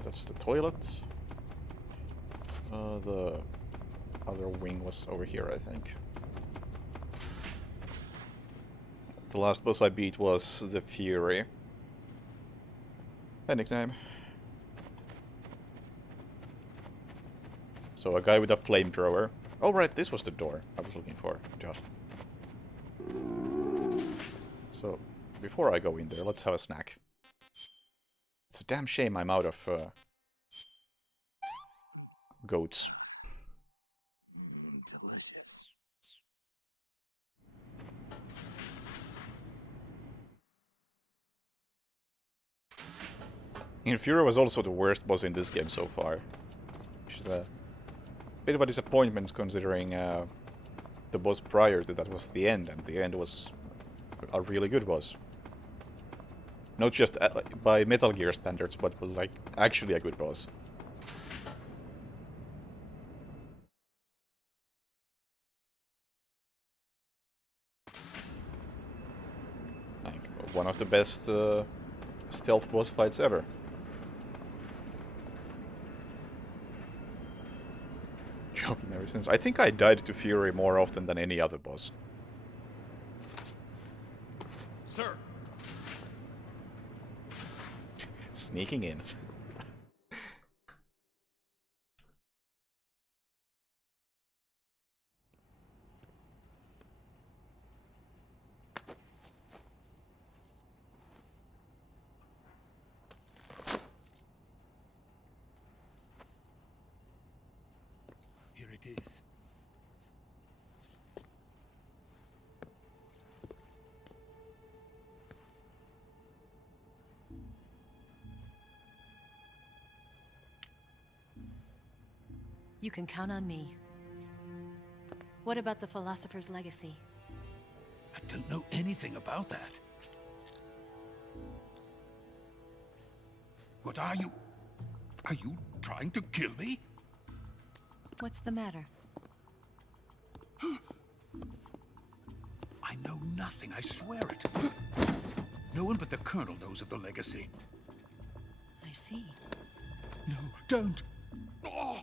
That's the toilet. The other wing was over here, I think. The last boss I beat was the Fury. A nickname. So a guy with a flamethrower. Oh right, this was the door I was looking for. God. So, before I go in there, let's have a snack. It's a damn shame I'm out of goats. Delicious. Fury was also the worst boss in this game so far. Which is a bit of a disappointment considering the boss prior to that was the end, and the end was a really good boss. Not just by Metal Gear standards, but like actually a good boss. Like one of the best stealth boss fights ever. Joking ever since. I think I died to Fury more often than any other boss. Sir. Sneaking in. Here it is. You can count on me. What about the Philosopher's Legacy? I don't know anything about that. What are you? Are you trying to kill me? What's the matter? I know nothing, I swear it. No one but the Colonel knows of the legacy. I see. No, don't. Oh.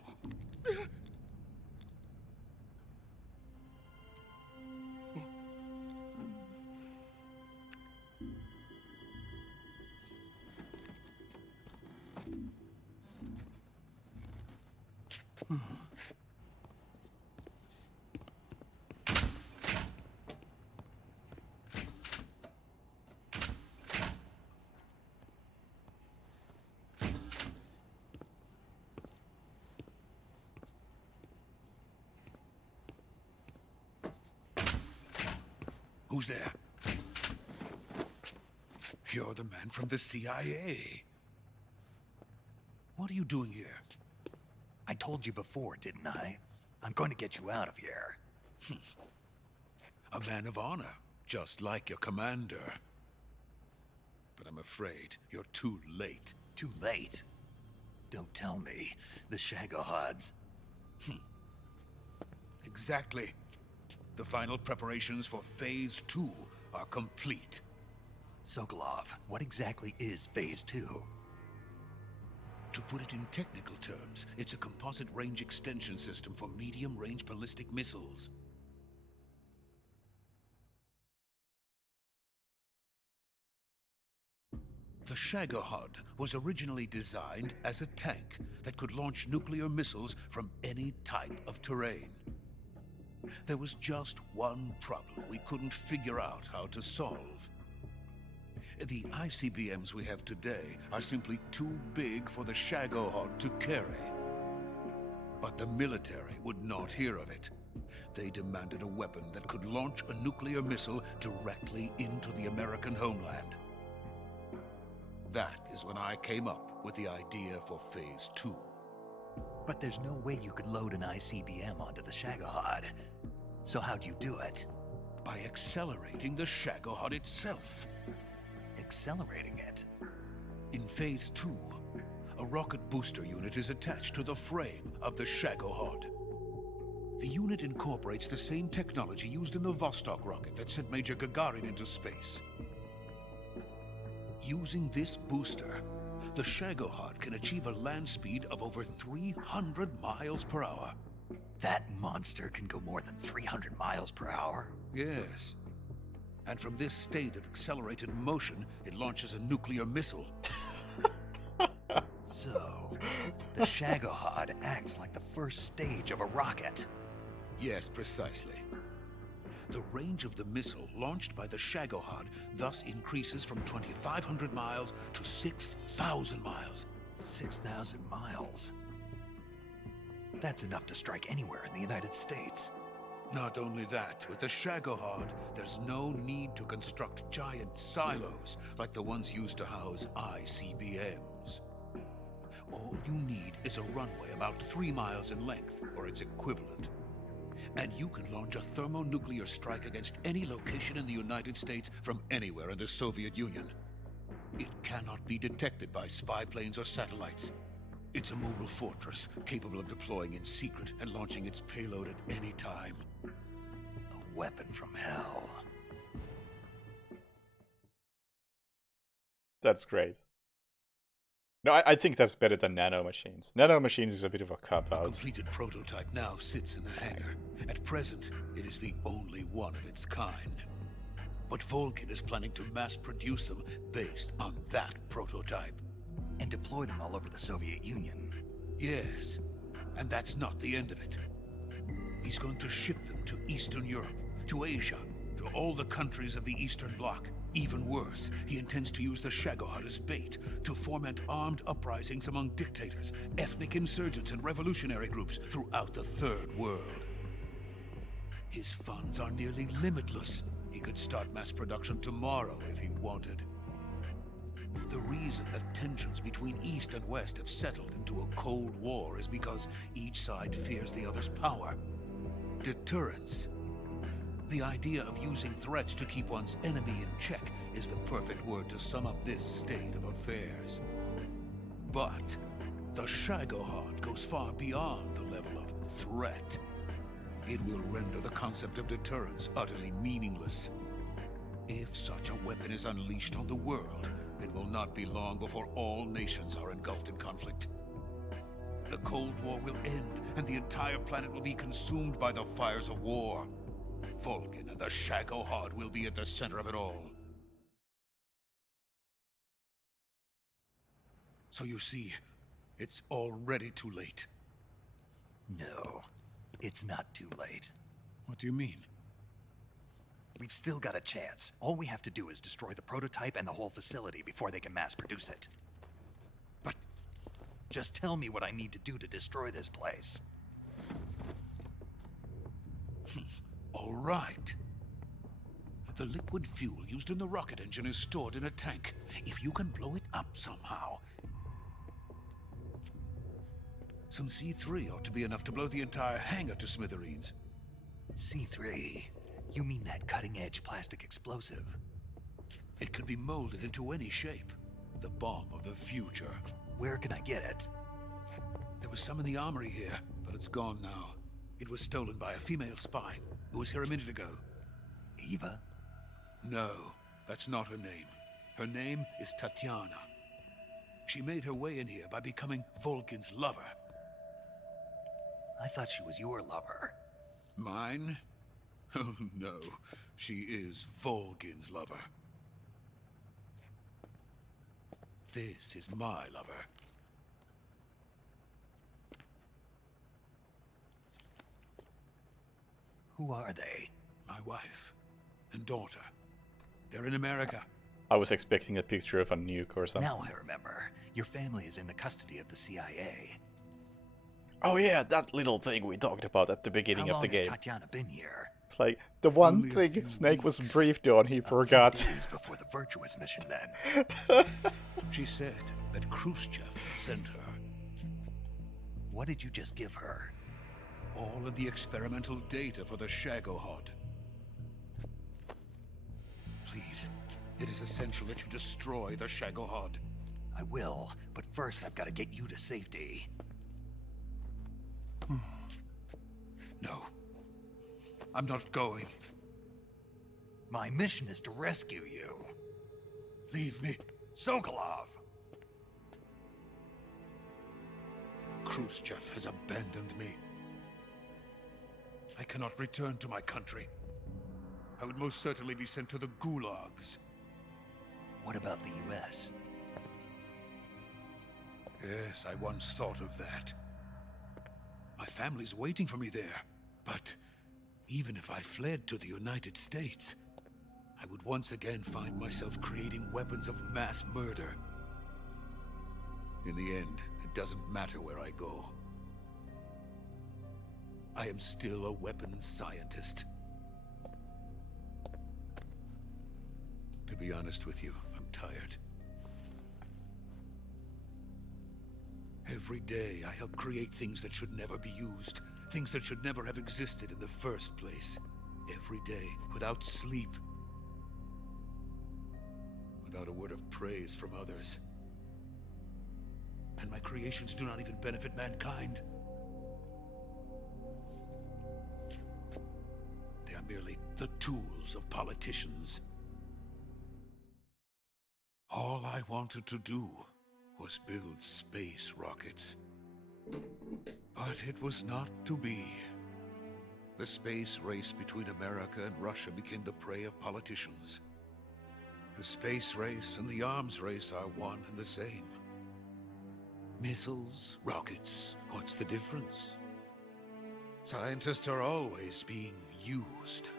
Who's there? You're the man from the CIA. What are you doing here? I told you before, didn't I? I'm going to get you out of here. A man of honor, just like your commander. But I'm afraid you're too late. Too late? Don't tell me. The Shagohods. Exactly. The final preparations for Phase 2 are complete. Sokolov, what exactly is Phase 2? To put it in technical terms, it's a composite range extension system for medium-range ballistic missiles. The Shagohod was originally designed as a tank that could launch nuclear missiles from any type of terrain. There was just one problem we couldn't figure out how to solve. The ICBMs we have today are simply too big for the Shagohod to carry. But the military would not hear of it. They demanded a weapon that could launch a nuclear missile directly into the American homeland. That is when I came up with the idea for Phase 2. But there's no way you could load an ICBM onto the Shagohod. So how'd you do it? By accelerating the Shagohod itself. Accelerating it? In Phase 2, a rocket booster unit is attached to the frame of the Shagohod. The unit incorporates the same technology used in the Vostok rocket that sent Major Gagarin into space. Using this booster, the Shagohod can achieve a land speed of over 300 miles per hour. That monster can go more than 300 miles per hour? Yes. And from this state of accelerated motion, it launches a nuclear missile. So, the Shagohod acts like the first stage of a rocket. Yes, precisely. The range of the missile launched by the Shagohod thus increases from 2,500 miles to 6,000 miles. 6,000 miles? That's enough to strike anywhere in the United States. Not only that, with the Shagohod, there's no need to construct giant silos like the ones used to house ICBMs. All you need is a runway about 3 miles in length, or its equivalent. And you can launch a thermonuclear strike against any location in the United States from anywhere in the Soviet Union. It cannot be detected by spy planes or satellites. It's a mobile fortress, capable of deploying in secret and launching its payload at any time. A weapon from hell. That's great. No, I think that's better than nano machines. Nano machines is a bit of a cop-out. A completed prototype now sits in the hangar. At present, it is the only one of its kind. But Volgin is planning to mass produce them based on that prototype. And deploy them all over the Soviet Union. Yes, and that's not the end of it. He's going to ship them to Eastern Europe, to Asia, to all the countries of the Eastern Bloc. Even worse, he intends to use the Shagohod as bait to foment armed uprisings among dictators, ethnic insurgents, and revolutionary groups throughout the Third World. His funds are nearly limitless. He could start mass production tomorrow if he wanted. The reason that tensions between East and West have settled into a Cold War is because each side fears the other's power. Deterrence. The idea of using threats to keep one's enemy in check is the perfect word to sum up this state of affairs. But the Shagohod goes far beyond the level of threat. It will render the concept of deterrence utterly meaningless. If such a weapon is unleashed on the world, it will not be long before all nations are engulfed in conflict. The Cold War will end, and the entire planet will be consumed by the fires of war. Vulcan and the Shagohod will be at the center of it all. So you see, it's already too late. No, it's not too late. What do you mean? We've still got a chance. All we have to do is destroy the prototype and the whole facility before they can mass produce it. But just tell me what I need to do to destroy this place. All right. The liquid fuel used in the rocket engine is stored in a tank. If you can blow it up somehow, some C3 ought to be enough to blow the entire hangar to smithereens. C3? You mean that cutting-edge plastic explosive? It could be molded into any shape. The bomb of the future. Where can I get it? There was some in the armory here, but it's gone now. It was stolen by a female spy who was here a minute ago. Eva? No, that's not her name. Her name is Tatiana. She made her way in here by becoming Vulcan's lover. I thought she was your lover. Mine? Oh no, she is Vulcan's lover. This is my lover. Who are they? My wife and daughter. They're in America. I was expecting a picture of a nuke or something. Now I remember. Your family is in the custody of the CIA. Oh yeah, that little thing we talked about at the beginning of the game. How long has Tatiana been here? It's like, the one Only a thing few Snake was weeks. briefed on, he A few forgot. days before the Virtuous mission, then. She said that Khrushchev sent her. What did you just give her? All of the experimental data for the Shagohod. Please, it is essential that you destroy the Shagohod. I will, but first I've got to get you to safety. No. I'm not going. My mission is to rescue you. Leave me. Sokolov! Khrushchev has abandoned me. I cannot return to my country. I would most certainly be sent to the gulags. What about the US? Yes, I once thought of that. My family's waiting for me there. But even if I fled to the United States, I would once again find myself creating weapons of mass murder. In the end, it doesn't matter where I go. I am still a weapons scientist. To be honest with you, I'm tired. Every day, I help create things that should never be used. Things that should never have existed in the first place. Every day, without sleep. Without a word of praise from others. And my creations do not even benefit mankind. They are merely the tools of politicians. All I wanted to do was build space rockets. But it was not to be. The space race between America and Russia became the prey of politicians. The space race and the arms race are one and the same. Missiles, rockets, what's the difference? Scientists are always being used.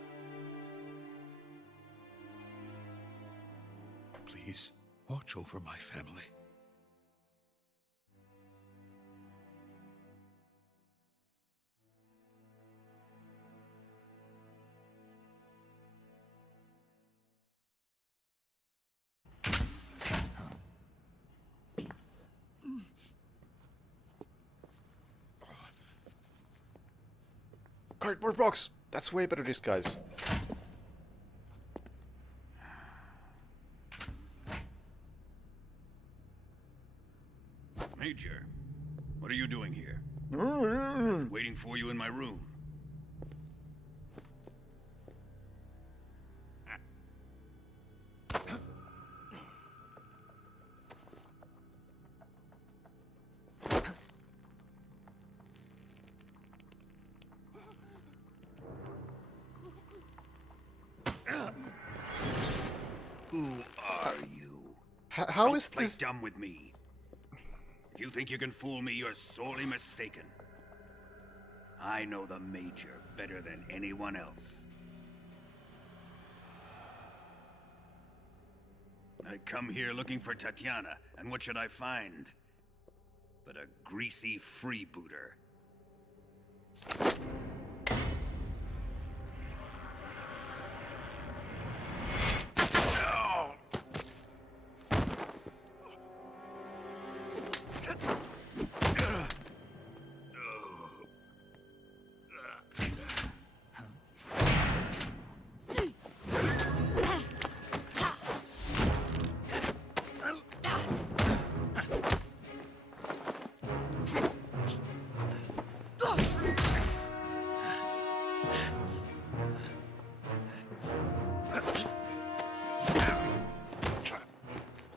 Please, watch over my family. Cardboard box! That's way better disguise. you doing here? I'm waiting for you in my room. Who are you? How is Don't play this? dumb with me. If you think you can fool me, you're sorely mistaken. I know the Major better than anyone else. I come here looking for Tatiana, and what should I find? But a greasy freebooter.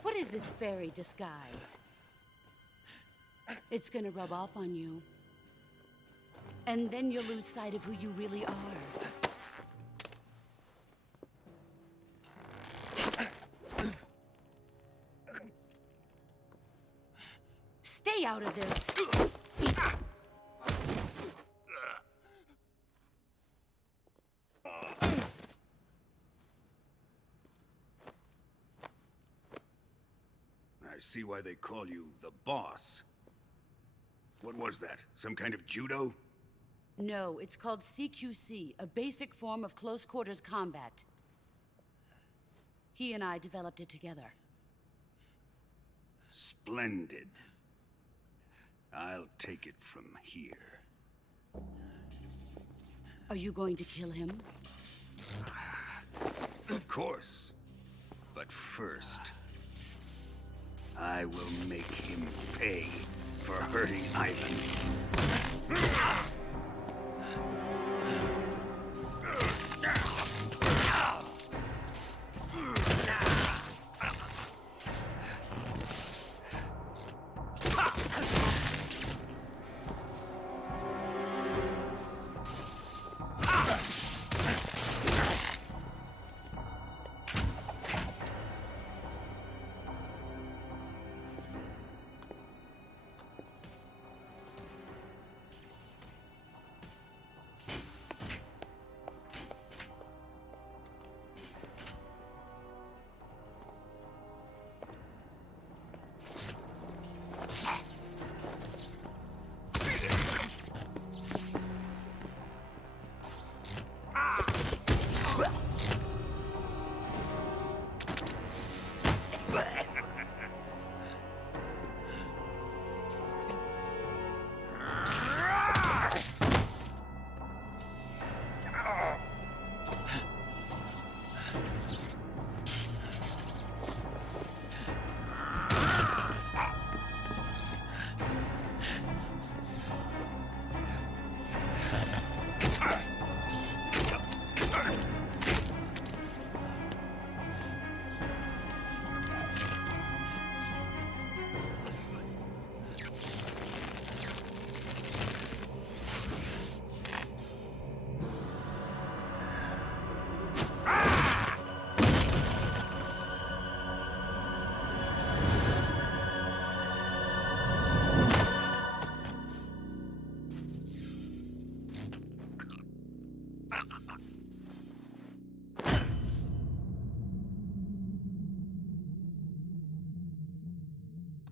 What is this fairy disguise? It's gonna rub off on you. And then you'll lose sight of who you really are. Stay out of this. I see why they call you the boss. What was that? Some kind of judo? No, it's called CQC, a basic form of close quarters combat. He and I developed it together. Splendid. I'll take it from here. Are you going to kill him? Of course. But first, I will make him pay for hurting Ivan.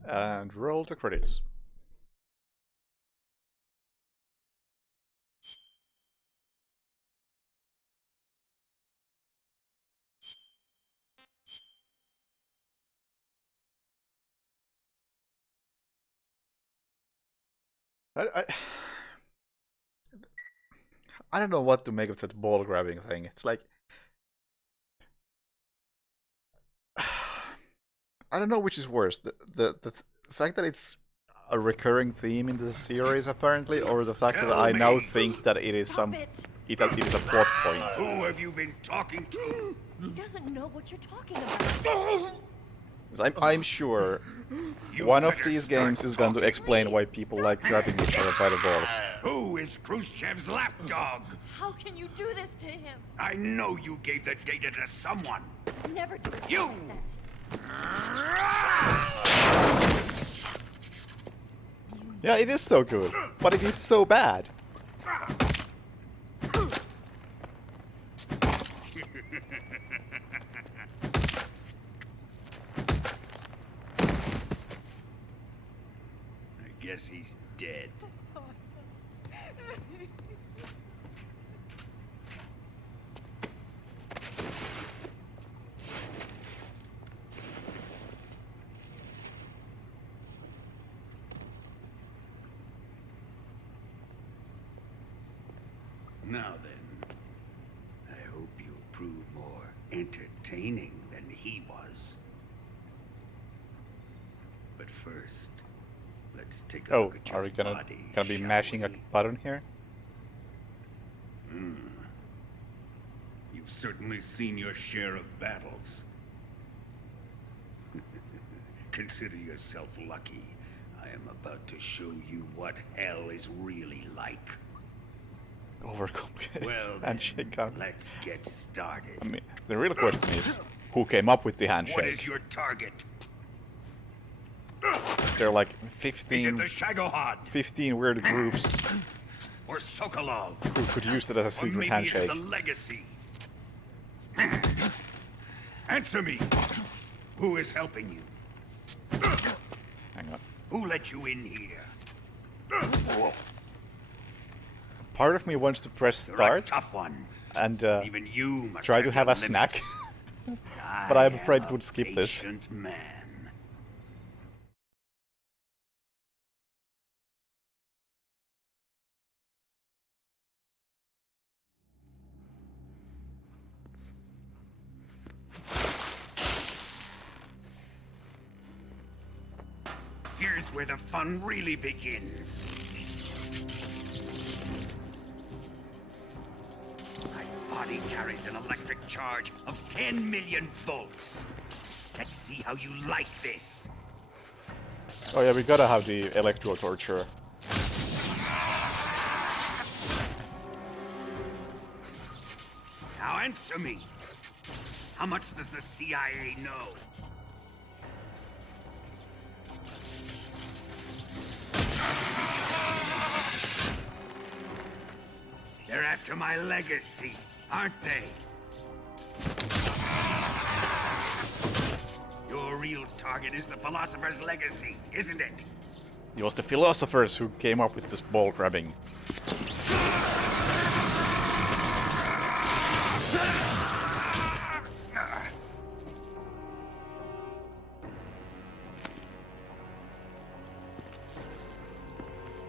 And roll the credits. I don't know what to make of that ball grabbing thing. It's like I don't know which is worse. The fact that it's a recurring theme in the series apparently, or the fact that I now think that it is Stop that it. it is a plot point. Who have you been talking to? He doesn't know what you're talking about. 'Cause I'm sure You one of better these start games is going to talking. explain why people like grabbing each other by the balls. Who is Khrushchev's lapdog? How can you do this to him? I know you gave the data to someone. Never do it. You! Yeah, it is so good, but it is so bad. I guess he's dead. Now then, I hope you'll prove more entertaining than he was. But first, let's take a Oh, look at your are we gonna body, be shall mashing a we? button here? You've certainly seen your share of battles. Consider yourself lucky. I am about to show you what hell is really like. Overcomplicated Well, then, handshake gun. let's get started. I mean, the real question is, who came up with the What is handshake? your target? There are like Is it 15 the Shagohod 15 weird groups or Sokolov? who could use it as a Or secret maybe handshake. it's the Legacy. Answer me. Who is helping you? Hang on. Who let you in here? Part of me wants to press You're a start tough one. and Even you must try to have your a snack, limits. but I'm I afraid am it would a skip this. patient man. Here's where the fun really begins. My body carries an electric charge of 10 million volts. Let's see how you like this. Oh yeah, we gotta have the electro torture. Now answer me. How much does the CIA know? They're after my legacy, aren't they? Your real target is the Philosopher's Legacy, isn't it? It was the philosophers who came up with this ball grabbing.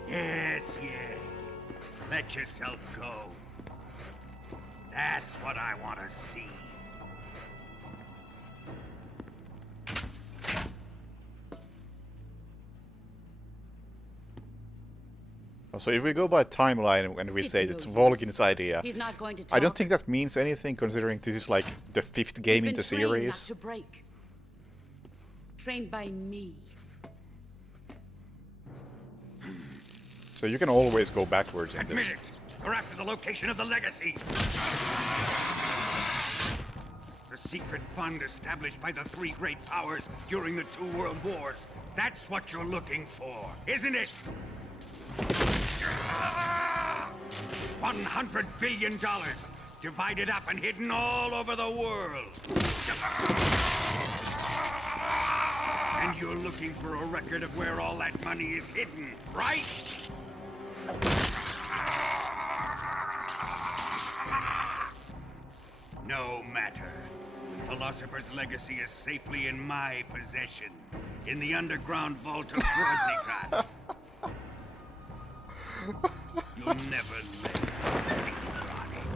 Yes, yes. Let yourself go. That's what I want to see. So if we go by timeline and we It's say no it's use. Volgin's idea, He's not going to talk. I don't think that means anything considering this is like the 5th game in the He's been trained not series. to break. Trained by me. So you can always go backwards in Admit this. it. We're after the location of the legacy. The secret fund established by the three great powers during the 2 world wars. That's what you're looking for, isn't it? $100 billion, divided up and hidden all over the world. And you're looking for a record of where all that money is hidden, right? No matter. The Philosopher's Legacy is safely in my possession, in the underground vault of Groznygrad. You'll never live, Ronnie.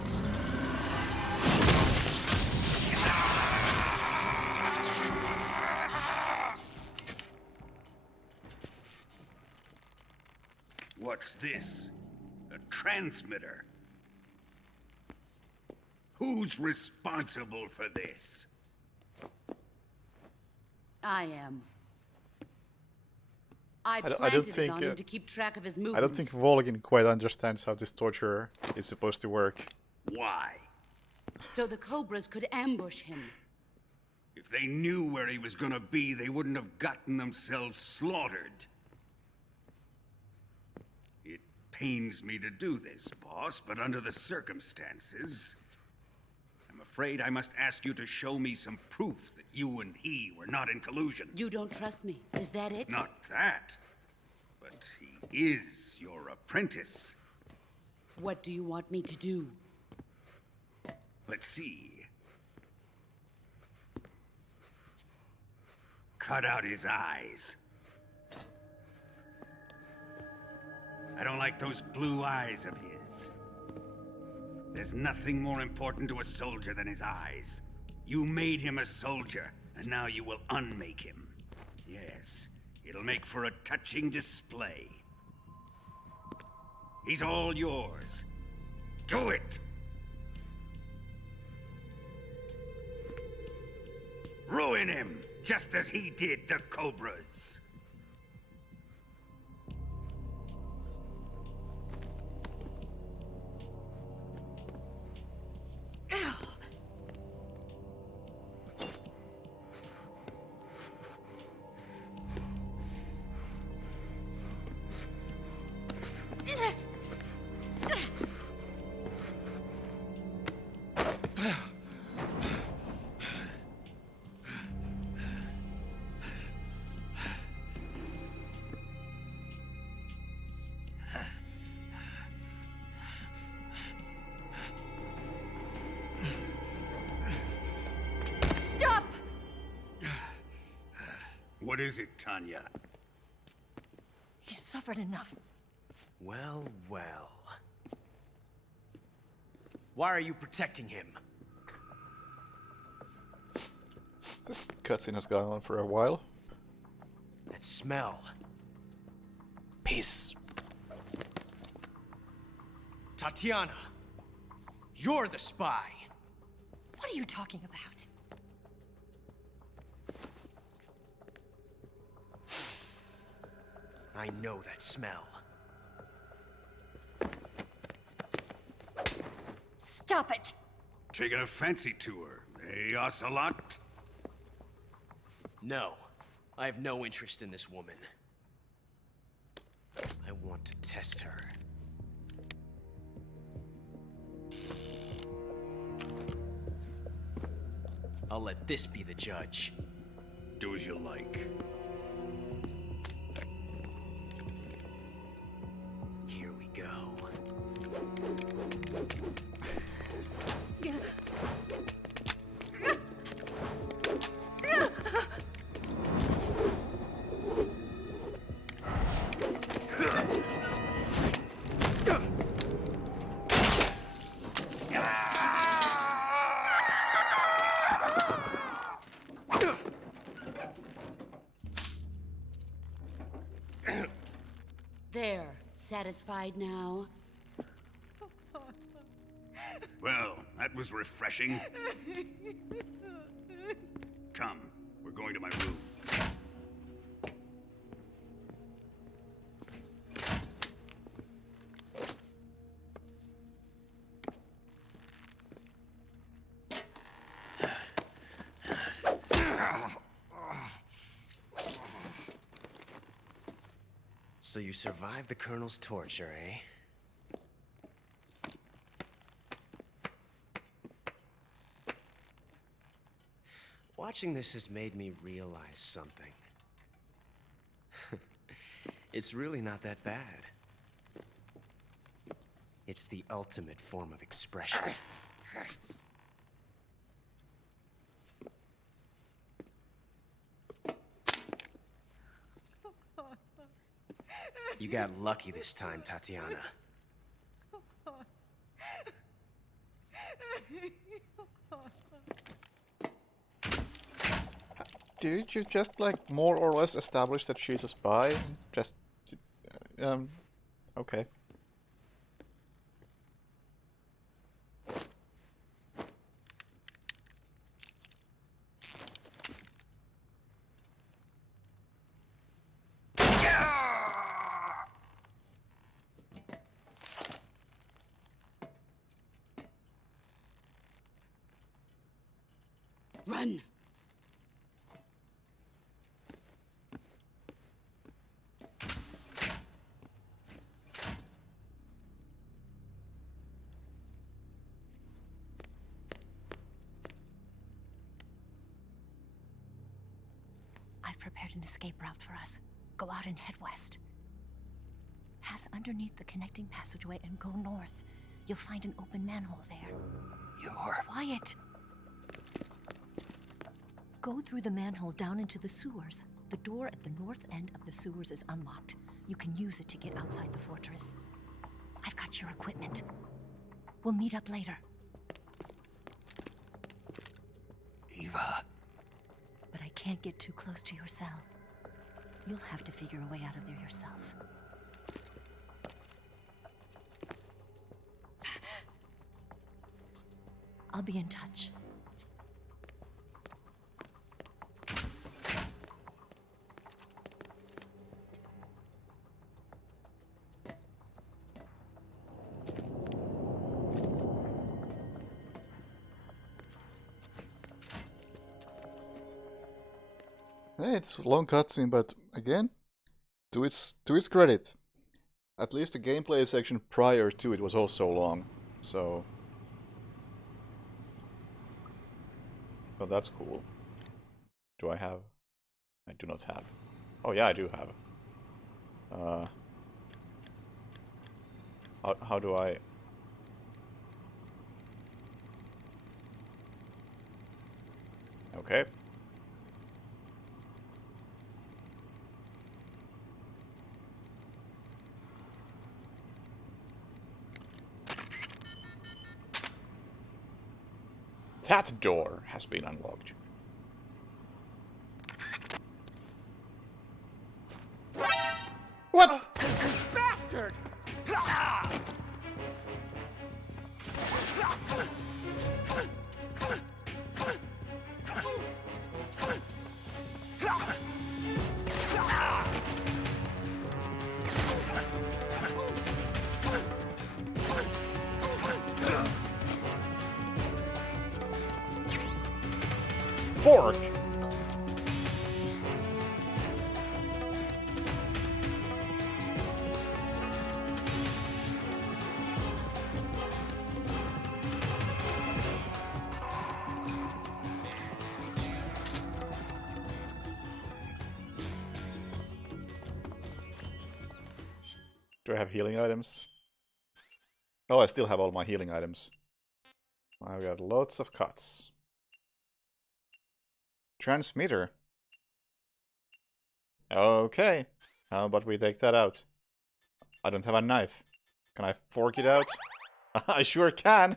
What's this? A transmitter? Who's responsible for this? I am. I don't planted it think, on him to keep track of his movements. I don't think Volgin quite understands how this torture is supposed to work. Why? So the Cobras could ambush him. If they knew where he was gonna be, they wouldn't have gotten themselves slaughtered. It pains me to do this, boss, but under the circumstances, I'm afraid I must ask you to show me some proof that you and he were not in collusion. You don't trust me, is that it? Not that, but he is your apprentice. What do you want me to do? Let's see. Cut out his eyes. I don't like those blue eyes of his. There's nothing more important to a soldier than his eyes. You made him a soldier, and now you will unmake him. Yes, it'll make for a touching display. He's all yours. Do it! Ruin him, just as he did the Cobras. Stop! What is it, Tanya? He's suffered enough. Well, well. Why are you protecting him? This cutscene has gone on for a while. That smell. Peace. Tatiana! You're the spy! What are you talking about? I know that smell. Stop it! Taking a fancy to her, eh, Ocelot? No. I have no interest in this woman. I want to test her. I'll let this be the judge. Do as you like. Here we go. There, satisfied now? Well, that was refreshing. Come, we're going to my room. So you survived the Colonel's torture, eh? Watching this has made me realize something. It's really not that bad. It's the ultimate form of expression. You got lucky this time, Tatiana. Did you just like more or less establish that she's a spy? Just, Okay. Run! I've prepared an escape route for us. Go out and head west. Pass underneath the connecting passageway and go north. You'll find an open manhole there. You're... Quiet! Go through the manhole down into the sewers. The door at the north end of the sewers is unlocked. You can use it to get outside the fortress. I've got your equipment. We'll meet up later. Eva. But I can't get too close to your cell. You'll have to figure a way out of there yourself. I'll be in touch. Hey, it's a long cutscene, but again, to its credit, at least the gameplay section prior to it was also long, so that's cool. Do I have? I do not have. Oh yeah, I do have. How do I? Okay. That door has been unlocked. What? Bastard! Fork! Do I have healing items? Oh, I still have all my healing items. I've got lots of cuts. Transmitter. Okay. How about we take that out? I don't have a knife. Can I fork it out? I sure can!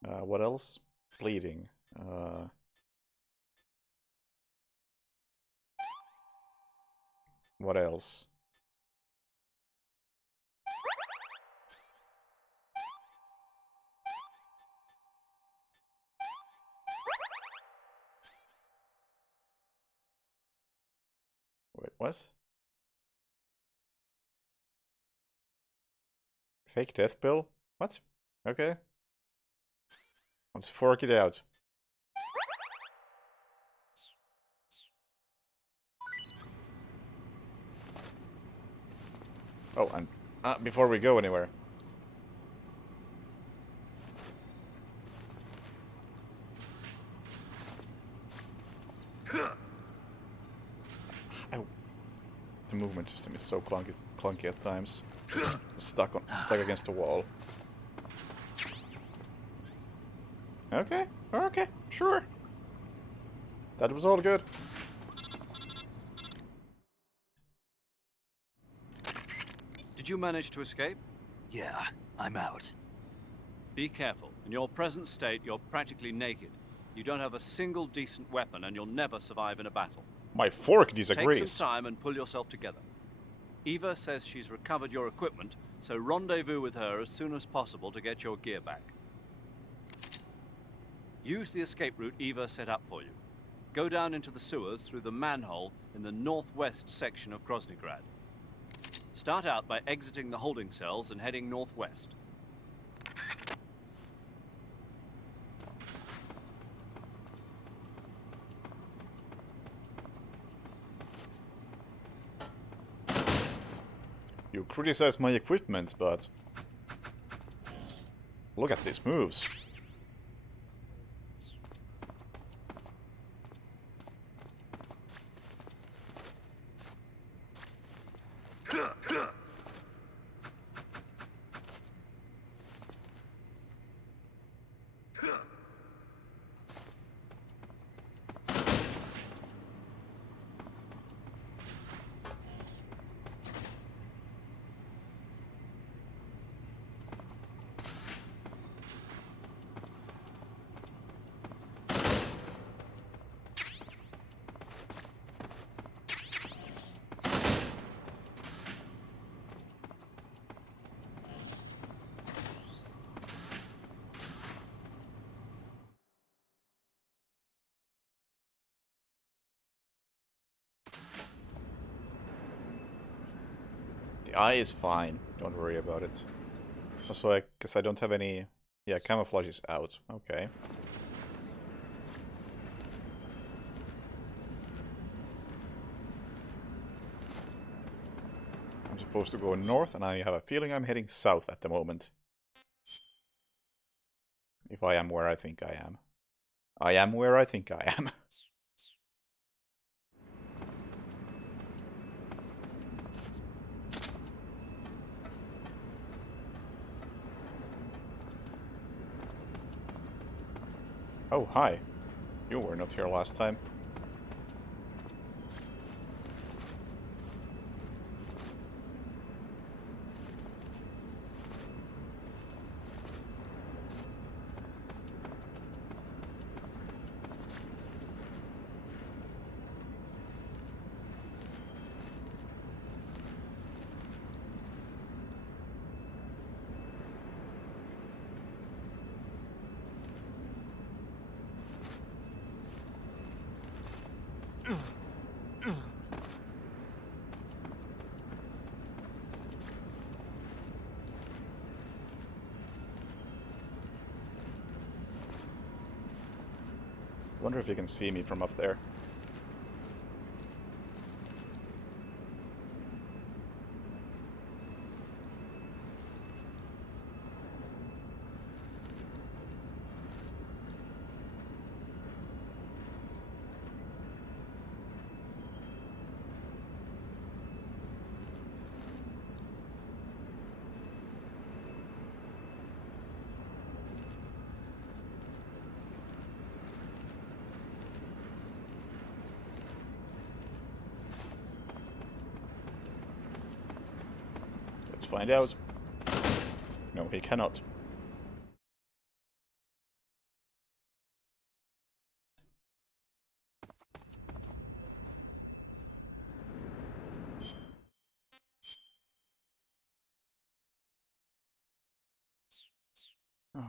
What else? Bleeding. What else? Wait, what? Fake death pill? What? Okay. Let's fork it out. Oh, and before we go anywhere. The movement system is so clunky at times. Just stuck against the wall. Okay, okay, sure. That was all good. Did you manage to escape? Yeah, I'm out. Be careful. In your present state, you're practically naked. You don't have a single decent weapon, and you'll never survive in a battle. My fork Take disagrees. some time and pull yourself together. Eva says she's recovered your equipment, so rendezvous with her as soon as possible to get your gear back. Use the escape route Eva set up for you. Go down into the sewers through the manhole in the northwest section of Groznygrad. Start out by exiting the holding cells and heading northwest. You criticize my equipment, but look at these moves. The eye is fine, don't worry about it. Also, I guess I don't have any... Yeah, camouflage is out, okay. I'm supposed to go north, and I have a feeling I'm heading south at the moment. If I am where I think I am. I am where I think I am. Oh, hi. You were not here last time. Wonder if you can see me from up there. Find out. No, he cannot.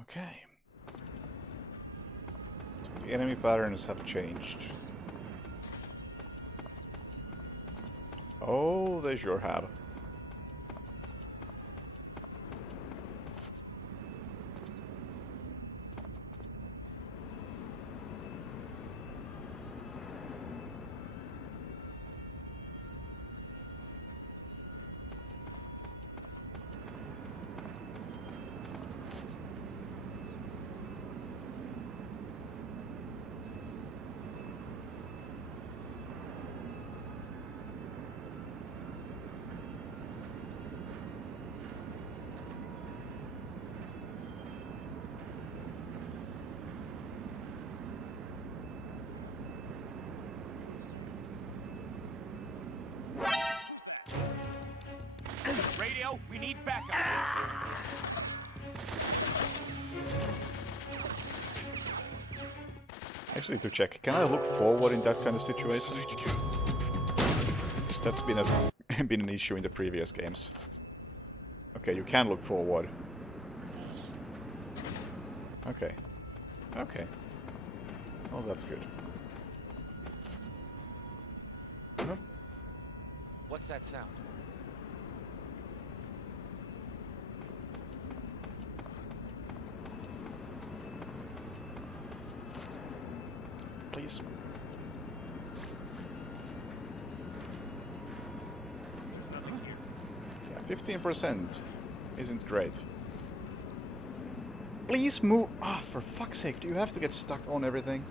Okay. So the enemy patterns have changed. Oh, they sure have. Radio, we need backup. Actually, to check, can I look forward in that kind of situation? Because that's been been an issue in the previous games. Okay, you can look forward. Okay. Okay. Oh, that's good. What's that sound? Please. Yeah, 15% isn't great. Please move. Ah, for fuck's sake, do you have to get stuck on everything?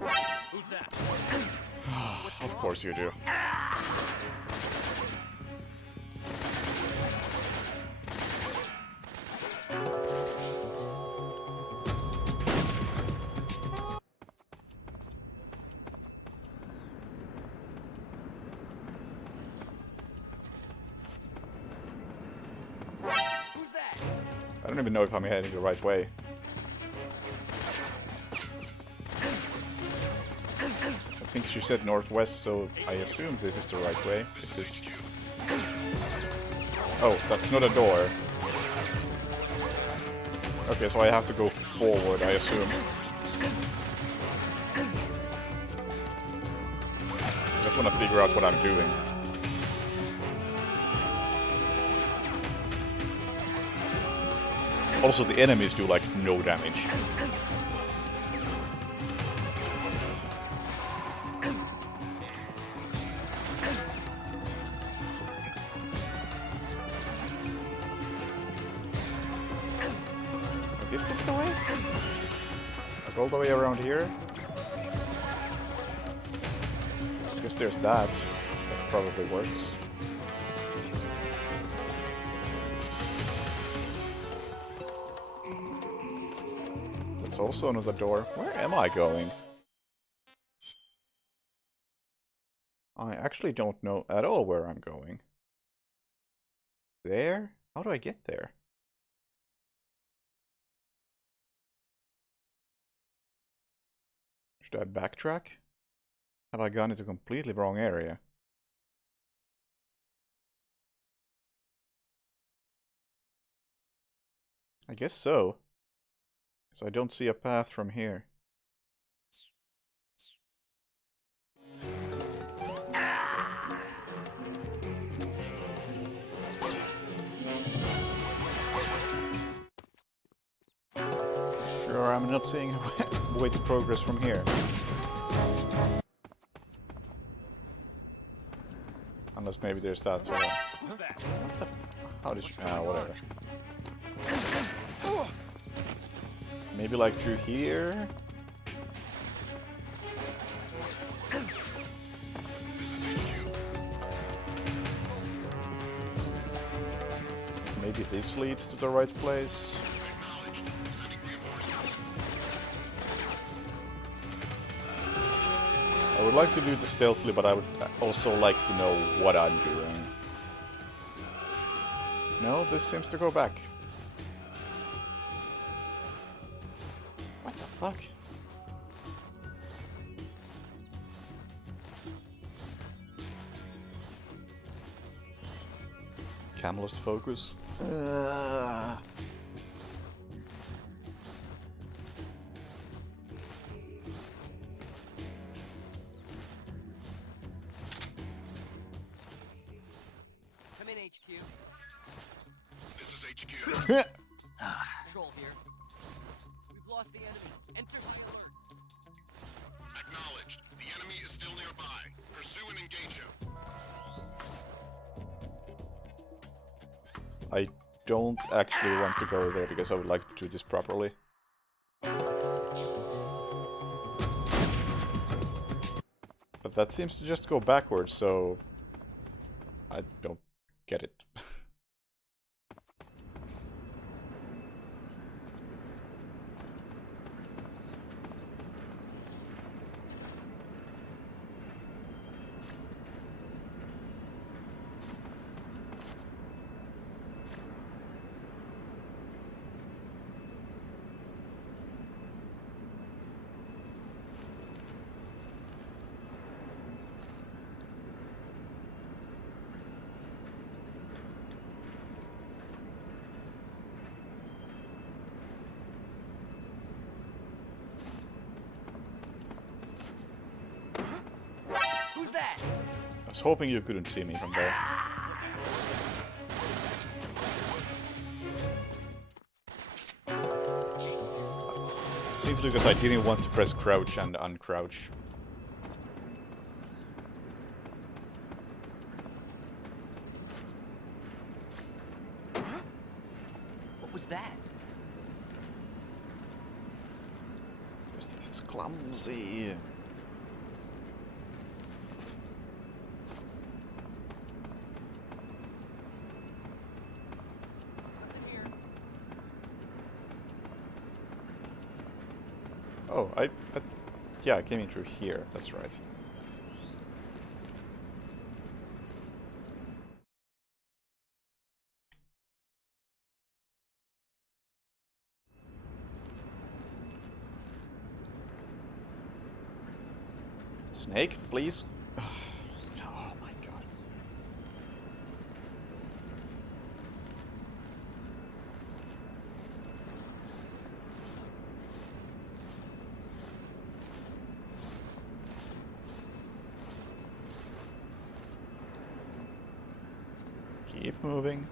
Who's that? Of course you do. Who's that? I don't even know if I'm heading the right way. I think she said northwest, so I assume this is the right way. Oh, that's not a door. Okay, so I have to go forward, I assume. Just want to figure out what I'm doing. Also, the enemies do, like, no damage. Is this the way? Like all the way around here? I guess there's that. That probably works. That's also another door. Where am I going? I actually don't know at all where I'm going. There? How do I get there? Should I backtrack? Have I gone into a completely wrong area? I guess so. So I don't see a path from here. Sure, I'm not seeing a way to progress from here. Unless maybe there's that. So how did you... whatever. Maybe like through here? Maybe this leads to the right place? I would like to do this stealthily, but I would also like to know what I'm doing. No, this seems to go back. What the fuck? Camelist focus. Come in, HQ. This is HQ. Control here. We've lost the enemy. Enter my alert. Acknowledged. The enemy is still nearby. Pursue and engage him. I don't actually want to go there because I would like to do this properly. But that seems to just go backwards, so I don't get it. was hoping you couldn't see me from there. Simply because I didn't want to press crouch and uncrouch. What was that? This is clumsy. Nothing here. Oh, yeah, I came in through here. That's right. Snake, please. Oh my god. Keep moving.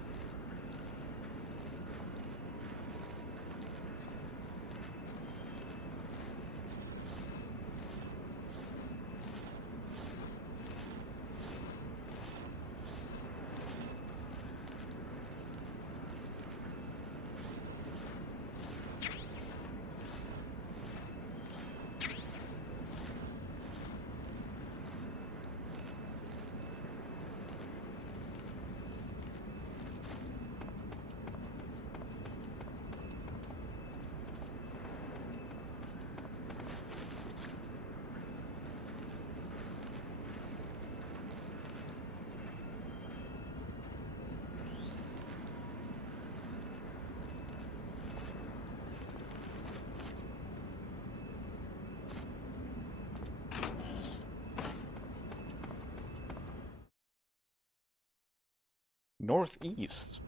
Northeast.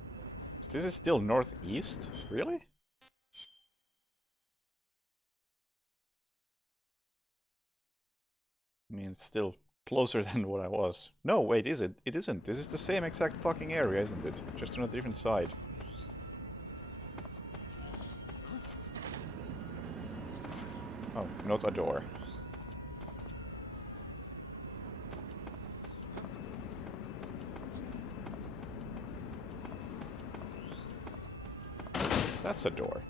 This is still northeast? Really? I mean, it's still closer than what I was. No, wait, is it? It isn't. This is the same exact fucking area, isn't it? Just on a different side. Oh, not a door. That's a door.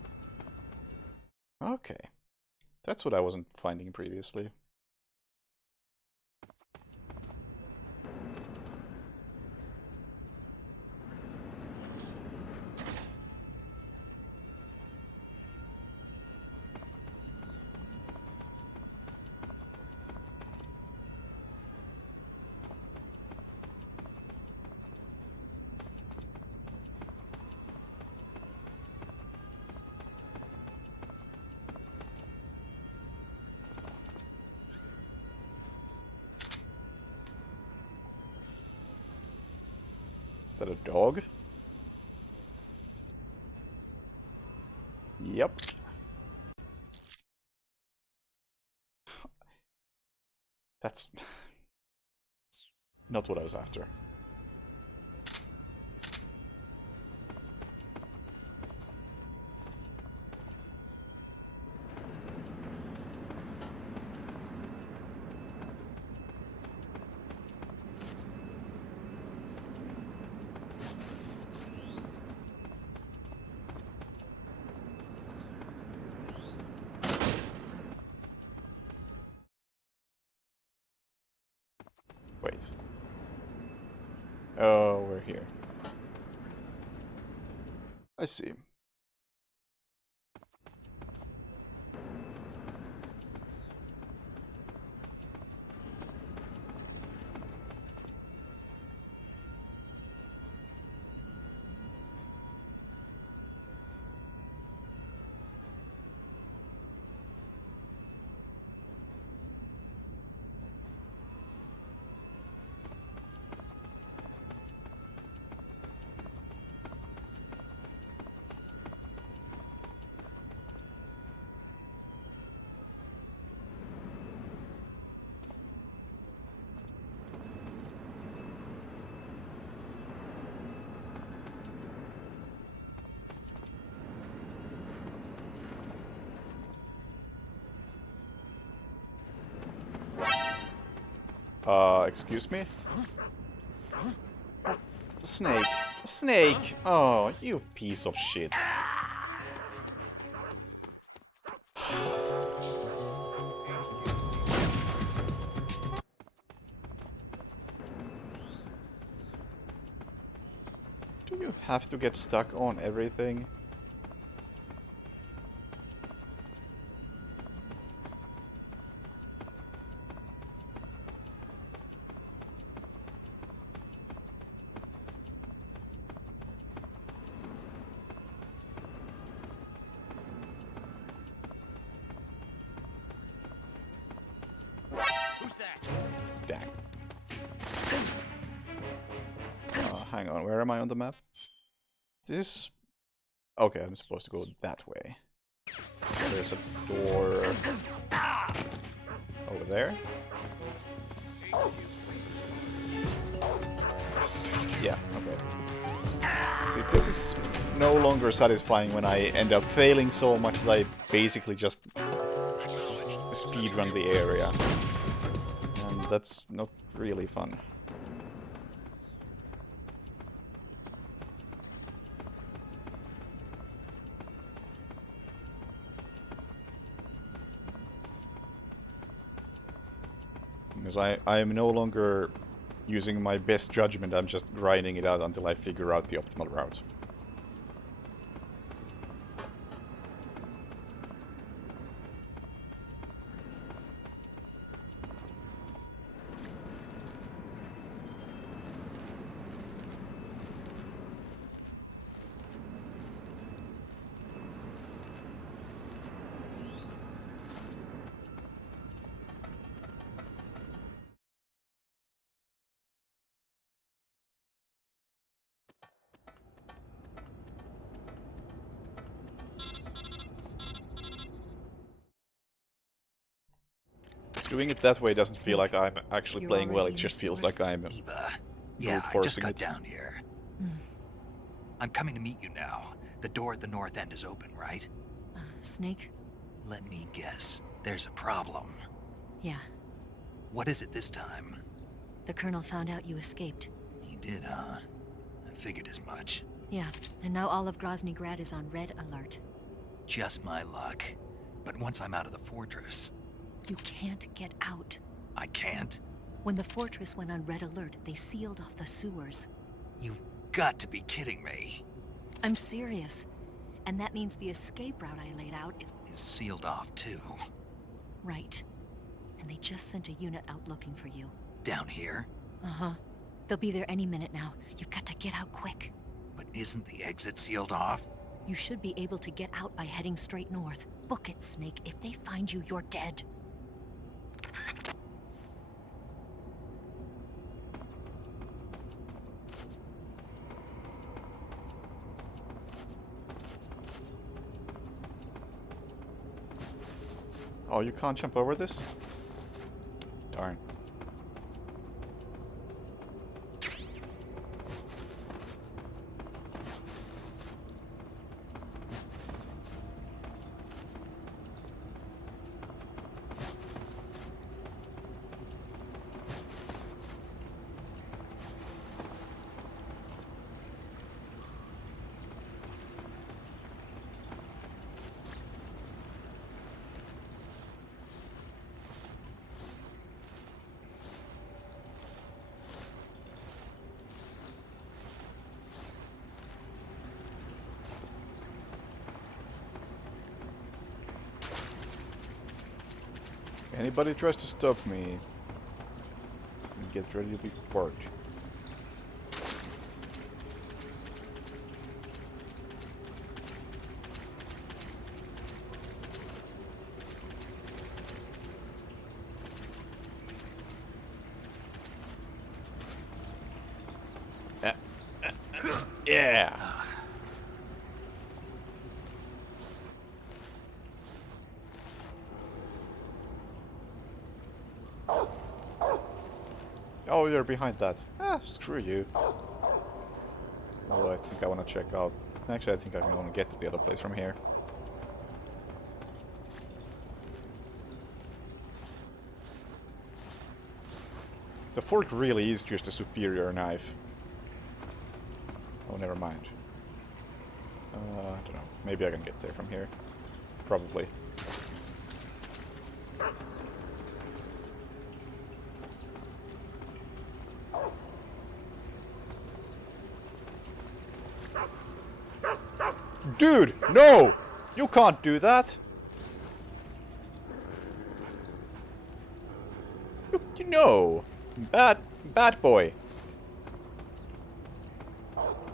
Okay. That's what I wasn't finding previously. Is that a dog? Yep. That's not what I was after. Wait. Oh, we're here. I see. Excuse me? Oh, snake. Snake! Oh, you piece of shit. Do you have to get stuck on everything? Dang. Hang on, where am I on the map? This... Okay, I'm supposed to go that way. There's a door... over there? Yeah, okay. See, this is no longer satisfying when I end up failing so much that I basically just speedrun the area. And that's not really fun. Because I am no longer using my best judgment, I'm just grinding it out until I figure out the optimal route. Doing it that way doesn't feel like I'm actually playing well, it just feels like I'm Yeah, I just forcing got it. down here. I'm coming to meet you now. The door at the north end is open, right? Snake? Let me guess. There's a problem. Yeah. What is it this time? The Colonel found out you escaped. He did, huh? I figured as much. Yeah, and now all of Grozny Grad is on red alert. Just my luck. But once I'm out of the fortress... You can't get out. I can't? When the fortress went on red alert, they sealed off the sewers. You've got to be kidding me. I'm serious. And that means the escape route I laid out is sealed off, too. right. And they just sent a unit out looking for you. Down here? Uh-huh. They'll be there any minute now. You've got to get out quick. But isn't the exit sealed off? You should be able to get out by heading straight north. Book it, Snake. If they find you, you're dead. Oh, you can't jump over this? Darn. Anybody tries to stop me, get ready to be porked. Yeah. Oh, you're behind that. Ah, screw you. Although I think I want to check out... Actually, I think I can only get to the other place from here. The fork really is just a superior knife. Oh, never mind. I don't know. Maybe I can get there from here. Probably. Dude, no! You can't do that! You know! Bad boy!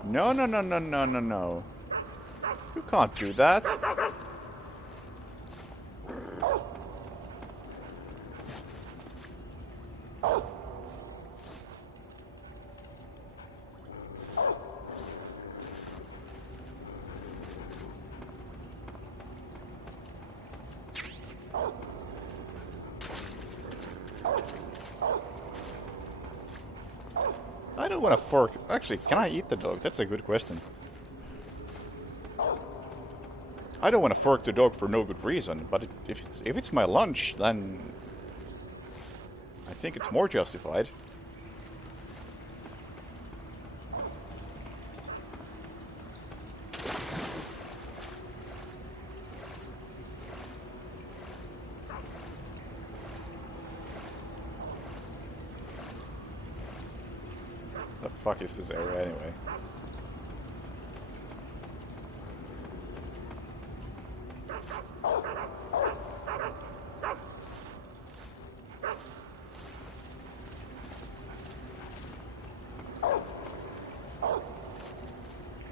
No, no, no, no, no, no, no. You can't do that. I don't want to fork. Actually, can I eat the dog? That's a good question. I don't want to fork the dog for no good reason, but if it's my lunch, then I think it's more justified. The fuck is this area anyway?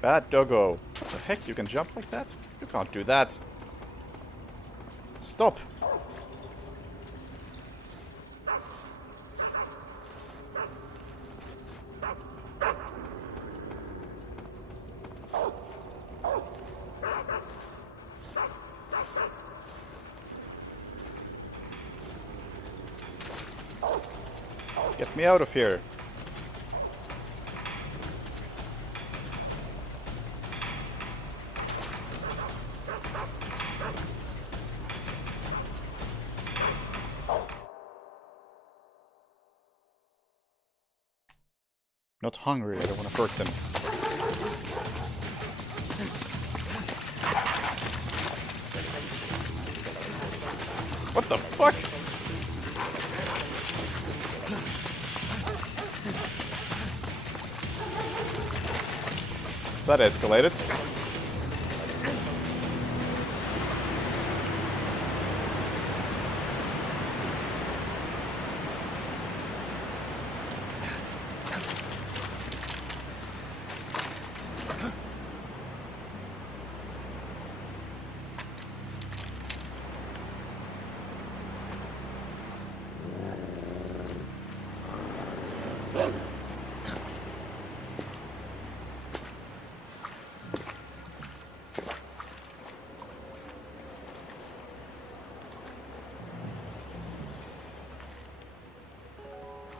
Bad doggo. What the heck? You can jump like that? You can't do that. Stop. Get me out of here. Not hungry, I don't want to hurt them. What the fuck? That escalated.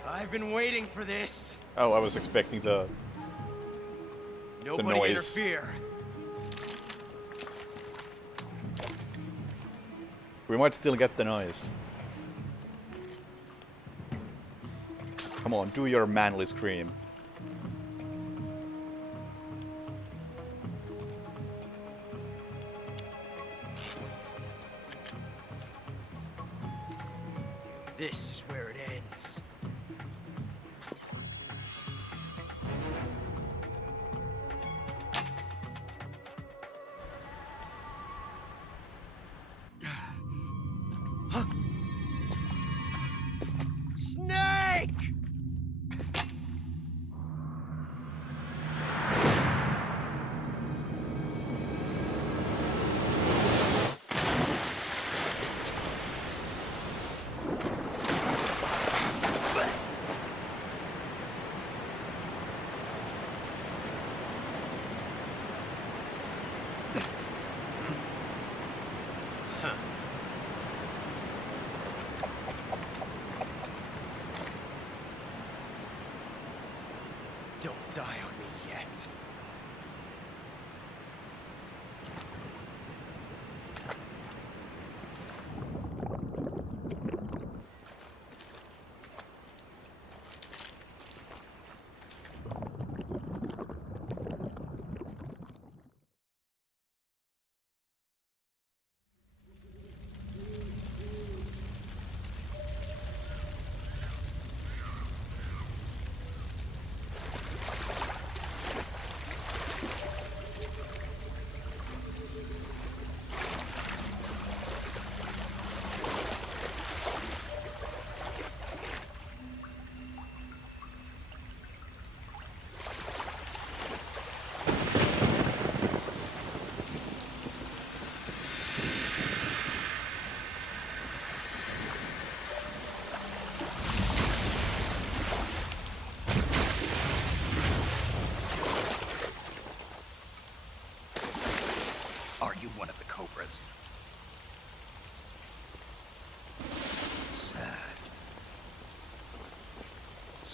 I've been waiting for this. Oh, I was expecting the Nobody noise. interfere. We might still get the noise. Come on, do your manly scream. This is where it ends. Snake! Don't die on me yet.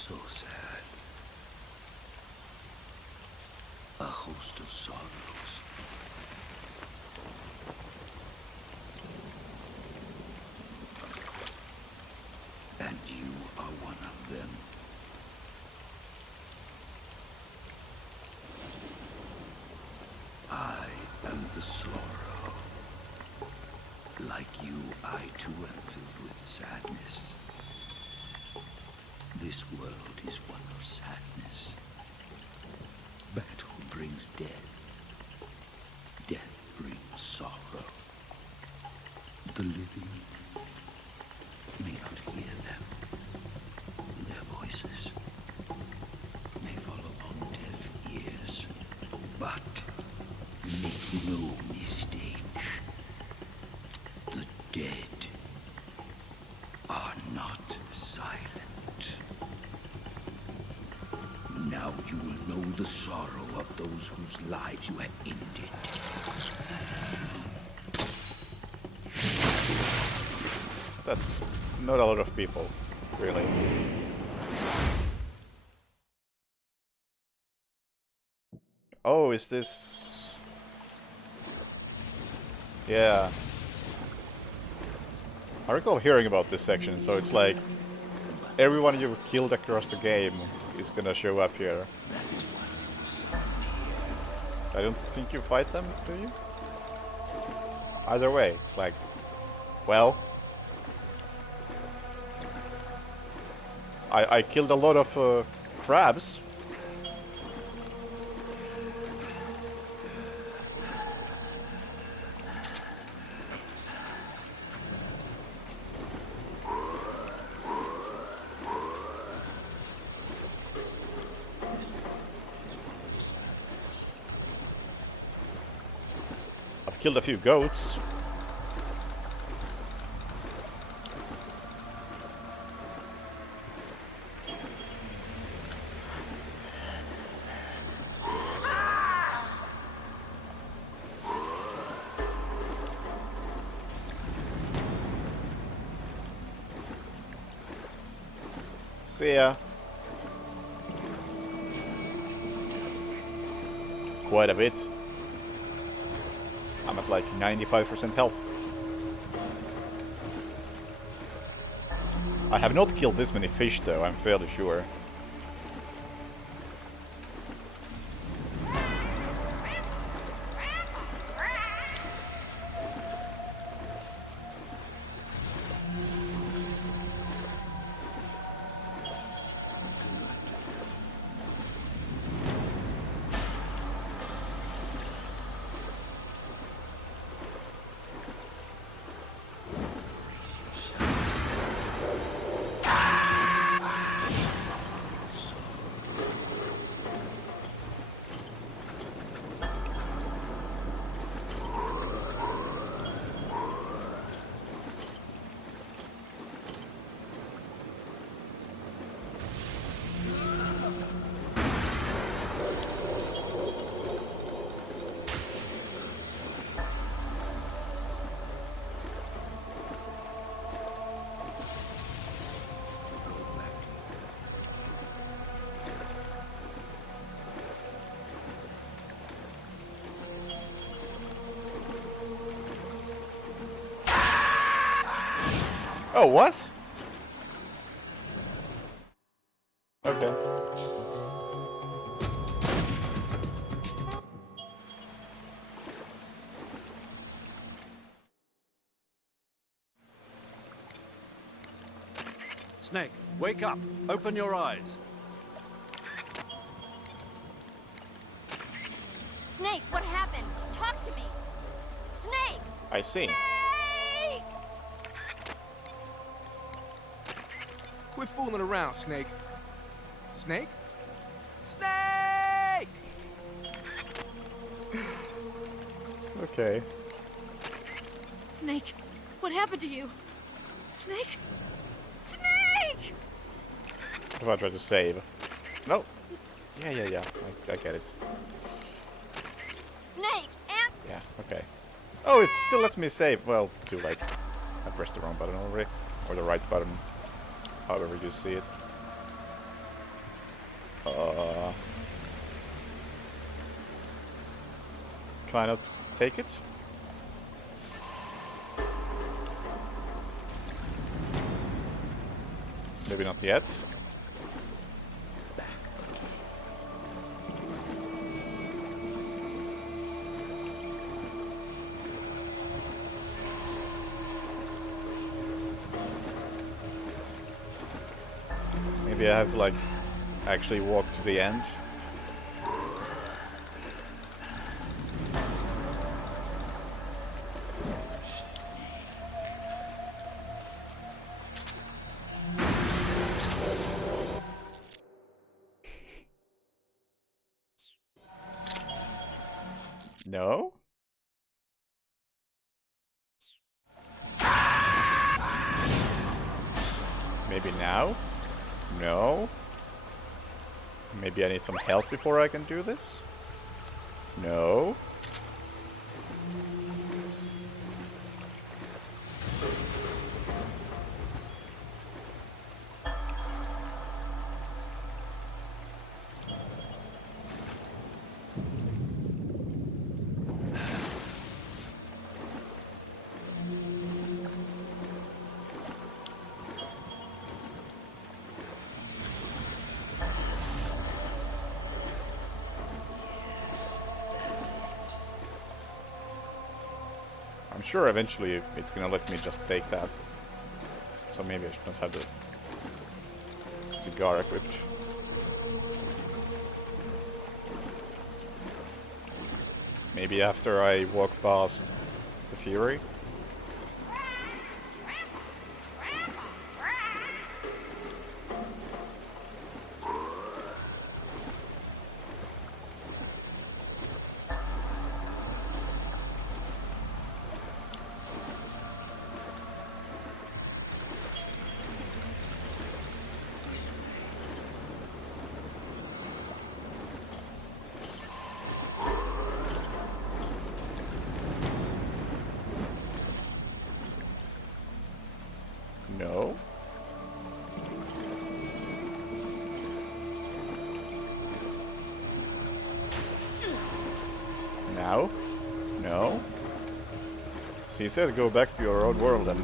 So sad. A host of sorrows. And you are one of them. I am the sorrow. Like you, I too am filled with sadness. This world is one of sadness. Battle brings death. Death brings sorrow. The living may not hear them. Their voices may fall upon deaf ears. But make no mistake. The dead are not silent. Now you will know the sorrow of those whose lives you have ended. That's not a lot of people, really. Oh, is this... Yeah. I recall hearing about this section, so it's like everyone you've killed across the game is gonna show up here. I don't think you fight them, do you? Either way, it's like, well, I killed a lot of crabs. I've killed a few goats. See ya. Quite a bit. I'm at like 95% health. I have not killed this many fish though, I'm fairly sure. Oh, what? Okay. Snake, wake up. Open your eyes. Snake, what happened? Talk to me. Snake! I see. Snake! Quit fooling around, Snake. Snake? Snake! Okay. Snake, what happened to you? Snake? Snake! If I try to save. No. Yeah. I get it. Snake! And Yeah, okay. Oh, it still lets me save. Well, too late. I pressed the wrong button already. Or the right button. However you see it. Can I not take it? Maybe not yet. Maybe I have to like actually walk to the end. No? Maybe now? No? Maybe I need some help before I can do this? No? I'm sure eventually it's gonna let me just take that. So maybe I should not have the cigar equipped. Maybe after I walk past the Fury. No. Now? No. So you said go back to your own world and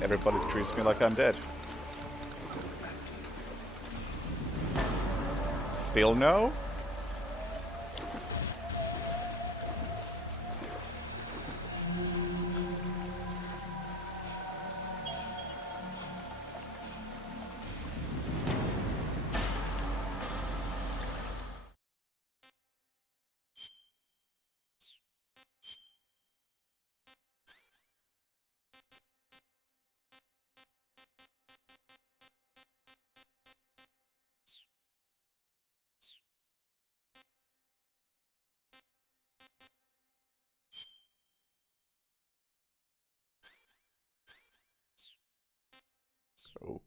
everybody treats me like I'm dead. Still no?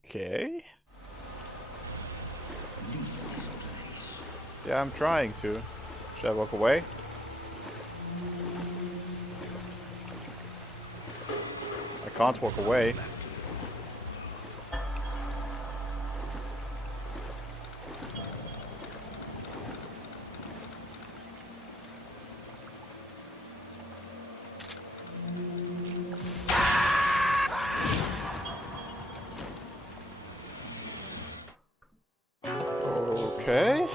Okay. Yeah, I'm trying to. Should I walk away? I can't walk away. Okay.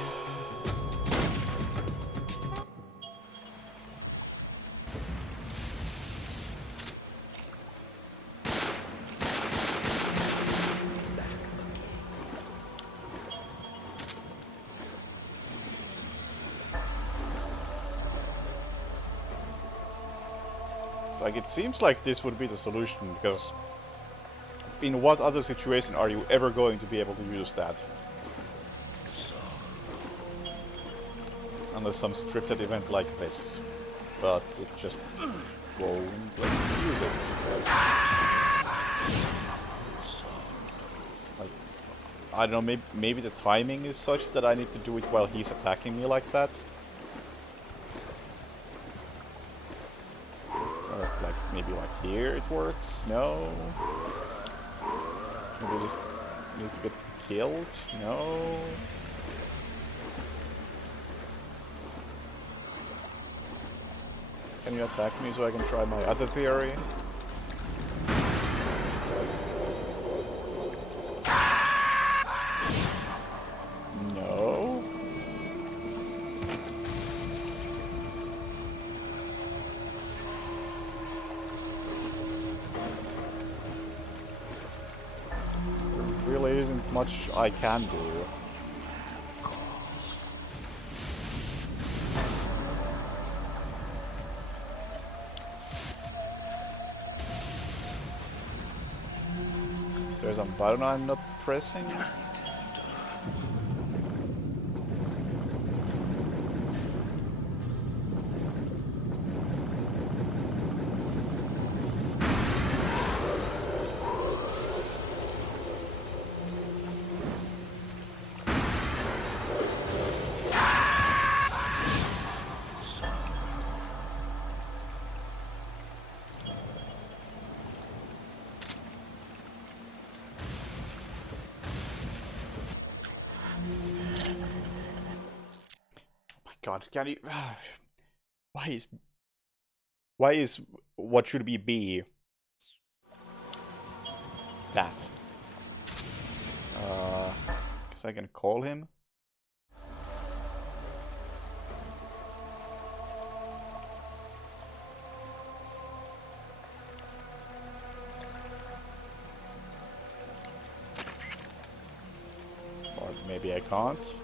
Like, it seems like this would be the solution, because in what other situation are you ever going to be able to use that? Unless some scripted event like this. But it just won't let me use it. Like, I don't know, maybe the timing is such that I need to do it while he's attacking me like that. Or like, maybe like here it works? No? Maybe just need to get killed? No? Can you attack me so I can try my other theory? No. There really isn't much I can do. Is there some button I'm not pressing? God, can you? Why is what should be B that? Guess I can call him. Or maybe I can't.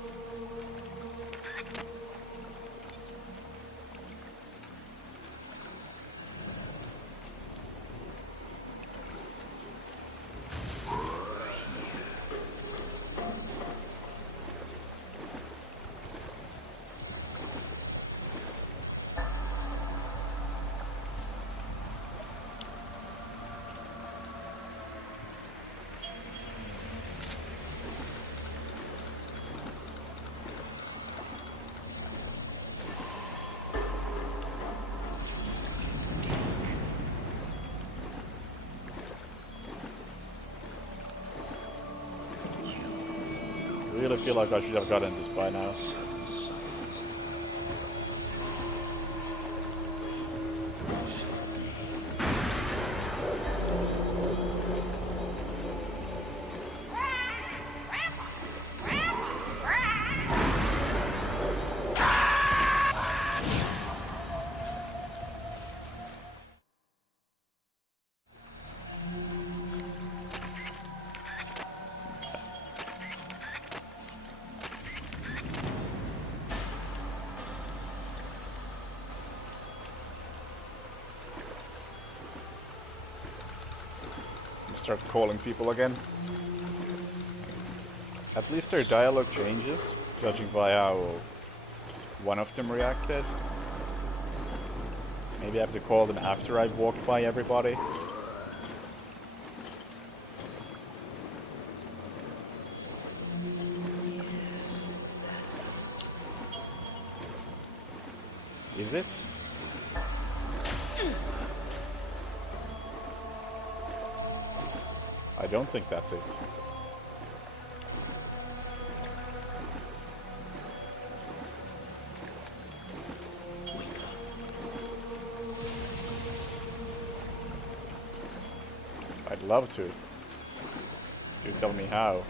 I really feel like I should have gotten this by now. Start calling people again. At least their dialogue changes, judging by how one of them reacted. Maybe I have to call them after I've walked by everybody. Is it? I don't think that's it. I'd love to. You tell me how.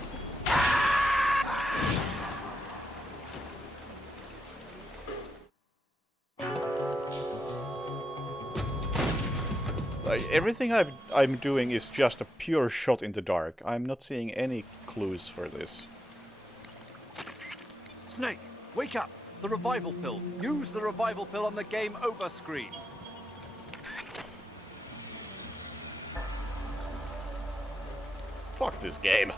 Everything I'm doing is just a pure shot in the dark. I'm not seeing any clues for this. Snake, wake up! The revival pill! Use the revival pill on the game over screen! Fuck this game.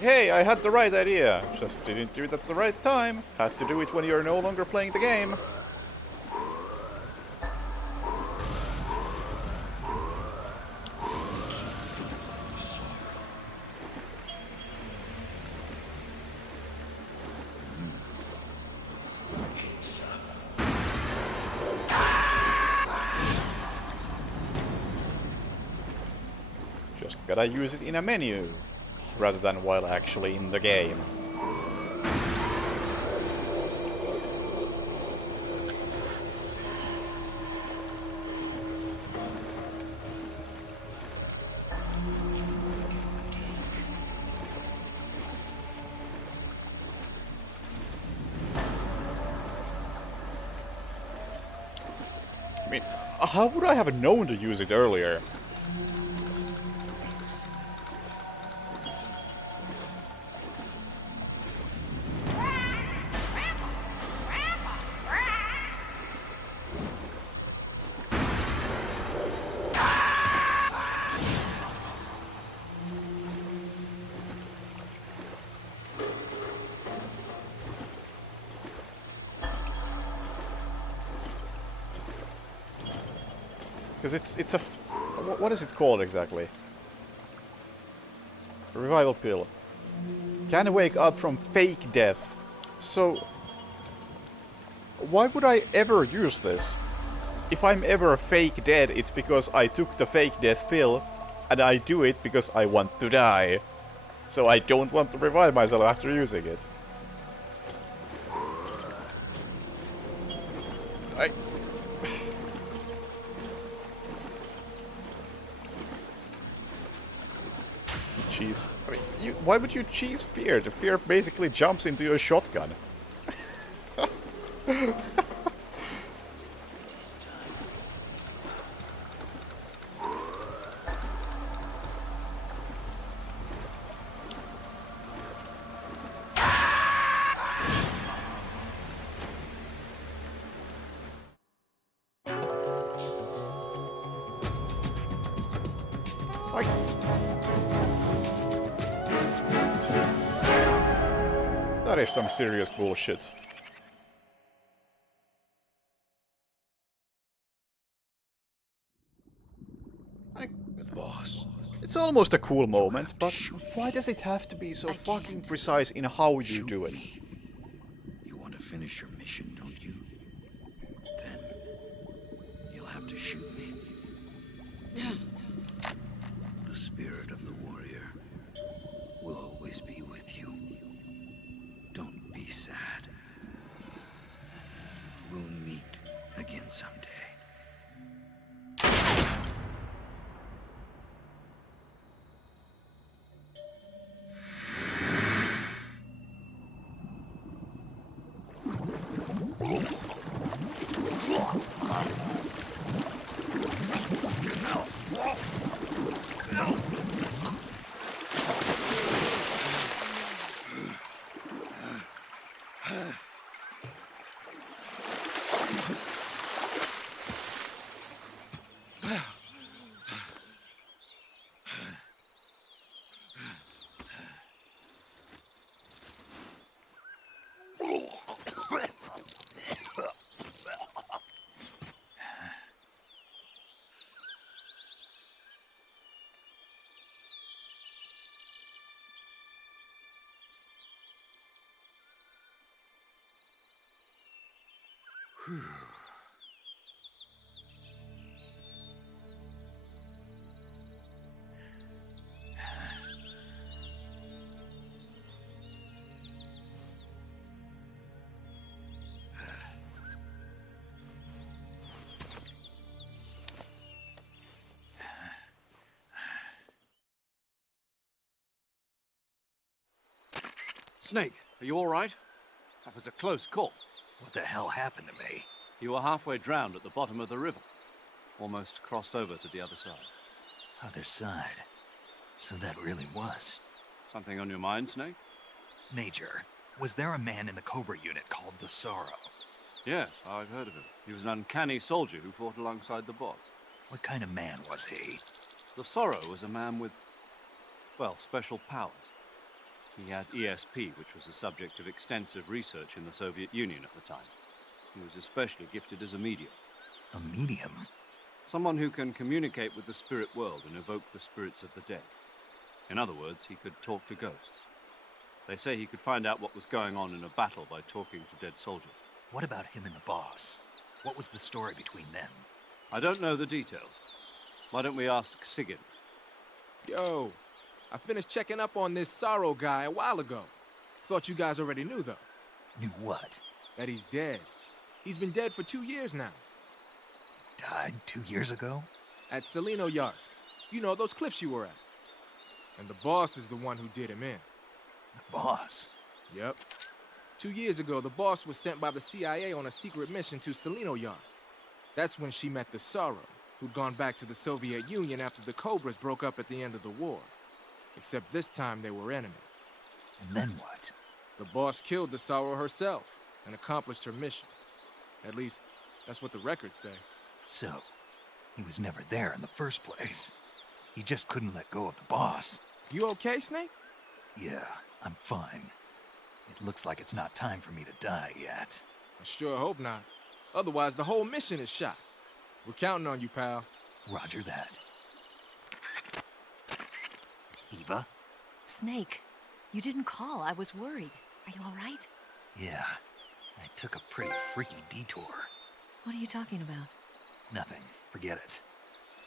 Hey, I had the right idea. Just didn't do it at the right time. Had to do it when you're no longer playing the game. Gotta use it in a menu, rather than while actually in the game. I mean, how would I have known to use it earlier? Because it's a... What is it called exactly? A revival pill. Can wake up from fake death. So... why would I ever use this? If I'm ever fake dead, it's because I took the fake death pill, and I do it because I want to die. So I don't want to revive myself after using it. Cheese. I mean, why would you cheese fear? The fear basically jumps into your shotgun. That is some serious bullshit. Boss. It's almost a cool moment, but why does it have to be so fucking precise in how you do it? You want to finish your mission, don't you? Then you'll have to shoot me. The spirit of the warrior will always be with you. Don't be sad. We'll meet again someday. Snake, are you all right? That was a close call. What the hell happened to me? You were halfway drowned at the bottom of the river. Almost crossed over to the other side. Other side? So that really was. Something on your mind, Snake? Major, was there a man in the Cobra unit called the Sorrow? Yes, I've heard of him. He was an uncanny soldier who fought alongside the boss. What kind of man was he? The Sorrow was a man with, well, special powers. He had ESP, which was the subject of extensive research in the Soviet Union at the time. He was especially gifted as a medium. A medium? Someone who can communicate with the spirit world and evoke the spirits of the dead. In other words, he could talk to ghosts. They say he could find out what was going on in a battle by talking to dead soldiers. What about him and the boss? What was the story between them? I don't know the details. Why don't we ask Sigyn? Yo, I finished checking up on this Sorrow guy a while ago. Thought you guys already knew, though. Knew what? That he's dead. He's been dead for 2 years now. Died 2 years ago? At Selino Yarsk. You know, those cliffs you were at. And the boss is the one who did him in. The boss? Yep. 2 years ago, the boss was sent by the CIA on a secret mission to Selino Yarsk. That's when she met the Sorrow, who'd gone back to the Soviet Union after the Cobras broke up at the end of the war. Except this time they were enemies. And then what? The boss killed the Sorrow herself and accomplished her mission. At least, that's what the records say. So, he was never there in the first place. He just couldn't let go of the boss. You okay, Snake? Yeah, I'm fine. It looks like it's not time for me to die yet. I sure hope not. Otherwise, the whole mission is shot. We're counting on you, pal. Roger that. Eva? Snake, you didn't call. I was worried. Are you all right? Yeah, I took a pretty freaky detour. What are you talking about? Nothing. Forget it.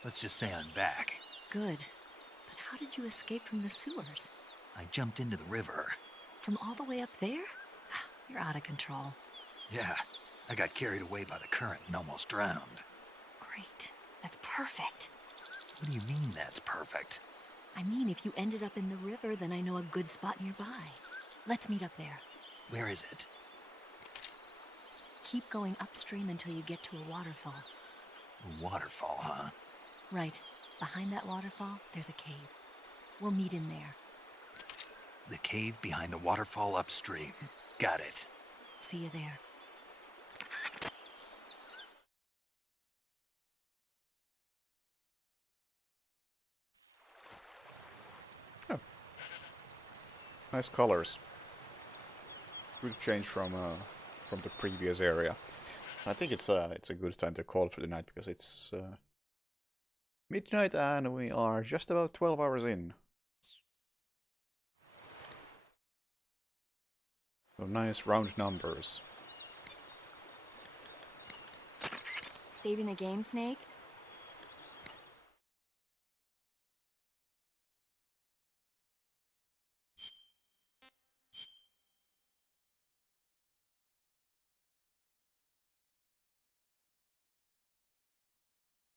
Let's just say I'm back. Good. But how did you escape from the sewers? I jumped into the river. From all the way up there? You're out of control. Yeah, I got carried away by the current and almost drowned. Great. That's perfect. What do you mean that's perfect? I mean, if you ended up in the river, then I know a good spot nearby. Let's meet up there. Where is it? Keep going upstream until you get to a waterfall. A waterfall, huh? Right. Behind that waterfall, there's a cave. We'll meet in there. The cave behind the waterfall upstream. Got it. See you there. Oh. Nice colors. Good change from the previous area. I think it's a good time to call for the night because it's midnight and we are just about 12 hours in. So nice round numbers. Saving the game, Snake?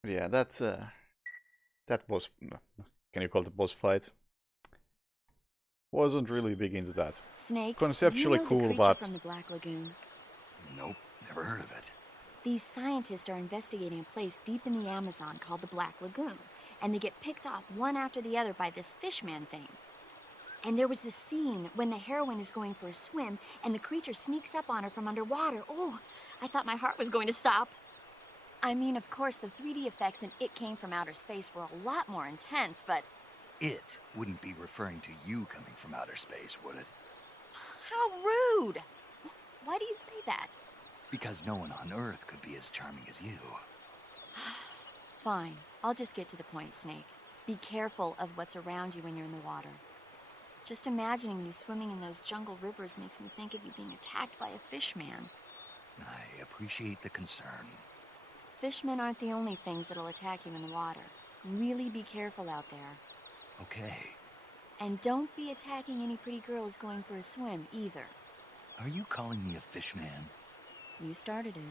Yeah, that boss, can you call it a boss fight? Wasn't really big into that. Snake, Conceptually do you know cool, the creature but from the Black Lagoon? Nope, never heard of it. These scientists are investigating a place deep in the Amazon called the Black Lagoon, and they get picked off one after the other by this fishman thing. And there was this scene when the heroine is going for a swim, and the creature sneaks up on her from underwater. Oh, I thought my heart was going to stop. I mean, of course, the 3D effects in It Came from Outer Space were a lot more intense, but... It wouldn't be referring to you coming from outer space, would it? How rude! Why do you say that? Because no one on Earth could be as charming as you. Fine. I'll just get to the point, Snake. Be careful of what's around you when you're in the water. Just imagining you swimming in those jungle rivers makes me think of you being attacked by a fishman. I appreciate the concern. Fishmen aren't the only things that'll attack you in the water. Really be careful out there. Okay. And don't be attacking any pretty girls going for a swim, either. Are you calling me a fish man? You started it.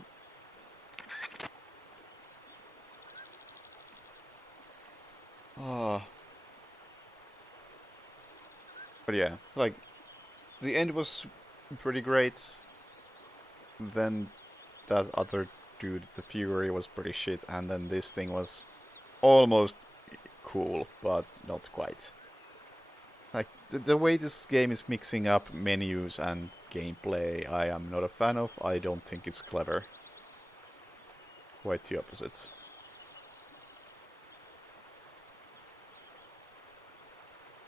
But yeah, like, the end was pretty great. Then that other dude, the Fury, was pretty shit, and then this thing was almost cool, but not quite. Like, the way this game is mixing up menus and gameplay, I am not a fan of. I don't think it's clever. Quite the opposite.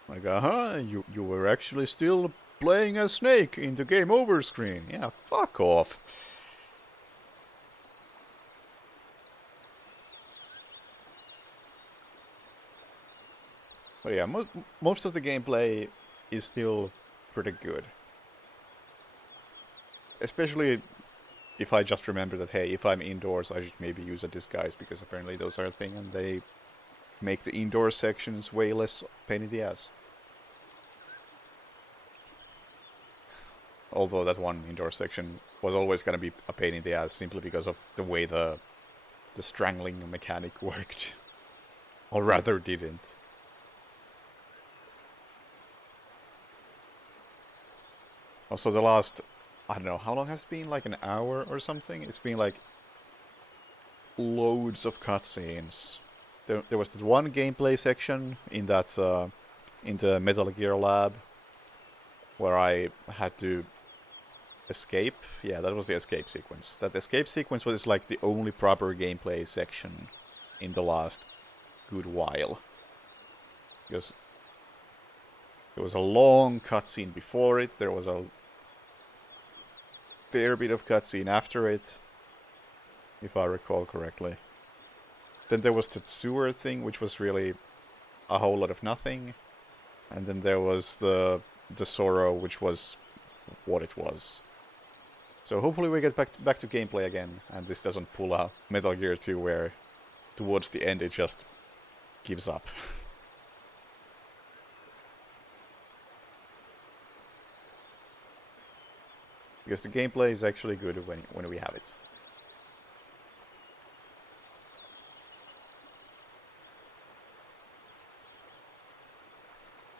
Like, you were actually still playing as Snake in the game over screen. Yeah, fuck off. But yeah, most of the gameplay is still pretty good. Especially if I just remember that, hey, if I'm indoors, I should maybe use a disguise, because apparently those are a thing, and they make the indoor sections way less pain in the ass. Although that one indoor section was always going to be a pain in the ass simply because of the way the strangling mechanic worked. Or rather didn't. Also the last, I don't know, how long has it been? Like an hour or something? It's been like loads of cutscenes. There was that one gameplay section in that in the Metal Gear lab where I had to escape. Yeah, that was the escape sequence. That escape sequence was like the only proper gameplay section in the last good while. Because there was a long cutscene before it, there was a fair bit of cutscene after it, if I recall correctly. Then there was the sewer thing, which was really a whole lot of nothing. And then there was the Sorrow, which was what it was. So hopefully we get back to gameplay again, and this doesn't pull a Metal Gear 2 where towards the end it just gives up. Because the gameplay is actually good when we have it.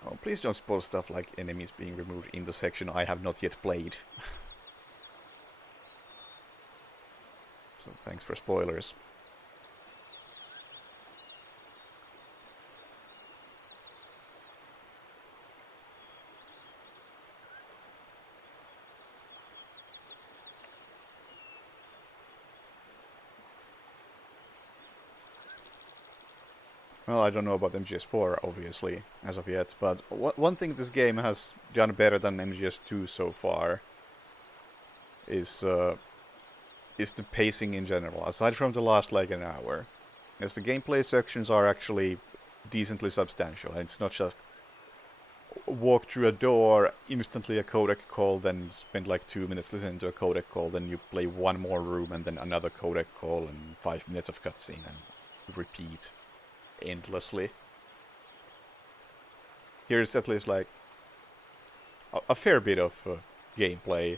Oh, please don't spoil stuff like enemies being removed in the section I have not yet played. So thanks for spoilers. Well, I don't know about MGS4, obviously, as of yet, but one thing this game has done better than MGS2 so far is the pacing in general, aside from the last like an hour. Because the gameplay sections are actually decently substantial, and it's not just walk through a door, instantly a codec call, then spend like 2 minutes listening to a codec call, then you play one more room, and then another codec call, and 5 minutes of cutscene, and repeat endlessly. Here's at least like a fair bit of gameplay,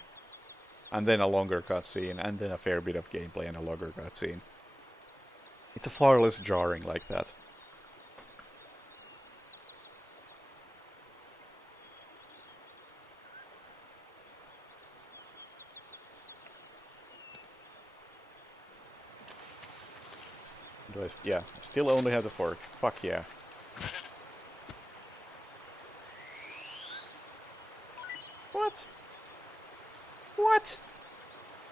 and then a longer cutscene, and then a fair bit of gameplay and a longer cutscene. It's a far less jarring like that. Yeah, still only have the fork. Fuck yeah. What? What?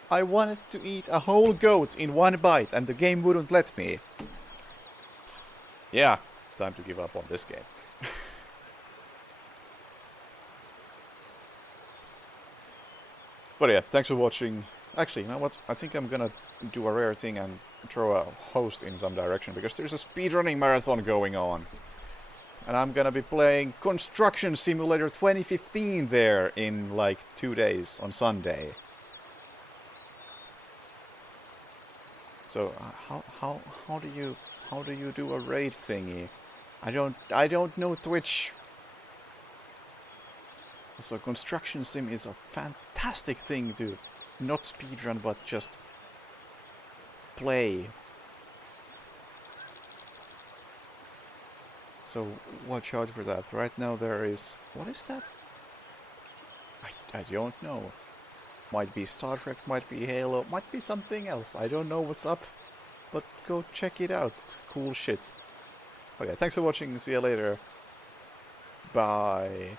I wanted to eat a whole goat in one bite and the game wouldn't let me. Yeah, time to give up on this game. But yeah, thanks for watching. Actually, you know what? I think I'm gonna do a rare thing and throw a host in some direction, because there's a speedrunning marathon going on. And I'm gonna be playing Construction Simulator 2015 there in like 2 days on Sunday. So how do you do a raid thingy? I don't know Twitch. So Construction Sim is a fantastic thing to not speedrun but just play. So watch out for that. Right now there is... What is that? I don't know. Might be Star Trek, might be Halo, might be something else. I don't know what's up. But go check it out. It's cool shit. Okay, thanks for watching. See you later. Bye.